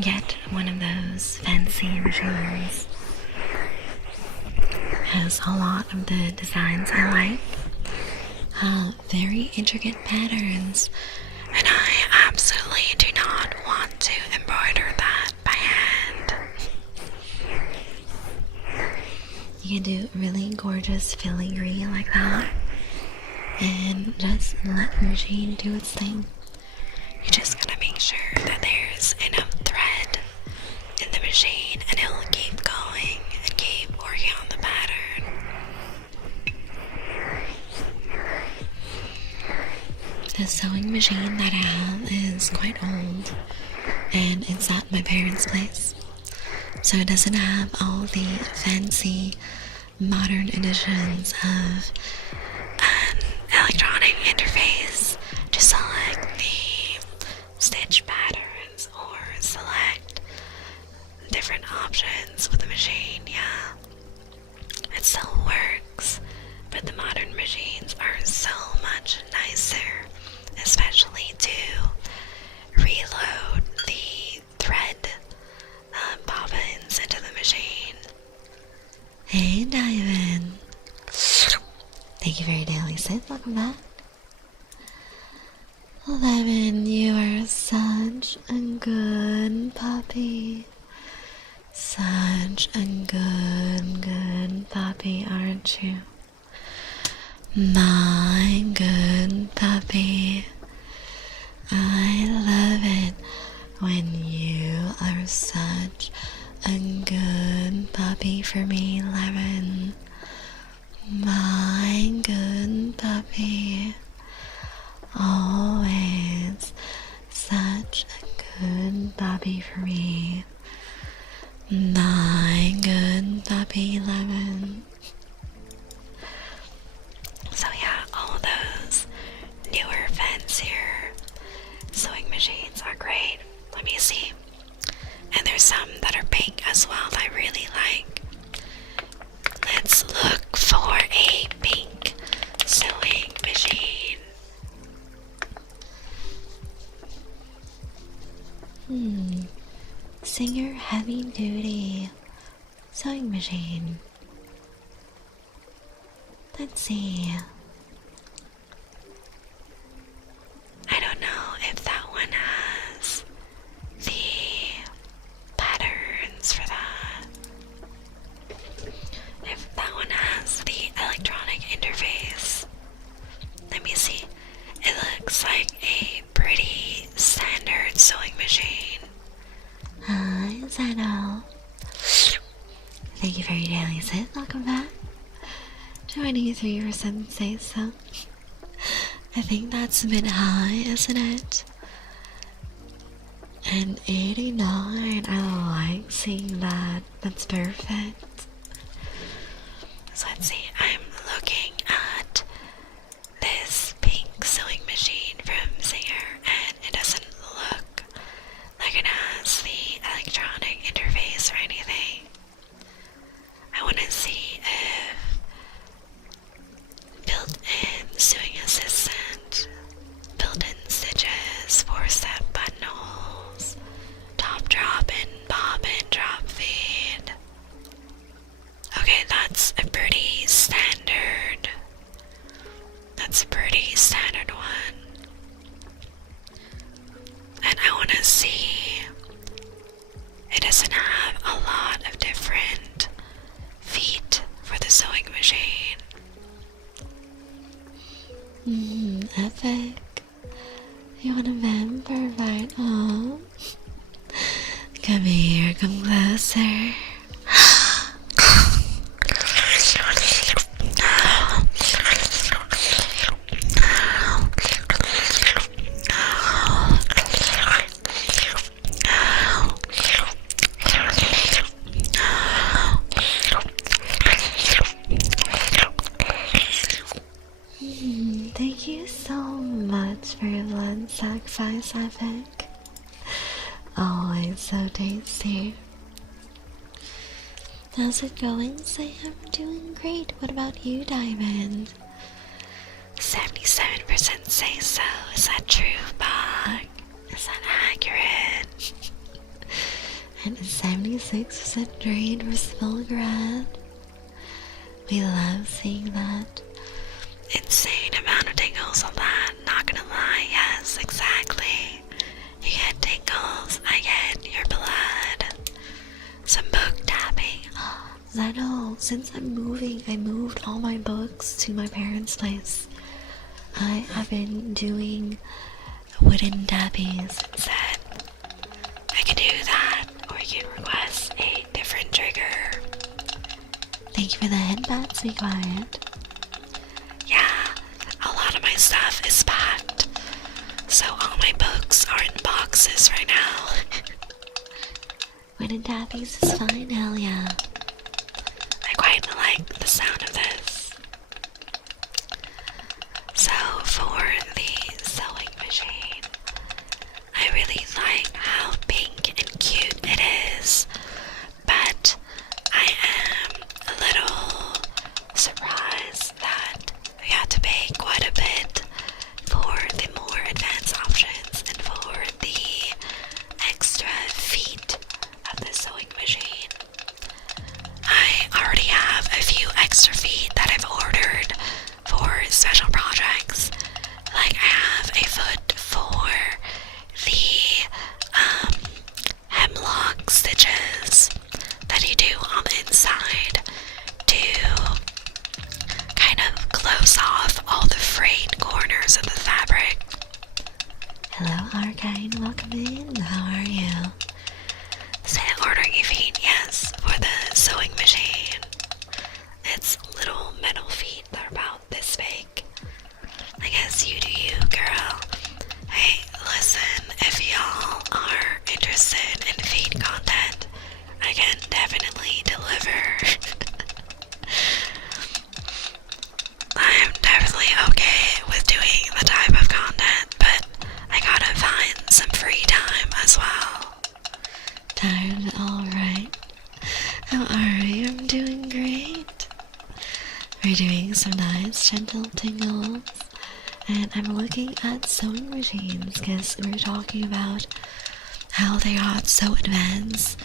get one of those fancy machines. Has a lot of the designs I like. Very intricate patterns. And I absolutely do not want to embroider that by hand. You can do really gorgeous filigree like that. And just let the machine do its thing. You just gotta make sure that there's enough thread in the machine and it'll keep going and keep working on the pattern. The sewing machine that I have is quite old, and it's at my parents' place, so it doesn't have all the fancy modern editions of An electronic interface to select the stitch patterns or select different options with the machine, yeah. It still works, but the modern machines are so much nicer, especially to reload the thread bobbins into the machine. Hey Diamond. Thank you for your daily sip. Welcome back. 11, you are such a good puppy. Such a good puppy, aren't you? My good puppy. I love it when you are such a good puppy for me, Levin. My good puppy. Always such a good puppy for me. My good puppy, Levin. So yeah, all those newer, fancier sewing machines are great. Singer heavy duty sewing machine. Let's see. I don't know if that one has the patterns for that. If that one has the electronic interface. Let me see. It looks like a pretty standard sewing machine. Hi, Zeno. Thank you for your daily sit. Welcome back. 23% say so. I think that's a bit high, isn't it? And 89. I like seeing that. That's perfect. So let's see. I'm looking at this pink sewing machine from Singer, and it doesn't look like it has the electronic interface or anything. I want to see if built-in sewing assistant, built-in stitches, 4-step buttonholes, top drop and bobbin drop feed. Okay, that's a pretty standard. That's a pretty standard one. And I want to see. It doesn't have a lot of different feet for the sewing machine. Epic. You want a member, right? Oh. Come here, come closer. Thank you so much for your blood sacrifice, Epic. Always so tasty. How's it going, Sam? I'm doing great. What about you, Diamond? 77% say so. Is that true, Bog? Is that accurate? And 76% drained for Spellgrad. We love seeing that. Insane amount of tingles on that. Not gonna lie, yes, exactly. You get tingles, I get your blood. Some book tapping. Zeno, since I'm moving, I moved all my books to my parents' place. I have been doing wooden tappies instead. I can do that, or you can request a different trigger. Thank you for the headbats, be quiet. Yeah, a lot of my stuff is packed, so all my books are in boxes right now. Wooden tappies is fine, hell yeah. I quite like the sound of this. So for the sewing machine, I really like how pink and cute it is, but I am a little surprised that we had to pay quite a bit for the more advanced options and for the extra feet of the sewing machine. I already have a few extra feet that I've ordered for special projects. Like I have a foot for the hemlock stitches that you do on the inside to kind of close off all the frayed corners of the fabric. Hello, Arcane, welcome in. How are you? Say ordering your feet, yes, for the sewing machine. It's little metal feet that are about this big. I guess you do you, girl. Hey, listen, if y'all are interested in feet content, I can definitely deliver. I'm definitely okay with doing the type of content, but I gotta find some free time as well. Tired, alright. How are you? I'm doing great. We're doing some nice gentle tingles. And I'm looking at sewing machines because we're talking about how they got so advanced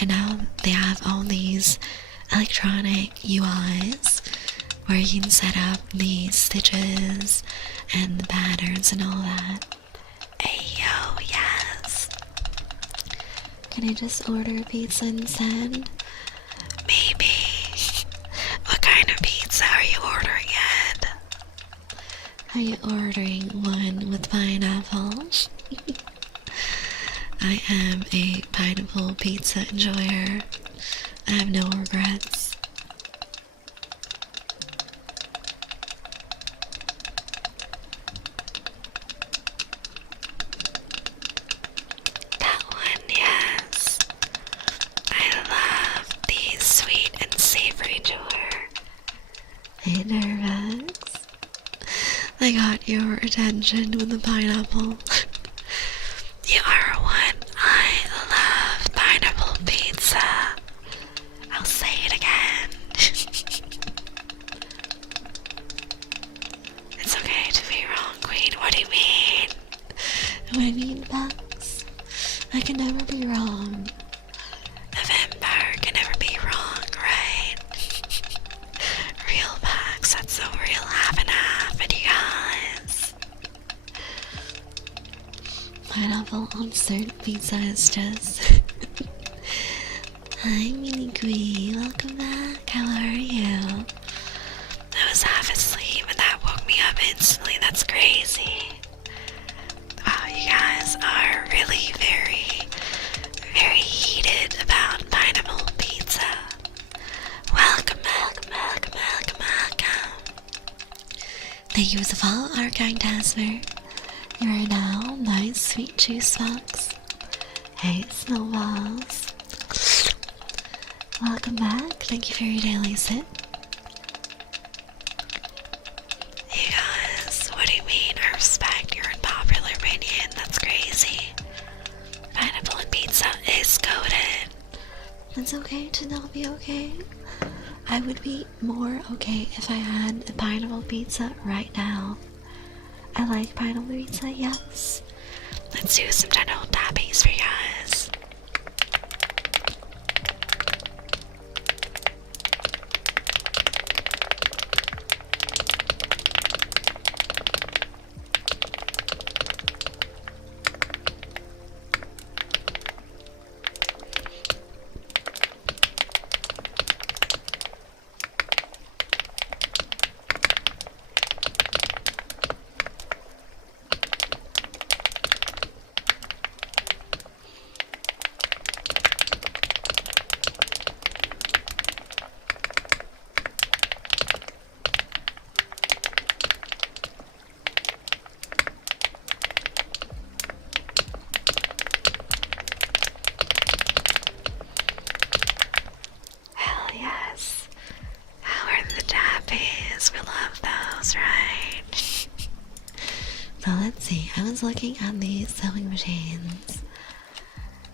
and now they have all these electronic UIs where you can set up the stitches and the patterns and all that. Ayo, yes. Can I just order a pizza instead? Maybe. What kind of pizza are you ordering yet? Are you ordering one with pineapple? I am a pineapple pizza enjoyer. I have no regrets. That one, yes. I love the sweet and savory joy. Hey, Nervous. I got your attention with the pineapple. You are one. I love pineapple pizza. I'll say it again. It's okay to be wrong, Queen. What do you mean? What I mean, Bugs, I can never be wrong. A vampire can never be wrong, right? Real Bugs, that's so real half and half, and you guys. Pineapple on certain pizza is just... Hi, Mini Queen. Welcome back. How are you? I was half asleep and that woke me up instantly. That's crazy. Wow, you guys are really very heated about pineapple pizza. Welcome. Thank you for the follow, our kind Tasmer. You are now nice sweet juice box. Hey, Snowballs. Welcome back. Thank you for your daily sip. You guys, what do you mean? I respect your unpopular opinion. That's crazy. Pineapple and pizza is goated. It's okay to not be okay. I would be more okay if I had a pineapple pizza right now. I like pineapple pizza, yes. Let's do some gentle tappies for you guys. Hell yes. How are the tappies? We love those, right? So let's see. I was looking at these sewing machines.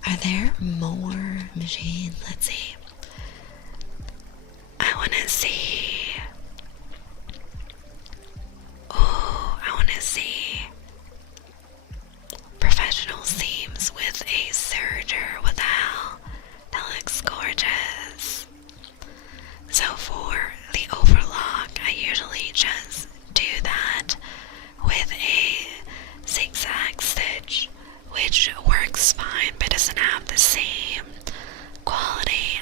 Are there more machines? Let's see. I want to see. Oh, I want to see professional seams with a serger. What the hell? That looks gorgeous. So for the overlock, I usually just do that with a zigzag stitch, which works fine but doesn't have the same quality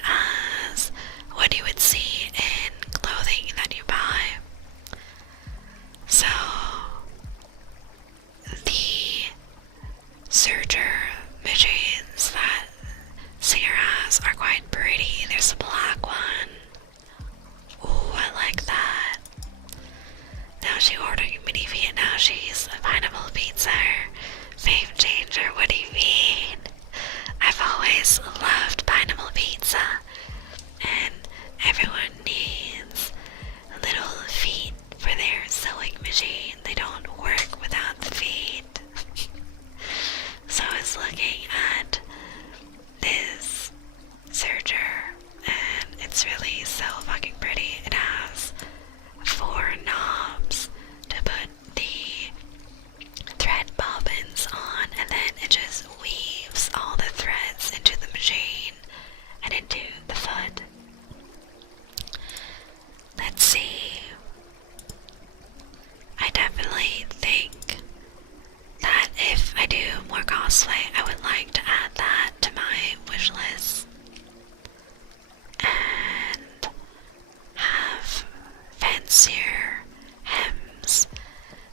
as what you would see in clothing that you buy. So the serger machines that Singer has are quite pretty. There's a black one. Ooh, I like that. Now she ordered mini feet. Now she's a pineapple pizza. Fame changer. What do you mean? I've always loved pineapple pizza, and everyone needs little feet for their sewing machine. They don't work without the feet. So I was looking at this serger, and it's really so fucking pretty. It has 4 knobs to put the thread ball cosplay, I would like to add that to my wish list. And have fancier hems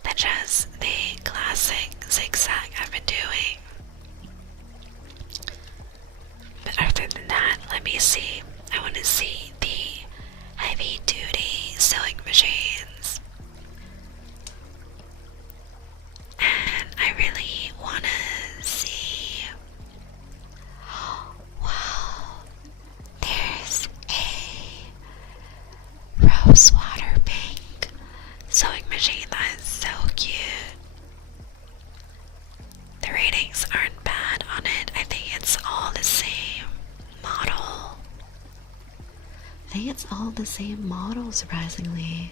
than just the classic zigzag I've been doing. But other than that, let me see. I want to see the heavy duty sewing machines. And I really want to see. Wow, there's a rosewater pink sewing machine that is so cute. The ratings aren't bad on it. I think it's all the same model. I think it's all the same model, surprisingly.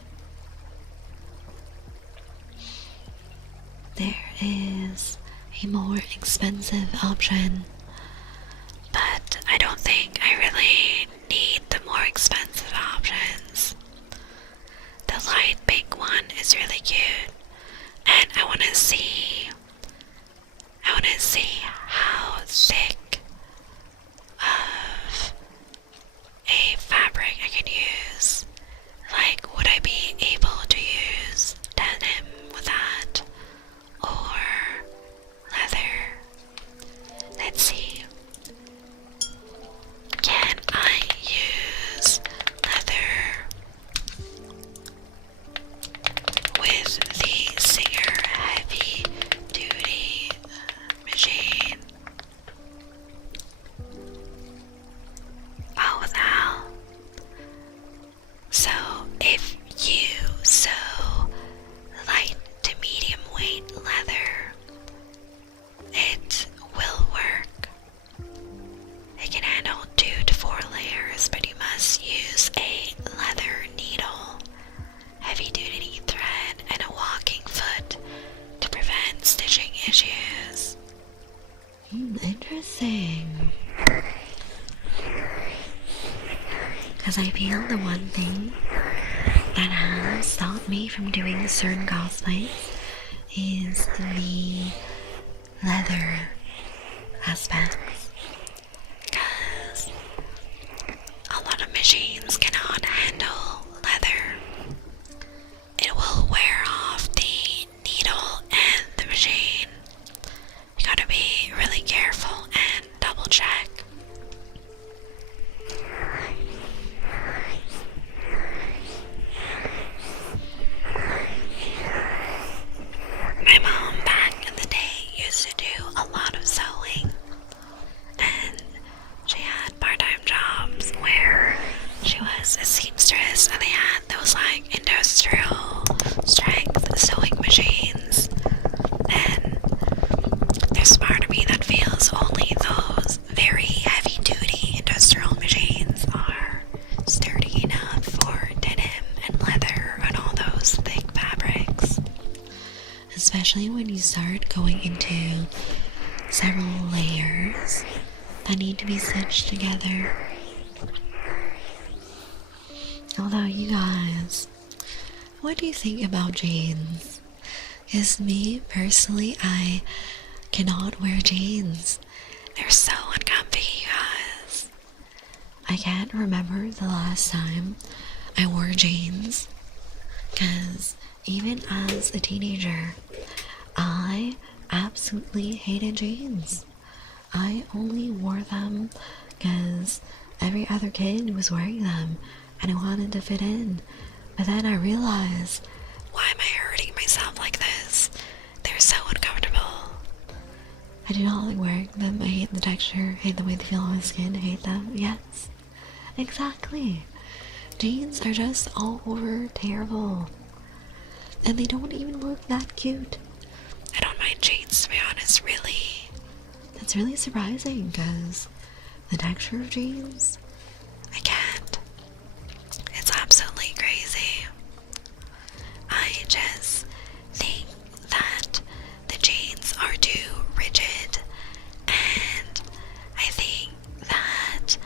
There is a more expensive option, But I don't think I really need the more expensive options. The light pink one is really cute. And I want to see how thick of a fabric I can use. Like, would I be able to use denim with that? Or leather? Let's see. Can I use leather with the Singer Heavy Duty machine? Oh, wow. So, if you sew light to medium weight leather, it will work. It can handle 2 to 4 layers, but you must use a leather needle, heavy duty thread, and a walking foot to prevent stitching issues. Interesting. Because I feel the one thing that has stopped me from doing certain cosplays is the leather aspects. Because a lot of machines cannot handle leather. It will wear off the needle and the machine. You gotta be really careful and double check. My mom back in the day used to do a lot of sewing, and she had part-time jobs where she was a seamstress, and they had those like industrial strength sewing machines. And there's part of me that feels only those very heavy-duty industrial machines are sturdy enough for denim and leather and all those thick fabrics. Especially when you start going into several layers that need to be stitched together. Although, you guys, what do you think about jeans? Because me, personally, I cannot wear jeans. They're so uncomfy, you guys. I can't remember the last time I wore jeans. Because even as a teenager, I absolutely hated jeans. I only wore them because every other kid was wearing them and I wanted to fit in. But then I realized, Why am I hurting myself like this? They're so uncomfortable. I do not like wearing them. I hate the texture, hate the way they feel on my skin, hate them. Yes, exactly. Jeans are just all over terrible. And they don't even look that cute. I don't mind jeans, to be honest, really. That's really surprising because the texture of jeans, I can't. It's absolutely crazy. I just think that the jeans are too rigid, and I think that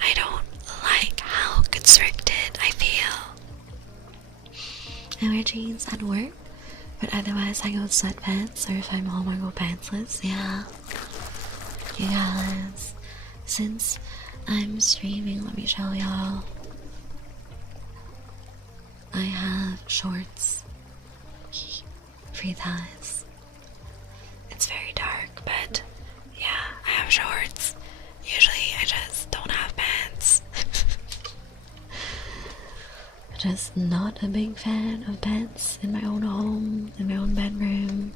I don't like how constricted I feel. I wear jeans at work But otherwise, I go sweatpants, or if I'm home, I go pantsless. Yeah. You guys, since I'm streaming, let me show y'all. I have shorts. Free thighs. It's very dark, but yeah, I have shorts. Usually I just don't have pants. Just not a big fan of pants in my own home, in my own bedroom.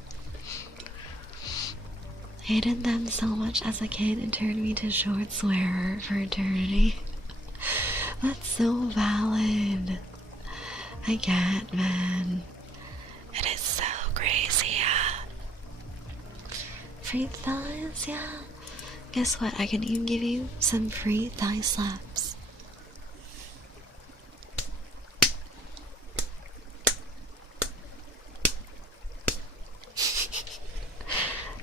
Hated them so much as a kid, it turned me to shorts wearer for eternity. That's so valid. I get, man. It is so crazy, yeah. Free thighs, yeah. Guess what? I can even give you some free thigh slaps.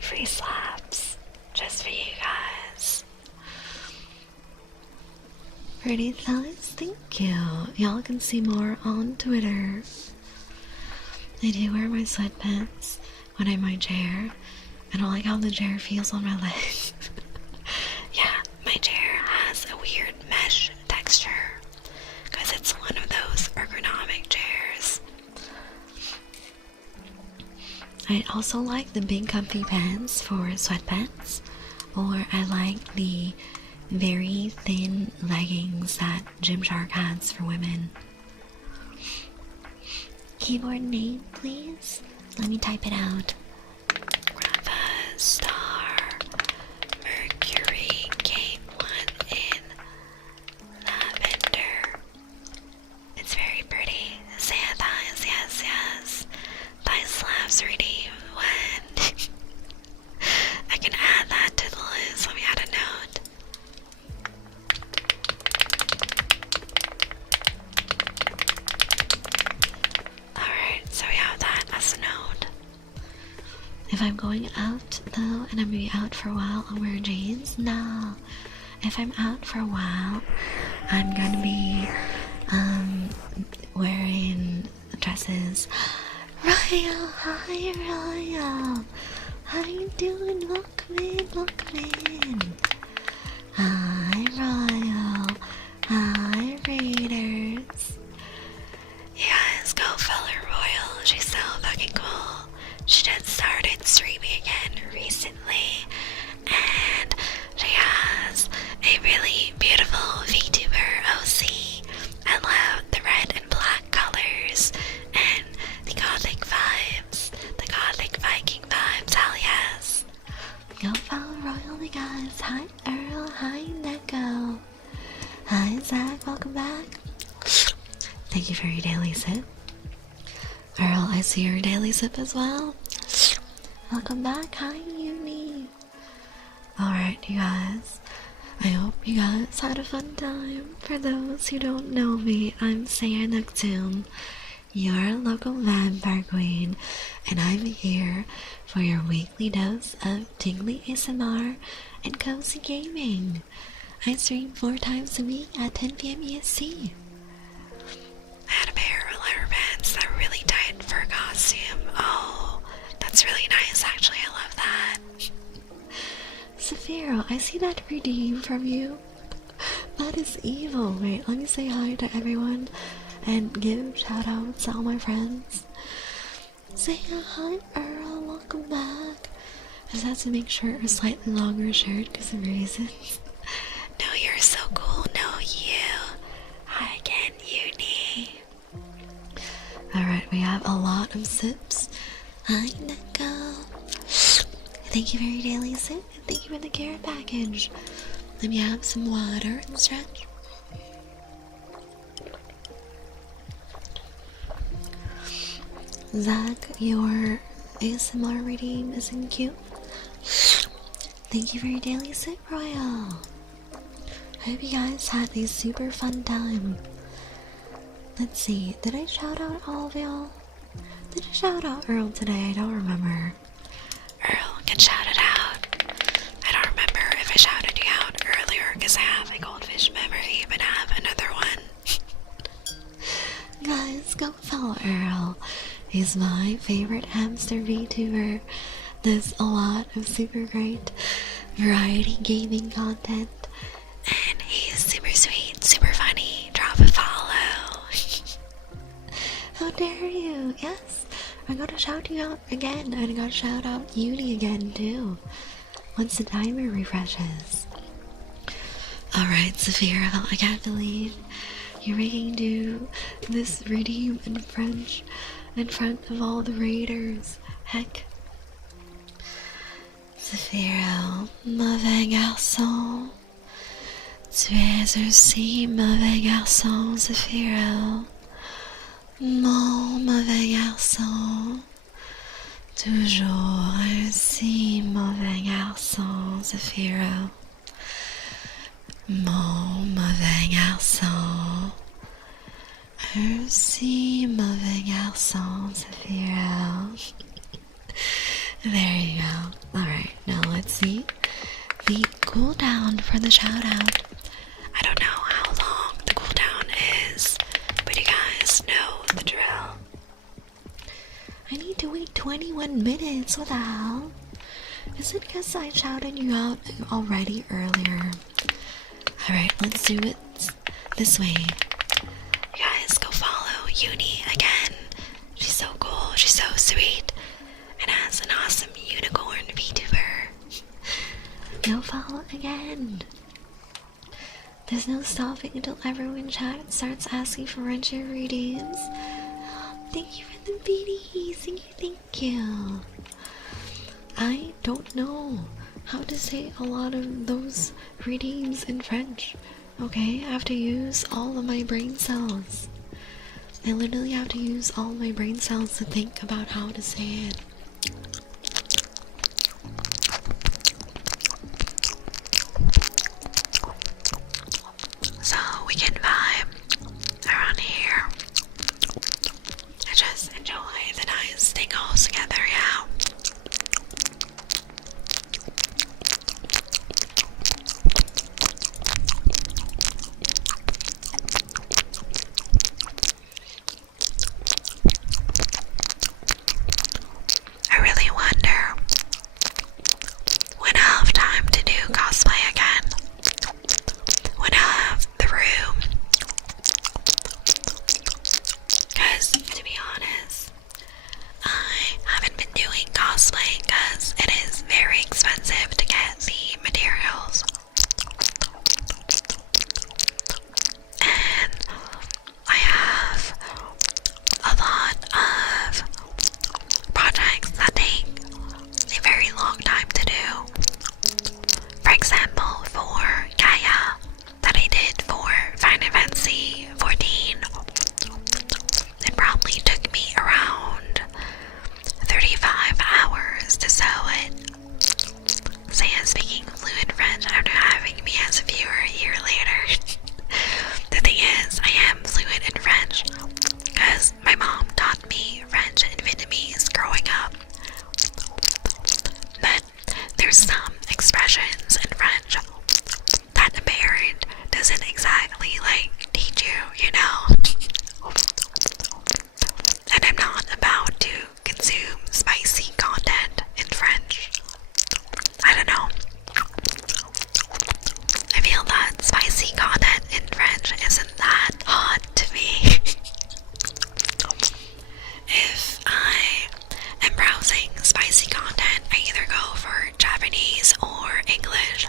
Free slaps. Just for you guys. Pretty thighs, thank you. Y'all can see more on Twitter. I do wear my sweatpants when I'm in my chair. I don't like how the chair feels on my legs. Yeah, my chair has a weird mesh texture because it's one of those ergonomic chairs. I also like the big comfy pants for sweatpants, or I like the very thin leggings that Gymshark has for women. Keyboard name, please? Let me type it out. Grandpa Star Mercury Kate 1 in lavender. It's very pretty. Say thighs, yes, yes. Thigh slaps ready when. I can add that to the list. Let me add a note. Alright, so we have that as a note. If I'm going out though, and I'm gonna be out for a while, I'll wear jeans. No. If I'm out for a while, I'm gonna be wearing dresses. Royal, hi Royal. How you doing? Welcome in, welcome in. Hi Royal. Hi Raiders. You guys go follow Royal. She's so fucking cool. She just started streaming again recently, and she has a really beautiful VTuber OC. I love the red and black colors and the gothic vibes, the gothic Viking vibes. Hell yes. Go follow Royal, you guys. Hi Earl, hi Neko. Hi Zach, welcome back. Thank you for your daily sip. Earl, I see your daily sip as well. Welcome back, hi Uni. Alright, you guys. I hope you guys had a fun time. For those who don't know me, I'm Saya Noctune, your local vampire queen, and I'm here for your weekly dose of tingly ASMR and cozy gaming. I stream 4 times a week at 10 p.m. EST. I had a pair of leather pants that were really tight for a costume. Oh, that's really nice actually. I love that. Saphiro, I see that redeem from you. That is evil. Wait, let me say hi to everyone and give shout outs to all my friends. Say hi, Earl, welcome back. I just had to make sure a slightly longer shirt because of reasons. No, you're so cool. No, you. Hi again, Uni. Alright, we have a lot of sips. Hi, Neko. Thank you for your daily sip, and thank you for the carrot package. Let me have some water and stretch. Zach, your ASMR reading isn't cute. Thank you for your daily sip, Royal. I hope you guys had a super fun time. Let's see, did I shout out all of y'all? Did I shout out Earl today? I don't remember. Earl can shout it out. I don't remember if I shouted you out earlier because I have a goldfish memory, but I have another one. Guys, go follow Earl. He's is my favorite hamster VTuber. Does a lot of super great variety gaming content. And he's super sweet, super funny. Drop a follow. How dare you? Yes, I gotta shout you out again. And I gotta shout out Uni again too. Once the timer refreshes. Alright, Saphira, I can't believe you're making do this redeem in French in front of all the raiders. Heck. Saphira, mauvais garçon. Tu es aussi mauvais garçon, Saphira. Mon mauvais garçon. Toujours aussi mauvais garçon, Saphira. Mon mauvais garçon. Aussi mauvais garçon, Saphira. There you go. Alright, now let's see the cooldown for the shout out. I don't know how long the cooldown is, but you guys know the drill. I need to wait 21 minutes. What the hell? Is it because I shouted you out already earlier? Alright, let's do it this way. You guys go follow Uni again. She's so cool, she's so sweet, and has an awesome unicorn VTuber. Go follow again. There's no stopping until everyone in chat starts asking for Rencher redeems. Thank you for the beanies. Thank you. I don't know how to say a lot of those redeems in French. Okay, I have to use all of my brain cells. I literally have to use all my brain cells to think about how to say it. So we can vibe around here and just enjoy the nice tingles together, yeah. I really wonder when I have time to do cosplay again, when I have the room, because to be honest, I haven't been doing cosplay because it is very expensive to get the materials, and I have a lot of projects that take a very long time to do. For example, for Gaia, that I did for Final Fantasy 14, it probably took me around 35 hours to sew it. So yeah, speaking fluent French after having me as a viewer a year later. The thing is, I am fluent in French because my mom taught me French and Vietnamese growing up. But there's some expressions in French that a parent doesn't exactly teach you, you know? And I'm not about to consume spicy content in French. I don't know. I feel that spicy content in French isn't that hot to me. If I am browsing spicy content, I either go for Japanese or English.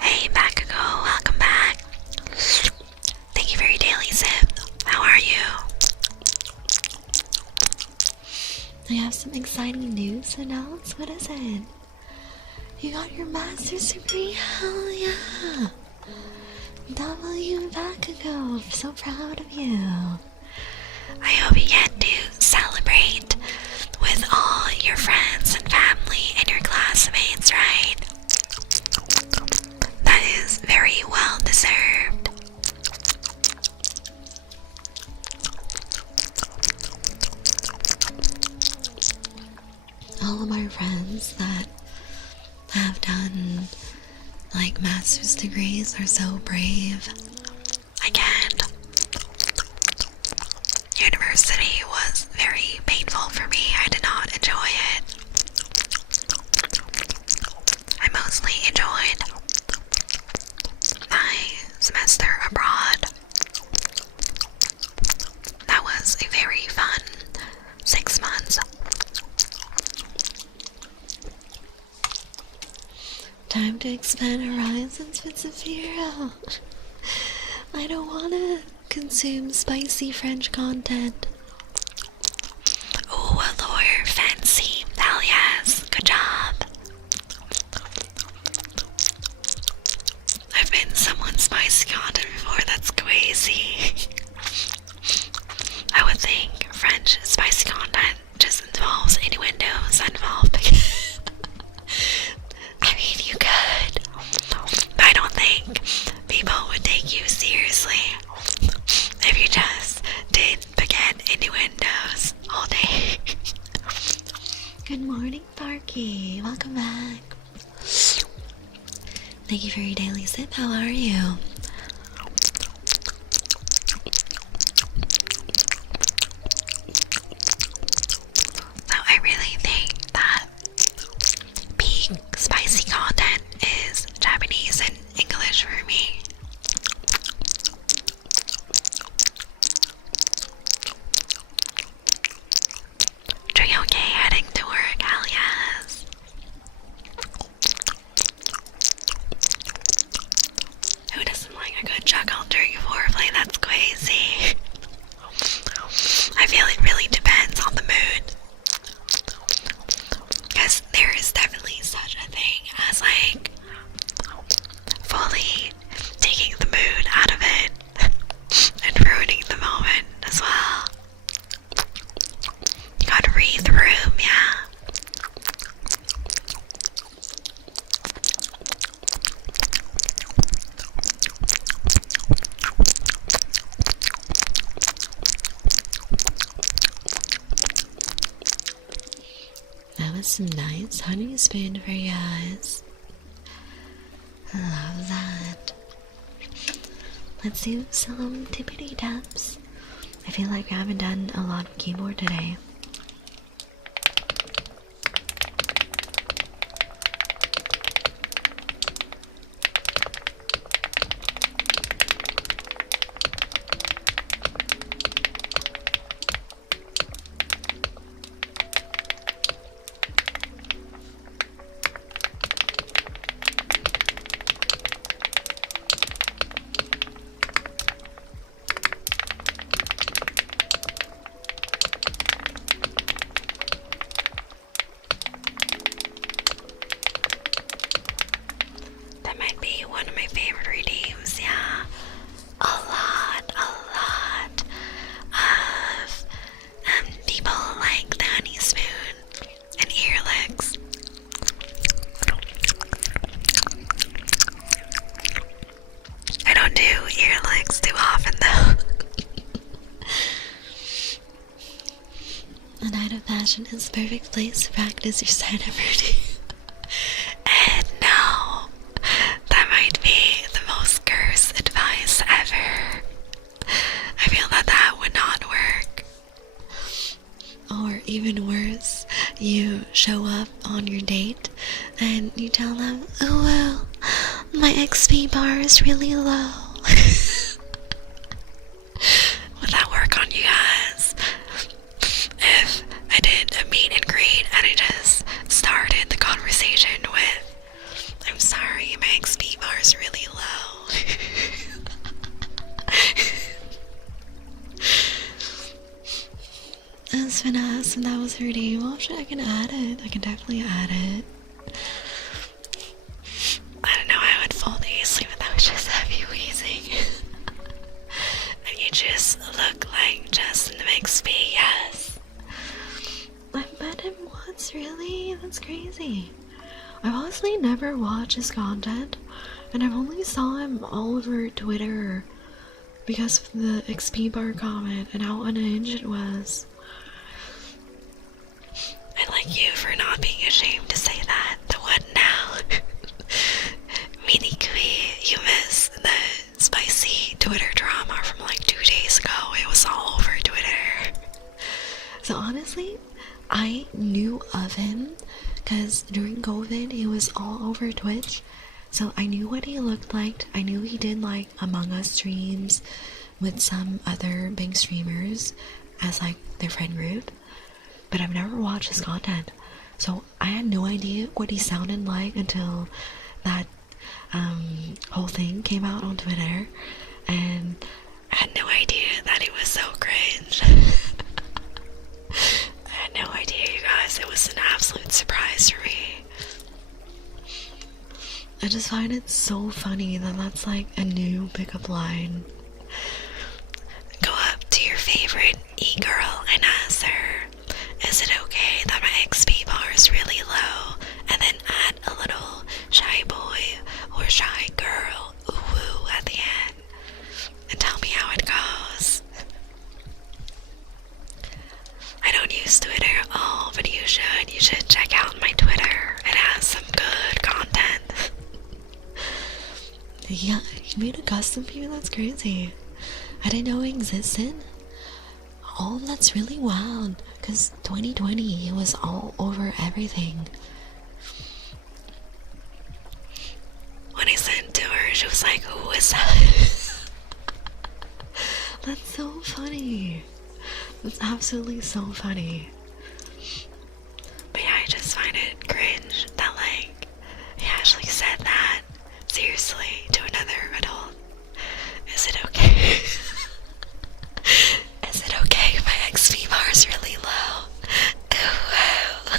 Hey Bakugo, welcome back. Thank you for your daily sip. How are you? I have some exciting news to announce. What is it? You got your master's degree? Hell yeah! W Bakugo, I'm so proud of you. I hope you get to celebrate with all your friends and family and your classmates, right? That is very well deserved. All of my friends that have done master's degrees are so brave. I can't. You're the time to expand horizons with Zafiro. I don't want to consume spicy French content. Ooh, a lawyer, fancy. Hell yes, good job. I've been someone's spicy content before, that's crazy. I would think French spicy content just involves innuendos involved. I mean, you could, but I don't think people would take you seriously if you just did baguette innuendos all day. Good morning, Parky. Welcome back. Thank you for your daily sip. How are you? So I really think that peak spicy content is Japanese and English for me. Doing okay, heading to work, hell yes. Who doesn't like a good chuckle during foreplay? That's crazy. I feel it really depends on the mood. Because there is definitely such a thing as like fully taking the mood out of it and ruining the moment as well. You gotta read the room, yeah. That was some nice honey spoon for you guys. I love that. Let's do some tippity taps. I feel like I haven't done a lot of keyboard today. That might be one of my favorite redeems, yeah. A lot of people like the honey spoon and ear licks. I don't do ear licks too often though. A night of passion is a perfect place to practice your sign-up routine. And no, that might be the most cursed advice ever. I feel that that would not work. Or even worse, you show up on your date and you tell them, oh well, my XP bar is really low. Would that work on you guys? If I did a meet and greet and I just started the conversation with, I'm sorry, my XP bar is really low. That's finesse, and that was redeem option. I can add it. I can definitely add it. I don't know, I would fall asleep if that was just heavy wheezing. And you just look like Justin McSpee, yes. I've met him once, really? That's crazy. I've honestly never watched his content, and I've only saw him all over Twitter because of the XP bar comment and how unhinged it was. I like you for not being ashamed to say that. The what now? Mini Kui, you miss the spicy Twitter drama from like 2 days ago. It was all over Twitter. So honestly, I knew of him because during COVID he was all over Twitch, so I knew what he looked like. I knew he did like Among Us streams with some other big streamers as like their friend group, but I've never watched his content, so I had no idea what he sounded like until that whole thing came out on Twitter, and I had no idea that it was so cringe. I had no idea, you guys. It was an absolute surprise for me. I just find it so funny that that's like a new pickup line. Go up to your favorite e-girl and ask her, is it okay that my XP bar is really low? And then add a little shy boy or shy girl ooh at the end. And tell me how it goes. I don't use Twitter at all, but you should. You should check out my Twitter. It has some good content. Yeah, you made a custom view? That's crazy. I didn't know it existed. Oh, that's really wild. Because 2020 was all over everything. When I sent to her, she was like, who is that? That's so funny. That's absolutely so funny. But yeah, I just find it cringe that, like, he actually said that seriously to another adult. Is it okay? Is it okay if my XP bar is really low? Ooh.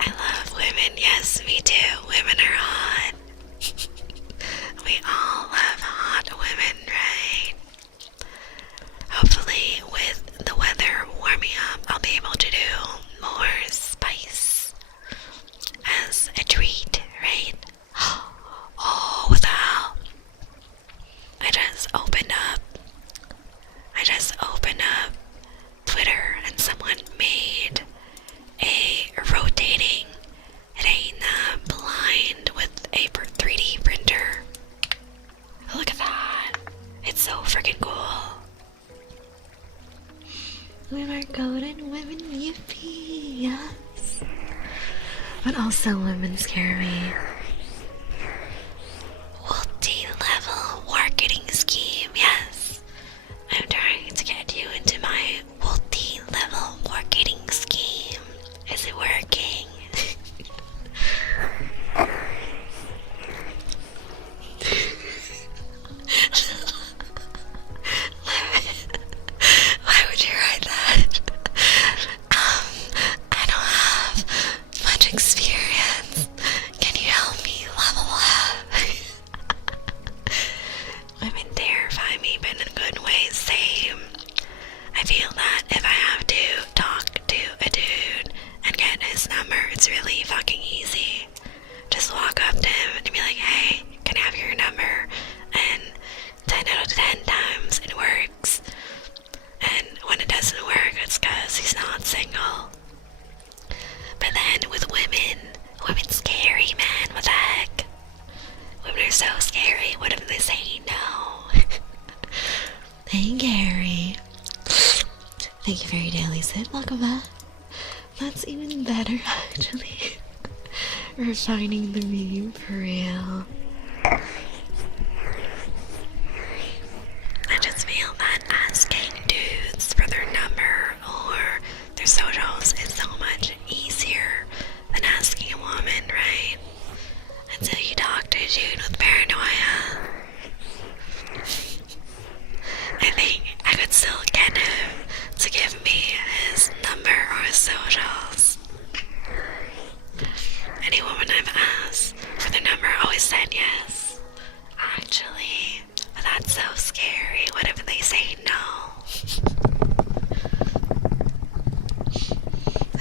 I love women. Yes, me too. Women are hot. We all love hot women, right? Hopefully, with the weather warming up, I'll be able to do more spice as a treat, right? Oh, without. I just opened up Twitter, and someone made a rotating reina blind with a 3D printer. Look at that. It's so freaking cool. We were golden women, yippee, yes. But also women scare me. Multi-level marketing scheme, yes. I'm trying to get you into my multi-level marketing scheme. Is it working? Why would you write that? I don't have much experience. Can you help me level up? Women terrify me, but in good ways, same. I feel that if I have to talk to a dude and get his number, it's really fucking easy. Just walk up to him and be like, hey, can I have your number? And 10 out of 10 times it works. And when it doesn't work, it's because he's not single. But then with women scary, man. What the heck? Women are so scary. What if they say no? Hey, Gary. Thank you for your daily sip. Welcome back. That's even better, actually. Refining the meme for real. I just feel that asking dudes for their number or their socials is so much easier than asking a woman, right? Until you talk to a dude with paranoia. I think I could still get him to give me his number or his socials. Any woman I've asked for their number always said yes. Actually, but that's so scary. What if they say no?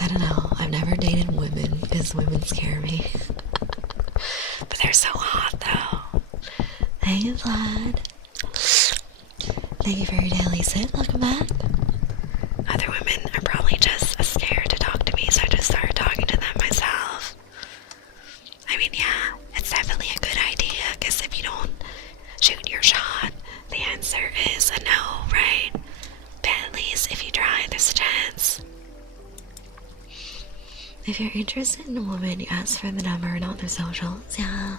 I don't know. I've never dated women because women scare me. But they're so hot, though. Hey, Vlad. Thank you for your daily sip. Welcome back. Other women are probably just as scared to talk to me, so I just started talking to them myself. I mean, yeah, it's definitely a good idea, because if you don't shoot your shot, the answer is a no, right? But at least if you try, there's a chance. If you're interested in a woman, you ask for the number, not their socials. Yeah.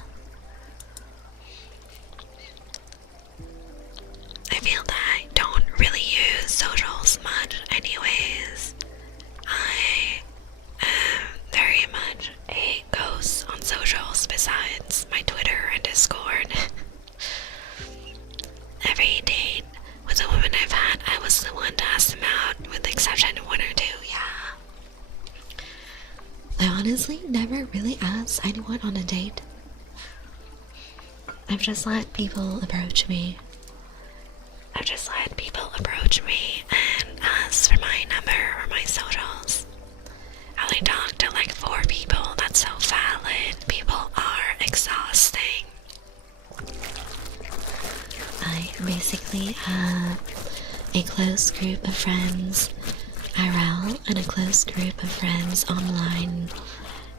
I feel that I don't really use socials much anyways. I am very much a ghost on honestly never really asked anyone on a date. I've just let people approach me. and ask for my number or my socials. I only talked to like 4 people. That's so valid. People are exhausting. I basically have a close group of friends IRL and a close group of friends online,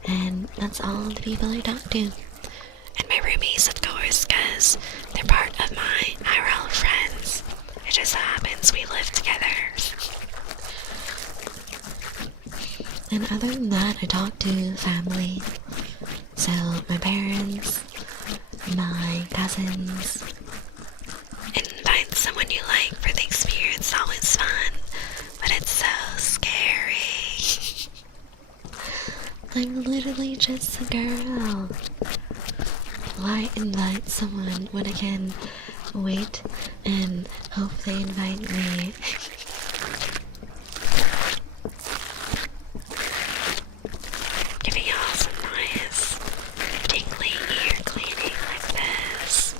and that's all the people I talk to. And my roomies, of course, because they're part of my IRL friends. It just so happens we live together. And other than that, I talk to family. So, my parents, my cousins. And find someone you like for the experience, always fun. But it's so scary. I'm literally just a girl. Why invite someone when I can wait and hope they invite me? Giving y'all some nice, tingly ear cleaning like this.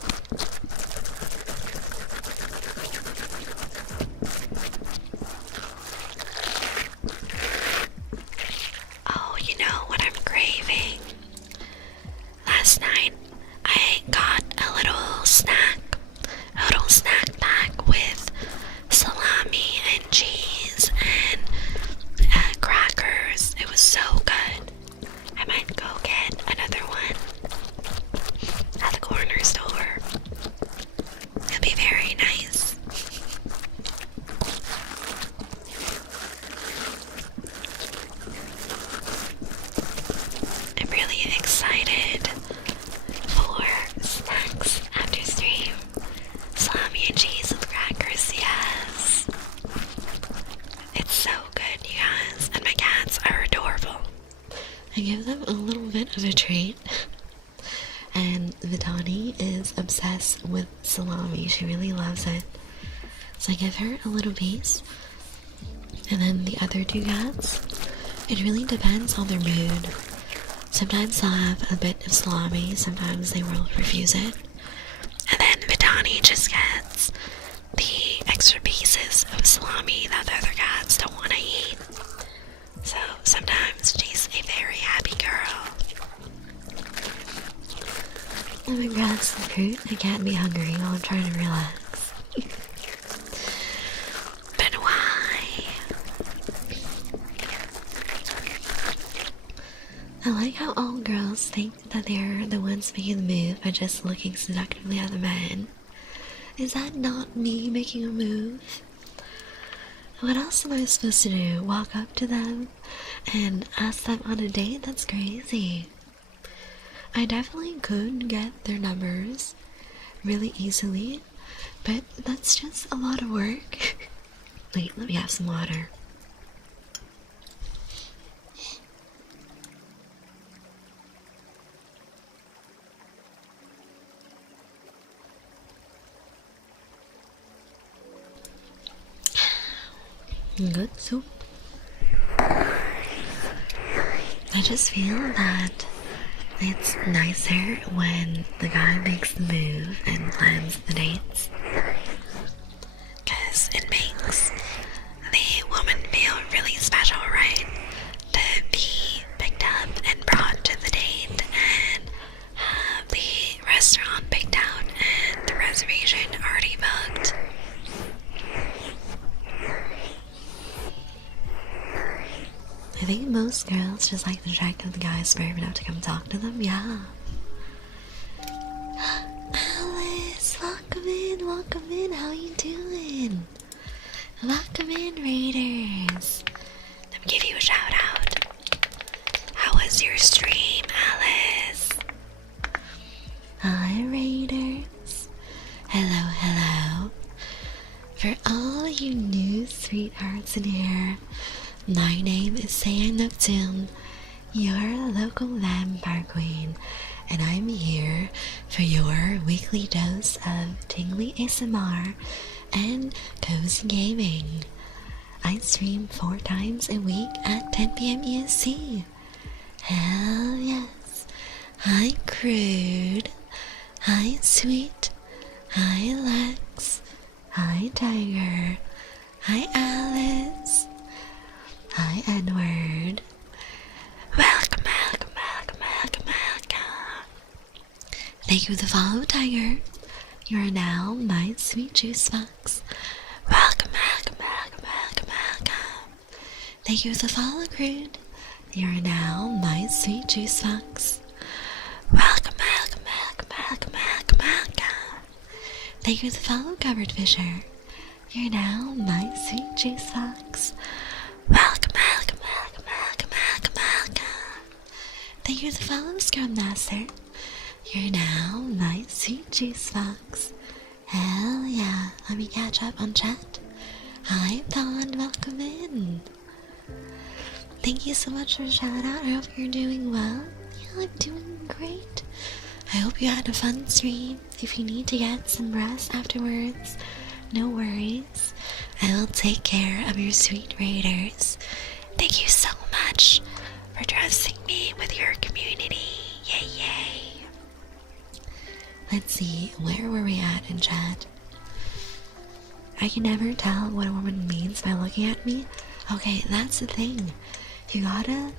Oh, you know what I'm craving? Last night, I got a little snack pack with salami and cheese and crackers. It was so good. I might go get another one at the corner store. It'll be very nice. I'm really excited for snacks after stream. Salami and cheese with crackers, yes. It's so good, you guys. And my cats are adorable. I give them a little bit of a treat. And Vitani is obsessed with salami. She really loves it. So I give her a little piece. And then the other 2 cats, it really depends on their mood. Sometimes they'll have a bit of salami, sometimes they will refuse it. And then Vitani just gets the extra pieces of salami that the other cats don't want to eat. So sometimes she's a very happy girl. I'm a grass and fruit. I can't be hungry while I'm trying to relax. But why? I like how all girls think that they're the ones making the move by just looking seductively at the man. Is that not me making a move? What else am I supposed to do? Walk up to them and ask them on a date? That's crazy. I definitely could get their numbers really easily, but that's just a lot of work. Wait, let me have some water. Good soup. I just feel that it's nicer when the guy makes the move and plans the dates. Because it makes the woman feel really special, right? To be picked up and brought to the date and have the restaurant picked out and the reservation already booked. I think most girls just like the check of the guys brave enough to come talk to them, yeah. Alice, welcome in, how you doing? Welcome in, Raiders. Let me give you a shout out. How was your stream, Alice? Hi, Raiders. Hello, hello. For all you new sweethearts in here, my name is Saya Nocturne, your local vampire queen, and I'm here for your weekly dose of tingly ASMR and cozy gaming. I stream 4 times a week at 10 p.m. EST. Hell yes. Hi, Crude. Hi, Sweet. Hi, Lex. Hi, Tiger. Hi, Alice. Hi, Edward. Welcome, welcome, welcome, welcome, welcome. Thank you for the follow, Tiger. You are now my sweet juice box. Welcome, welcome, welcome, welcome, welcome. Thank you for the follow, Crude. You are now my sweet juice box. Welcome, welcome, welcome, welcome, welcome, welcome. Thank you for the follow, Covered Fisher. You're now my sweet juice box. Welcome, welcome, welcome, welcome, welcome, welcome. Thank you for the follow, Scrum Master. You're now my sweet juice box. Hell yeah, let me catch up on chat. Hi, Pond, welcome in. Thank you so much for the shout out. I hope you're doing well. Yeah, I'm doing great. I hope you had a fun stream. If you need to get some rest afterwards, no worries. I will take care of your sweet raiders. Thank you so much for trusting me with your community. Yay, yay. Let's see, where were we at in chat? I can never tell what a woman means by looking at me. Okay, that's the thing. You gotta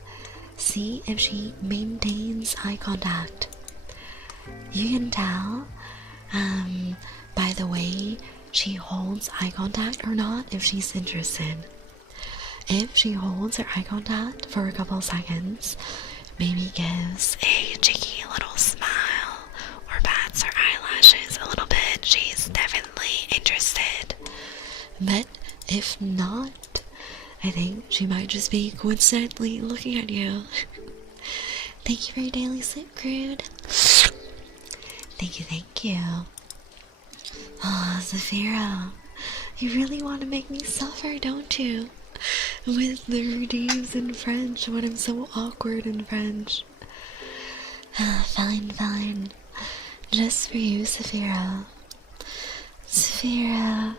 see if she maintains eye contact. You can tell by the way she holds eye contact or not if she's interested. If she holds her eye contact for a couple seconds, maybe gives a cheeky little smile or bats her eyelashes a little bit, she's definitely interested. But if not, I think she might just be coincidentally looking at you. Thank you for your daily sleep, Crude. Thank you, thank you. Oh, Zafiro, you really want to make me suffer, don't you? With the redeems in French when I'm so awkward in French. Fine, fine. Just for you, Zafiro. Zafiro,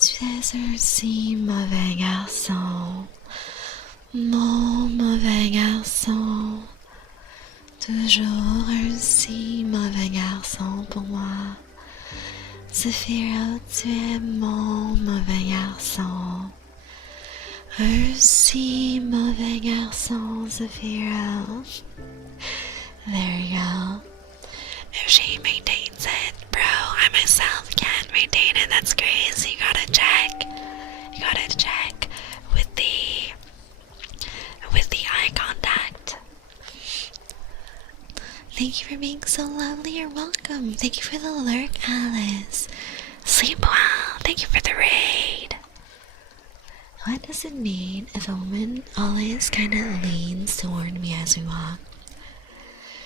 tu es un si mauvais garçon. Mon mauvais garçon. Toujours un si mauvais garçon pour moi. Zafiro, tu es mon mauvais garçon. Un si mauvais garçon, Zafiro. There you go. If she maintains it, bro, I myself can't maintain it. That's crazy. You gotta check. You gotta check with the eye contact. Thank you for being so lovely. You're welcome. Thank you for the lurk, Alice. Sleep well. Thank you for the raid. What does it mean if a woman always kind of leans toward me as we walk?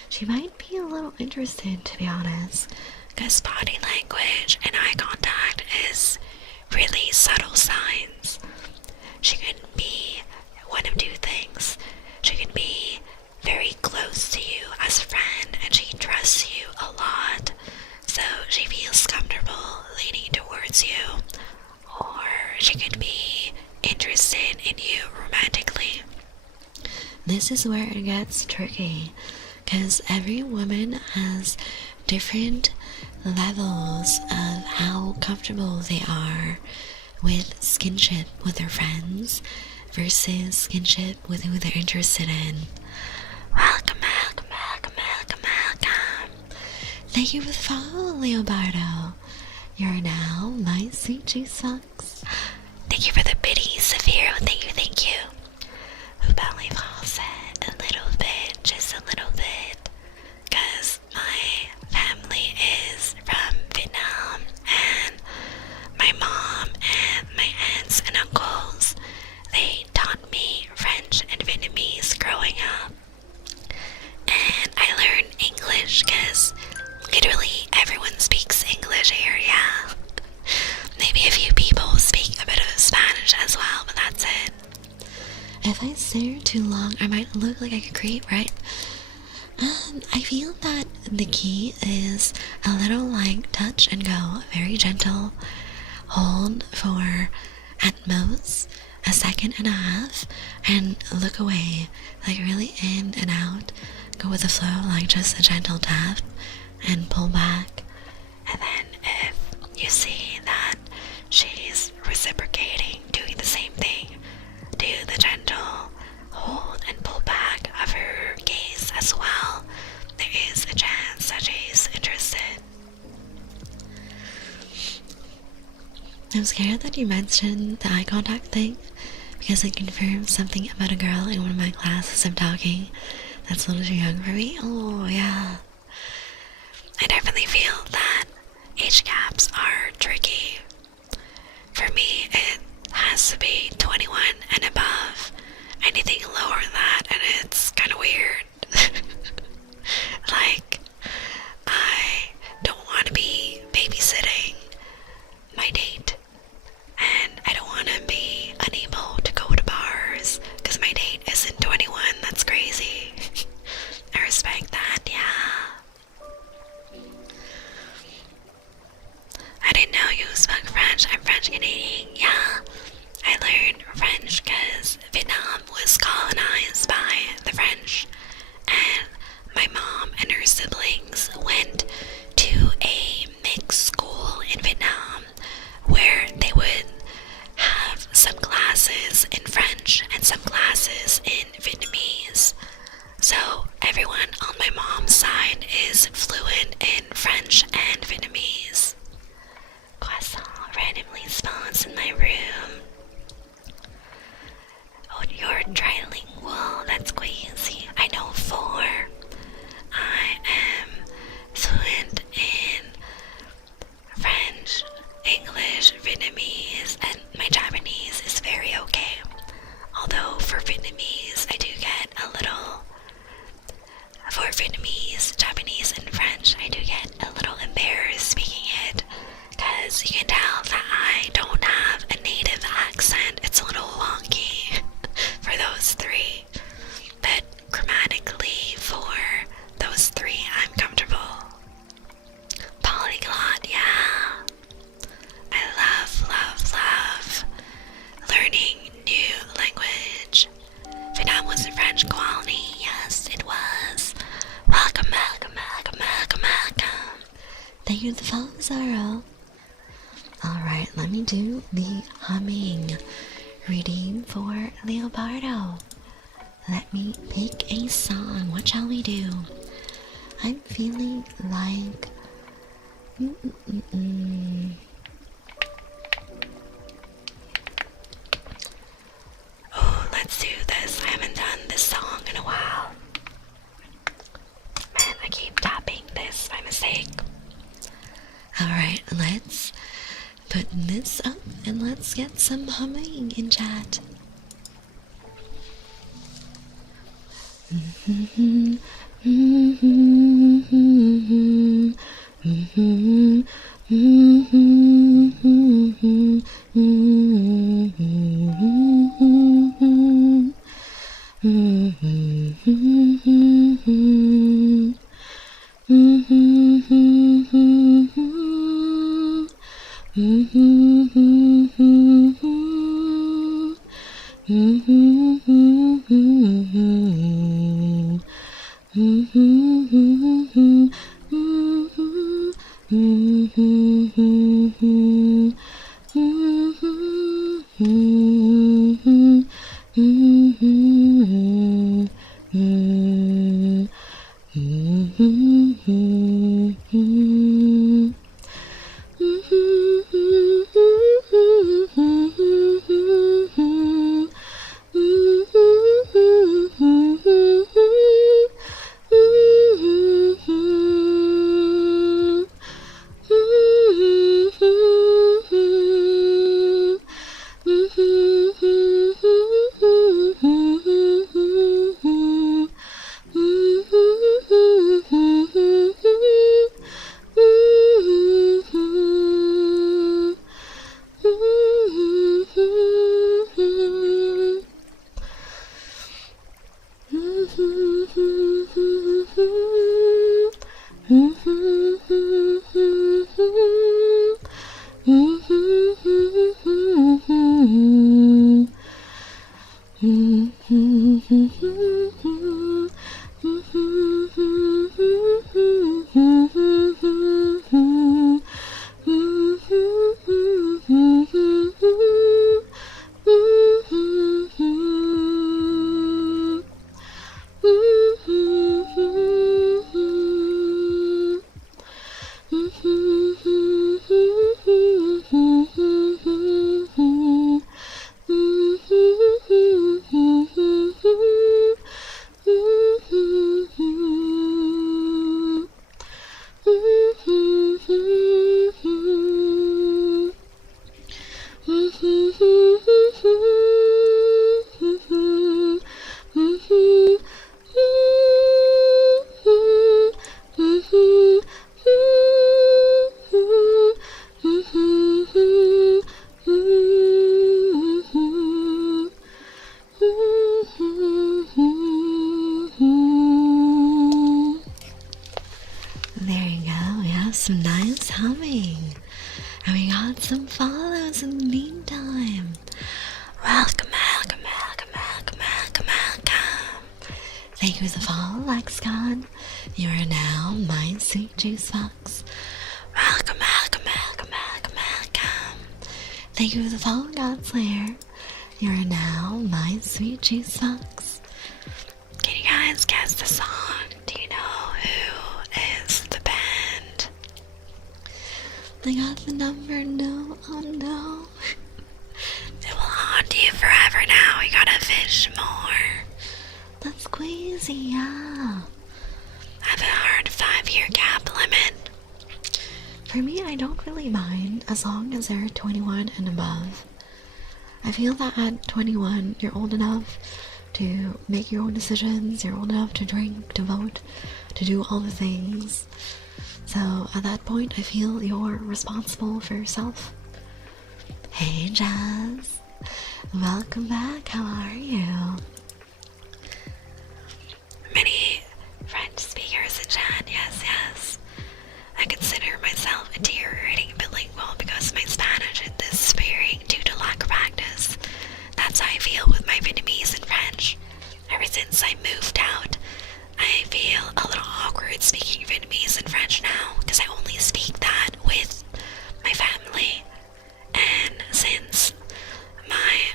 She might be a little interested, to be honest. Because body language and eye contact is really subtle signs. She could be one of two things. She could be very close to you as a friend and she trusts you a lot, so she feels comfortable leaning towards you. Or she could be interested in you romantically. This is where it gets tricky, because every woman has different levels of how comfortable they are with skinship with their friends versus skinship with who they're interested in. Welcome, welcome, welcome, welcome, welcome. Thank you for the follow, Leobardo. You're now my sweet juice box. Thank you for the biddies, Zafiro. Thank you, thank you. Vous parlez français a little bit, just a little bit, because my family is from Vietnam, and my mom and my aunts and uncles, they taught me French and Vietnamese growing up. And I learned English because literally everyone speaks English here, yeah. Maybe a few people speak a bit of Spanish as well, but that's it. If I stare too long, I might look like I could creep, right? I feel that the key is a little like touch and go, very gentle. Hold for at most a second and a half and look away, like really in and out, go with the flow, like just a gentle tap and pull back. And then if you see that she's reciprocating, doing the same thing, do the gentle hold and pull back of her gaze as well. There is a chance that she's interested. I'm scared that you mentioned the eye contact thing, because it confirms something about a girl in one of my classes I'm talking that's a little too young for me. Oh, yeah. I definitely feel that age gaps are tricky. For me, it has to be 21 and above. Anything lower than that, and it's kind of weird. Like, I don't want to be babysitting my date, and I don't want to be unable to go to bars because my date isn't 21. That's crazy. I respect that, yeah. I didn't know you spoke French. I'm French Canadian, yeah. I learned French because Vietnam was colonized by the French, and my mom and her siblings went to a mixed school in Vietnam where they would have some classes in French and some classes in Vietnamese. So everyone on my mom's side is fluent in French and Vietnamese. Croissant randomly spawns in my room. Oh, you're trilingual. That's crazy. I know 4. I am fluent in French, English, Vietnamese, and my Japanese is very okay. Although for Vietnamese, I do get a little... For Vietnamese, Japanese, and French, I do get a little embarrassed speaking it, because you can tell that I don't have a native accent. It's a little wonky for those 3, but grammatically for those 3, I'm comfortable. Polyglot, yeah. I love, love, love learning new language. Vietnam was a French colony. Yes, it was. Welcome, welcome, welcome, welcome, welcome. Thank you for the follow, Zara. Alright, let me do the humming reading for Leopardo. Let me pick a song. What shall we do? I'm feeling like... Oh, let's do this. I haven't done this song in a while. Man, I keep tapping this by mistake. Alright, let's put this up and let's get some humming in chat. There you go, we have some nice humming. And we got some follows in the meantime. Welcome, welcome, welcome, welcome, welcome, welcome. Thank you for the follow, Lexicon. You are now my sweet juice box. Welcome, welcome, welcome, welcome, welcome. Thank you for the follow, Godslayer. You are now my sweet juice box. Can you guys guess the song? Do you know who is the band? They got the number, no, oh no. It will haunt you forever now. You gotta fish more. That's crazy, yeah. I have a hard 5-year gap limit. For me, I don't really mind as long as they're 21 and above. I feel that at 21, you're old enough to make your own decisions, you're old enough to drink, to vote, to do all the things. So at that point, I feel you're responsible for yourself. Hey Jazz, welcome back, how are you? Many French speakers in chat, yes, yes. I consider myself a deteriorating bilingual because my Spanish is disappearing due to lack of practice. That's how I feel with my Vietnamese and French. Ever since I moved out, I feel a little awkward speaking Vietnamese and French now because I only speak that with my family. And since my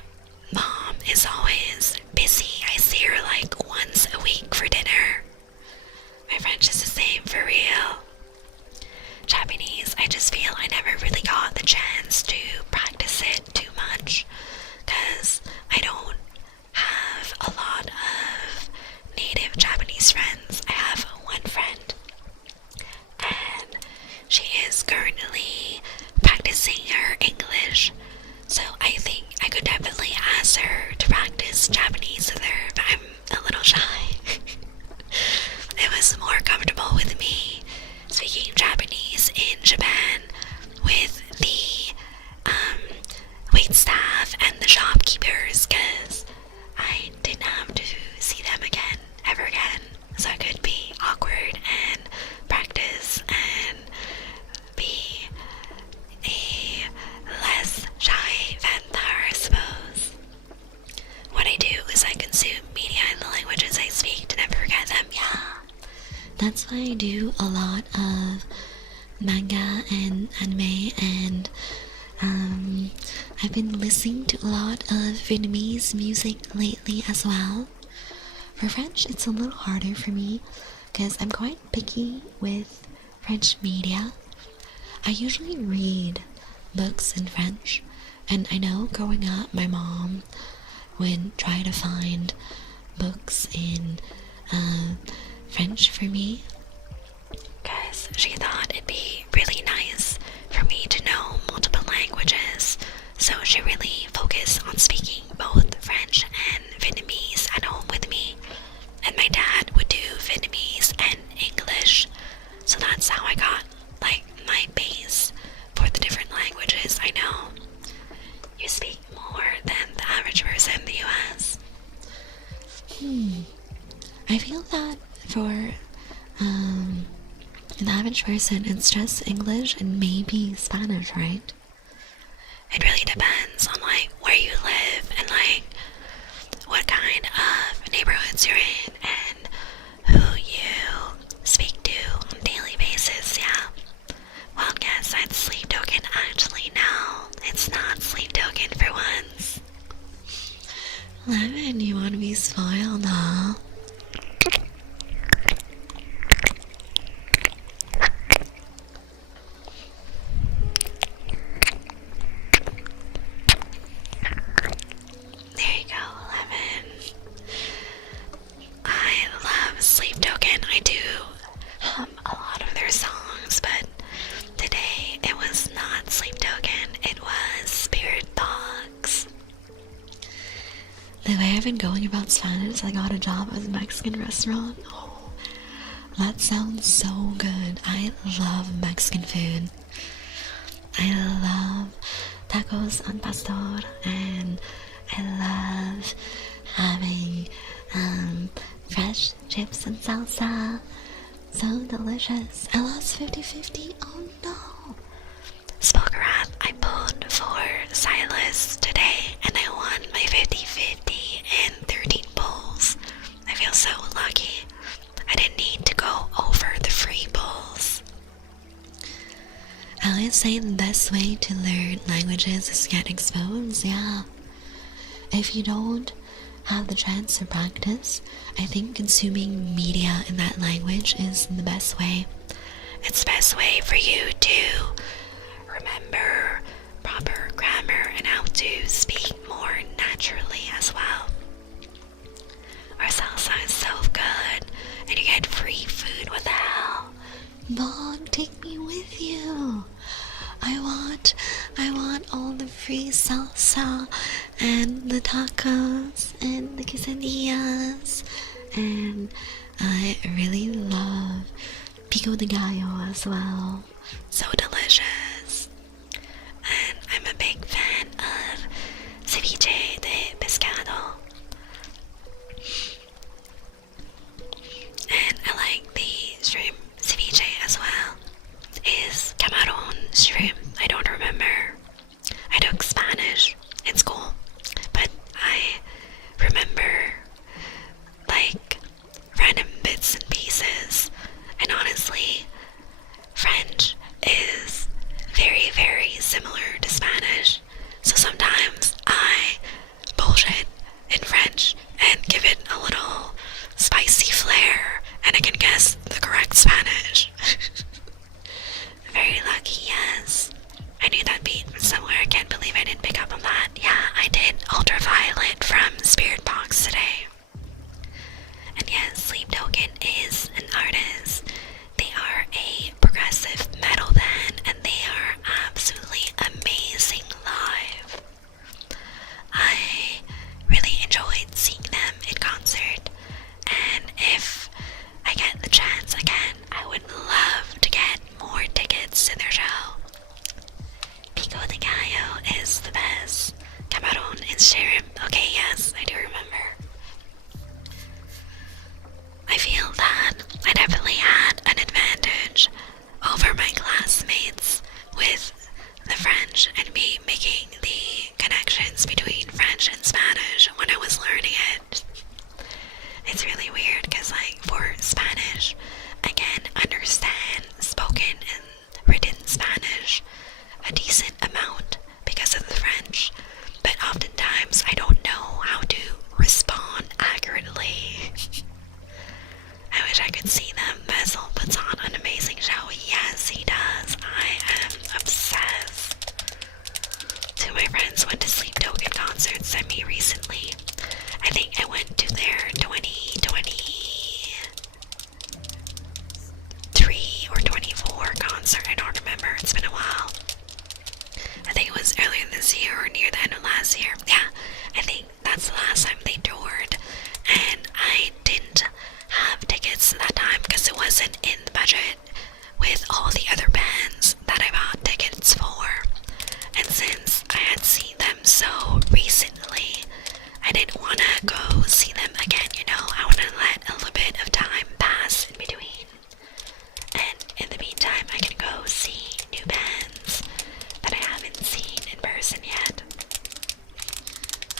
mom is always busy, I see her like once a week for dinner. My French is the same for real. Japanese, I just feel I never really got the chance to practice it too much because I don't have a lot of native Japanese friends. I have one friend and she is currently practicing her English, so I think I could definitely ask her to practice Japanese with her, but I'm a little shy. It was more comfortable with me speaking Japanese in Japan with the wait staff and the shopkeepers because I didn't have to see them again, ever again, so I could be awkward and practice and be a less shy vampire, I suppose. What I do is I consume media in the languages I speak to never forget them, yeah. That's why I do a lot of manga and anime, and I've been listening to a lot of Vietnamese music lately as well. For French, it's a little harder for me because I'm quite picky with French media. I usually read books in French, and I know growing up my mom would try to find books in French for me because she thought it'd be really nice for me to know multiple languages, so she really focused on speaking both French and Vietnamese at home with me, and my dad would do Vietnamese and English, so that's how I got like my base for the different languages I know. You speak more than the average person in the US. I feel that for an average person, it's just English and maybe Spanish, right? It really depends on like where you live and like what kind of neighborhood even going about Spanish, I got a job at a Mexican restaurant. Oh, that sounds so good. I love Mexican food. I love tacos al pastor, and I love having fresh chips and salsa. So delicious. I lost 50-50. Oh no. Spokerath, I pulled for Silas today and I won my 50-50 in 13 pulls. I feel so lucky. I didn't need to go over the free pulls. I always say the best way to learn languages is to get exposed, yeah. If you don't have the chance to practice, I think consuming media in that language is the best way. It's the best way for you to remember proper grammar and how to speak more naturally as well. Our salsa is so good, and you get free food. What the hell? Mom, take me with you. I want all the free salsa and the tacos and the quesadillas, and I really love pico de gallo as well. So delicious. And I'm a big fan of ceviche de pescado. And I like the shrimp ceviche as well. Is camarón shrimp. I don't remember. I took Spanish in school, but I remember like random bits and pieces. And honestly, French is very, very similar to Spanish. So sometimes I bullshit in French and give it a little spicy flair, and I can guess the correct Spanish. Very lucky, yes. I knew that beat somewhere. I can't believe I didn't pick up on that. Yeah, I did Ultraviolet from Spirit Box today. And yes, Sleep Token is an artist. They are a progressive metal band, and they are absolutely amazing live. I really enjoyed seeing them in concert, and if I get the chance again, I would love to get more tickets to their show. Pico de Gallo is the best. Camarón is shrimp. Okay, yes, I do remember. I feel that I definitely had an advantage over my classmates with the French and me making the connections between French and Spanish when I was learning it. It's really weird because, like, for Spanish, I can understand spoken and written Spanish a decent amount because of the French, but oftentimes I don't know how to respond accurately. I wish I could see them. Basil puts on an amazing show. Yes, he does. I am obsessed. Two of my friends went to Sleep Token concerts at me recently. I think I went to their 2023 or 24 concert. I don't remember. It's been a while. I think it was earlier this year or near the end of last year. Yeah, I think that's the last time they toured. And I didn't have tickets that time because it wasn't in the budget with all the other bands that I bought tickets for. And since I had seen them so recently, I didn't want to go see them again, you know. I want to let a little bit of time pass in between. And in the meantime, I can go see new bands that I haven't seen in person yet.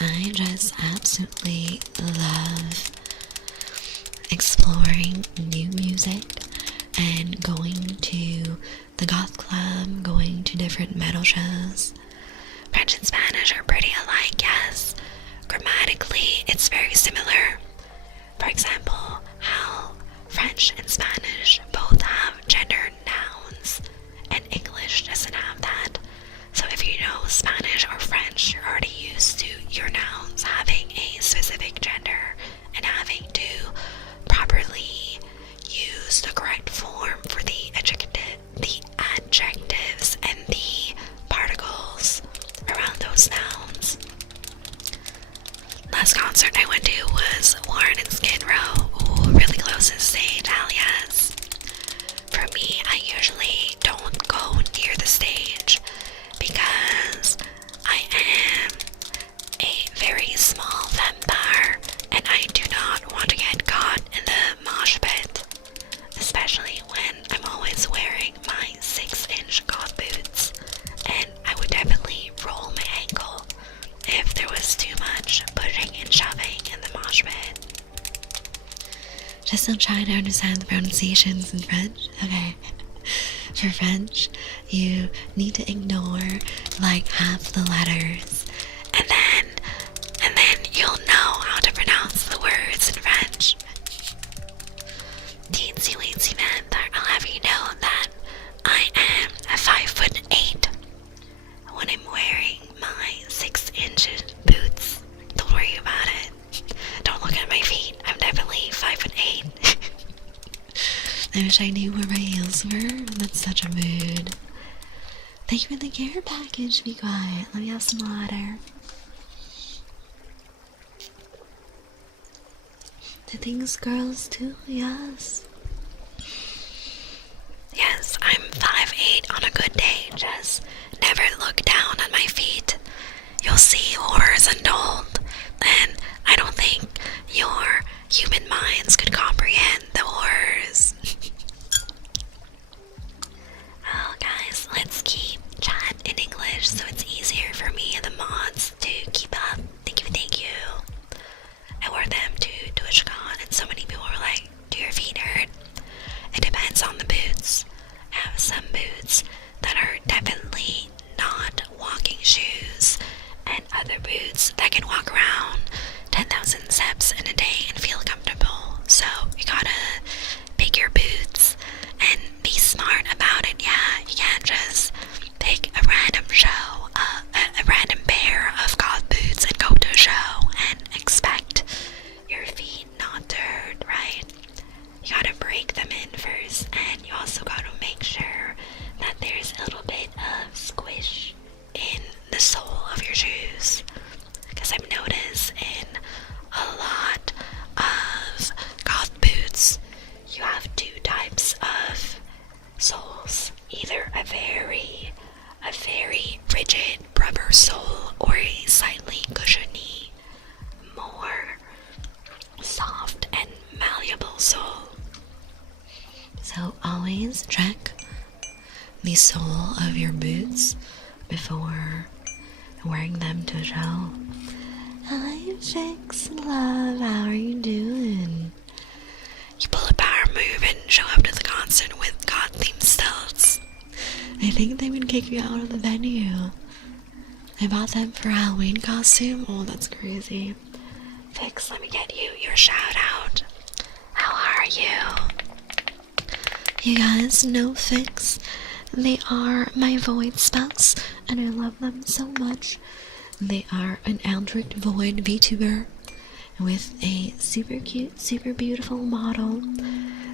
I just absolutely love exploring new music and going to the goth club, going to different metal shows. French and Spanish are pretty alike, yes. Grammatically, it's very similar. For example, how French and Spanish both have gender nouns, and English doesn't have that. So if you know Spanish or French, you're already used to your nouns having a specific gender and having to properly use the correct form for the adjectives and the particles around those nouns. Last concert I went Just still trying to understand the pronunciations in French. Okay. For French, you need to ignore like half the letters, and then you'll know how to pronounce the words in French. Teensy weensy Panther, I'll have you know that I am a 5'8" when I'm wearing my 6-inch boots. Don't worry about it. Don't look at my feet. I'm definitely 5'8". I wish I knew where my heels were. That's such a mood. Thank you for the care package. Be quiet. Let me have some water. The things girls too, yes. Yes, I'm 5'8" on a good day. Just never look down at my feet. You'll see horrors untold, and I don't think your human minds could comprehend the horrors. Oh, guys, let's keep chat in English so it's easier for me and the mods to keep up. Thank you. I wore them to TwitchCon, and so many people were like, "Do your feet hurt?" It depends on the boots. I have some boots that are definitely not walking shoes, and other boots that can walk around 10,000 steps in a day and feel comfortable. So you gotta pick your boots and be smart about it. Yeah, you can't just pick a random a random pair of golf boots and go to a show and expect your feet not to hurt, right? You gotta break them in first, and you also gotta make sure that there's a little bit of squish in the sole of your shoes, because I've noticed in a lot of golf boots you have two types of soles, either a very rigid rubber sole or a slightly cushiony, more soft and malleable sole. So always check the sole of your boots before wearing them to a show. Hi, Fix Love, how are you doing? You pull a power move and show up to the concert with God-themed stilts. I think they would kick you out of the venue. I bought them for a Halloween costume. Oh, that's crazy. Fix, let me get you your shout out. How are you? You guys know Fix. They are my void spouse, and I love them so much. They are an Android void VTuber with a super cute, super beautiful model.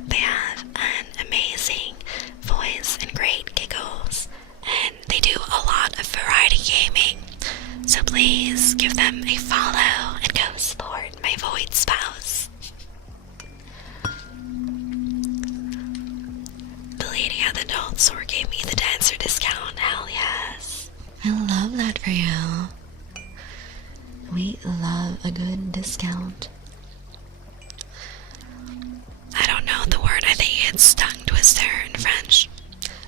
They have an amazing voice and great giggles, and they do a lot of variety gaming. So please give them a follow and go support my void spouse. The lady at the doll store gave me the dancer discount. Hell yes. I love that for you. We love a good discount. I don't know the word. I think it's tongue twister in French.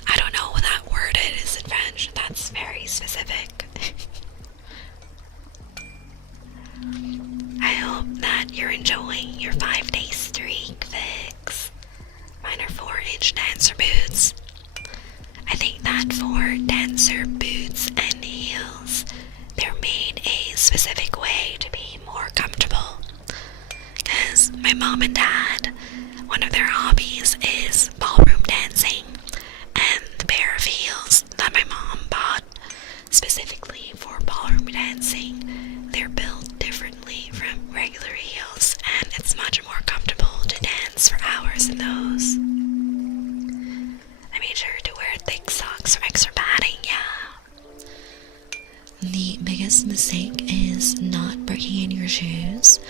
I don't know what that word is in French. That's very specific. I hope that you're enjoying your 5-day streak, Fix. Mine are 4-inch dancer boots. I think that for dancer boots and heels, they're made a specific way to be more comfortable. Because my mom and dad, one of their hobbies is ballroom dancing, and the pair of heels that my mom bought specifically for ballroom dancing, they're built differently from regular heels, and it's much more comfortable to dance for hours in those. I made sure to wear thick socks for extra padding, yeah. The biggest mistake is not breaking in your shoes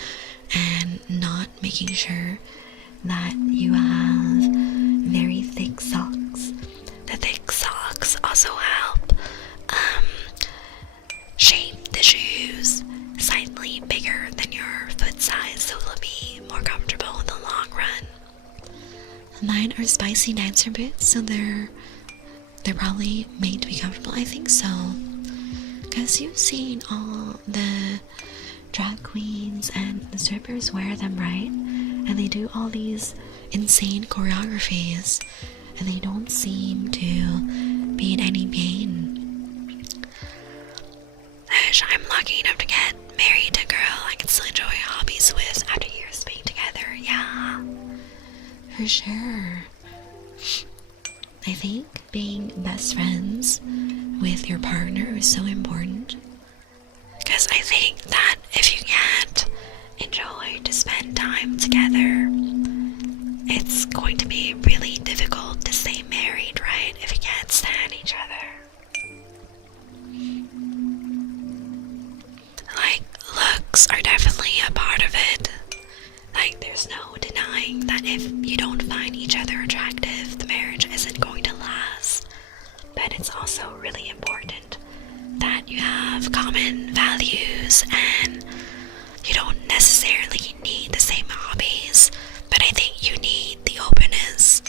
and not making sure that you have very thick socks. The thick socks also help shape the shoes slightly bigger than your foot size, so it'll be more comfortable in the long run. Mine are spicy dancer boots, so they're probably made to be comfortable. I think so. Because you've seen all the drag queens and the strippers wear them, right? and they do all these insane choreographies, and they don't seem to be in any pain. I'm lucky enough to get married to a girl I can still enjoy hobbies with after years being together. Yeah, for sure. I think being best friends with your partner is so important. because I think that if you can't enjoy to spend time together, it's going to be really difficult to stay married, right? If you can't stand each other. Like, looks are definitely a part of it. Like, there's no denying that if you don't find each other attractive, the marriage isn't going to last. But it's also really important that you have common values, and you don't necessarily need the same hobbies, but I think you need the openness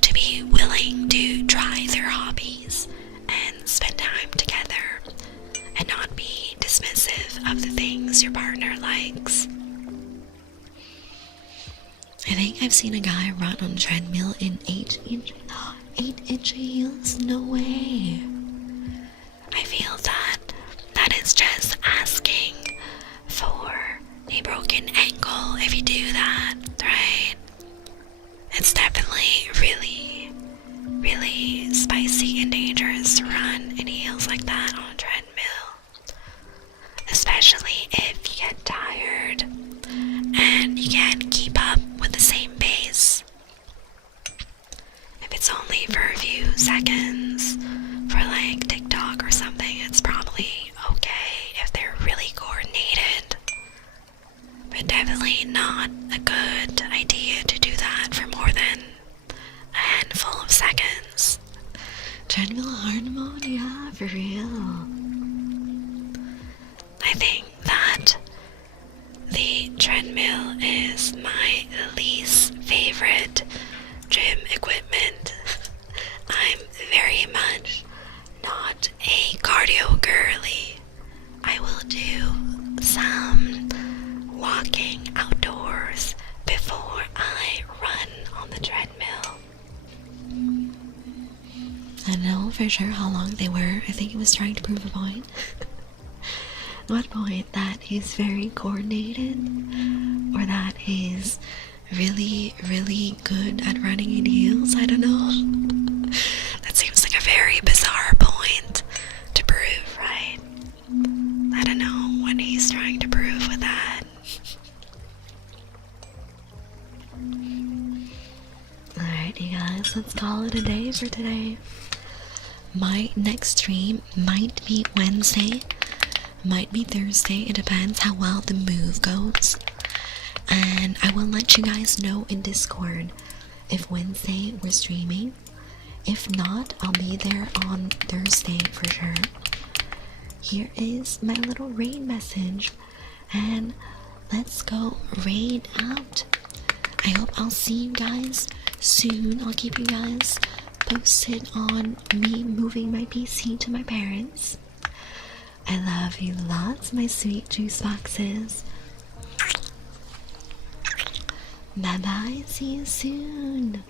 to be willing to try their hobbies and spend time together and not be dismissive of the things your partner likes. I think I've seen a guy run on a treadmill in 8-inch heels. No way. I feel that that is just asking for a broken ankle if you do that, right? It's definitely really, really spicy and dangerous to run in heels like that on a treadmill. Especially if you get tired and you can't keep up with the same pace. If it's only for a few seconds, for like TikTok or something, it's probably okay if they're really coordinated. But definitely not a good idea to do that for more than a handful of seconds. Treadmill hard mode? Yeah, for real. I think that the treadmill is my least favorite gym equipment. I'm very much not a cardio girly. I will do some walking outdoors before I run on the treadmill. I don't know for sure how long they were. I think he was trying to prove a point. What point? That he's very coordinated, or that he's really, really good at running in heels? I don't know. That seems like a very bizarre point to prove, right? I don't know what he's trying to prove with that. Alright, you guys, let's call it a day for today. My next stream might be Wednesday, might be Thursday. It depends how well the move goes. And I will let you guys know in Discord if Wednesday we're streaming. If not, I'll be there on Thursday for sure. Here is my little raid message, and let's go raid out. I hope I'll see you guys soon. I'll keep you guys posted on me moving my PC to my parents. I love you lots, my sweet juice boxes. Bye bye, see you soon.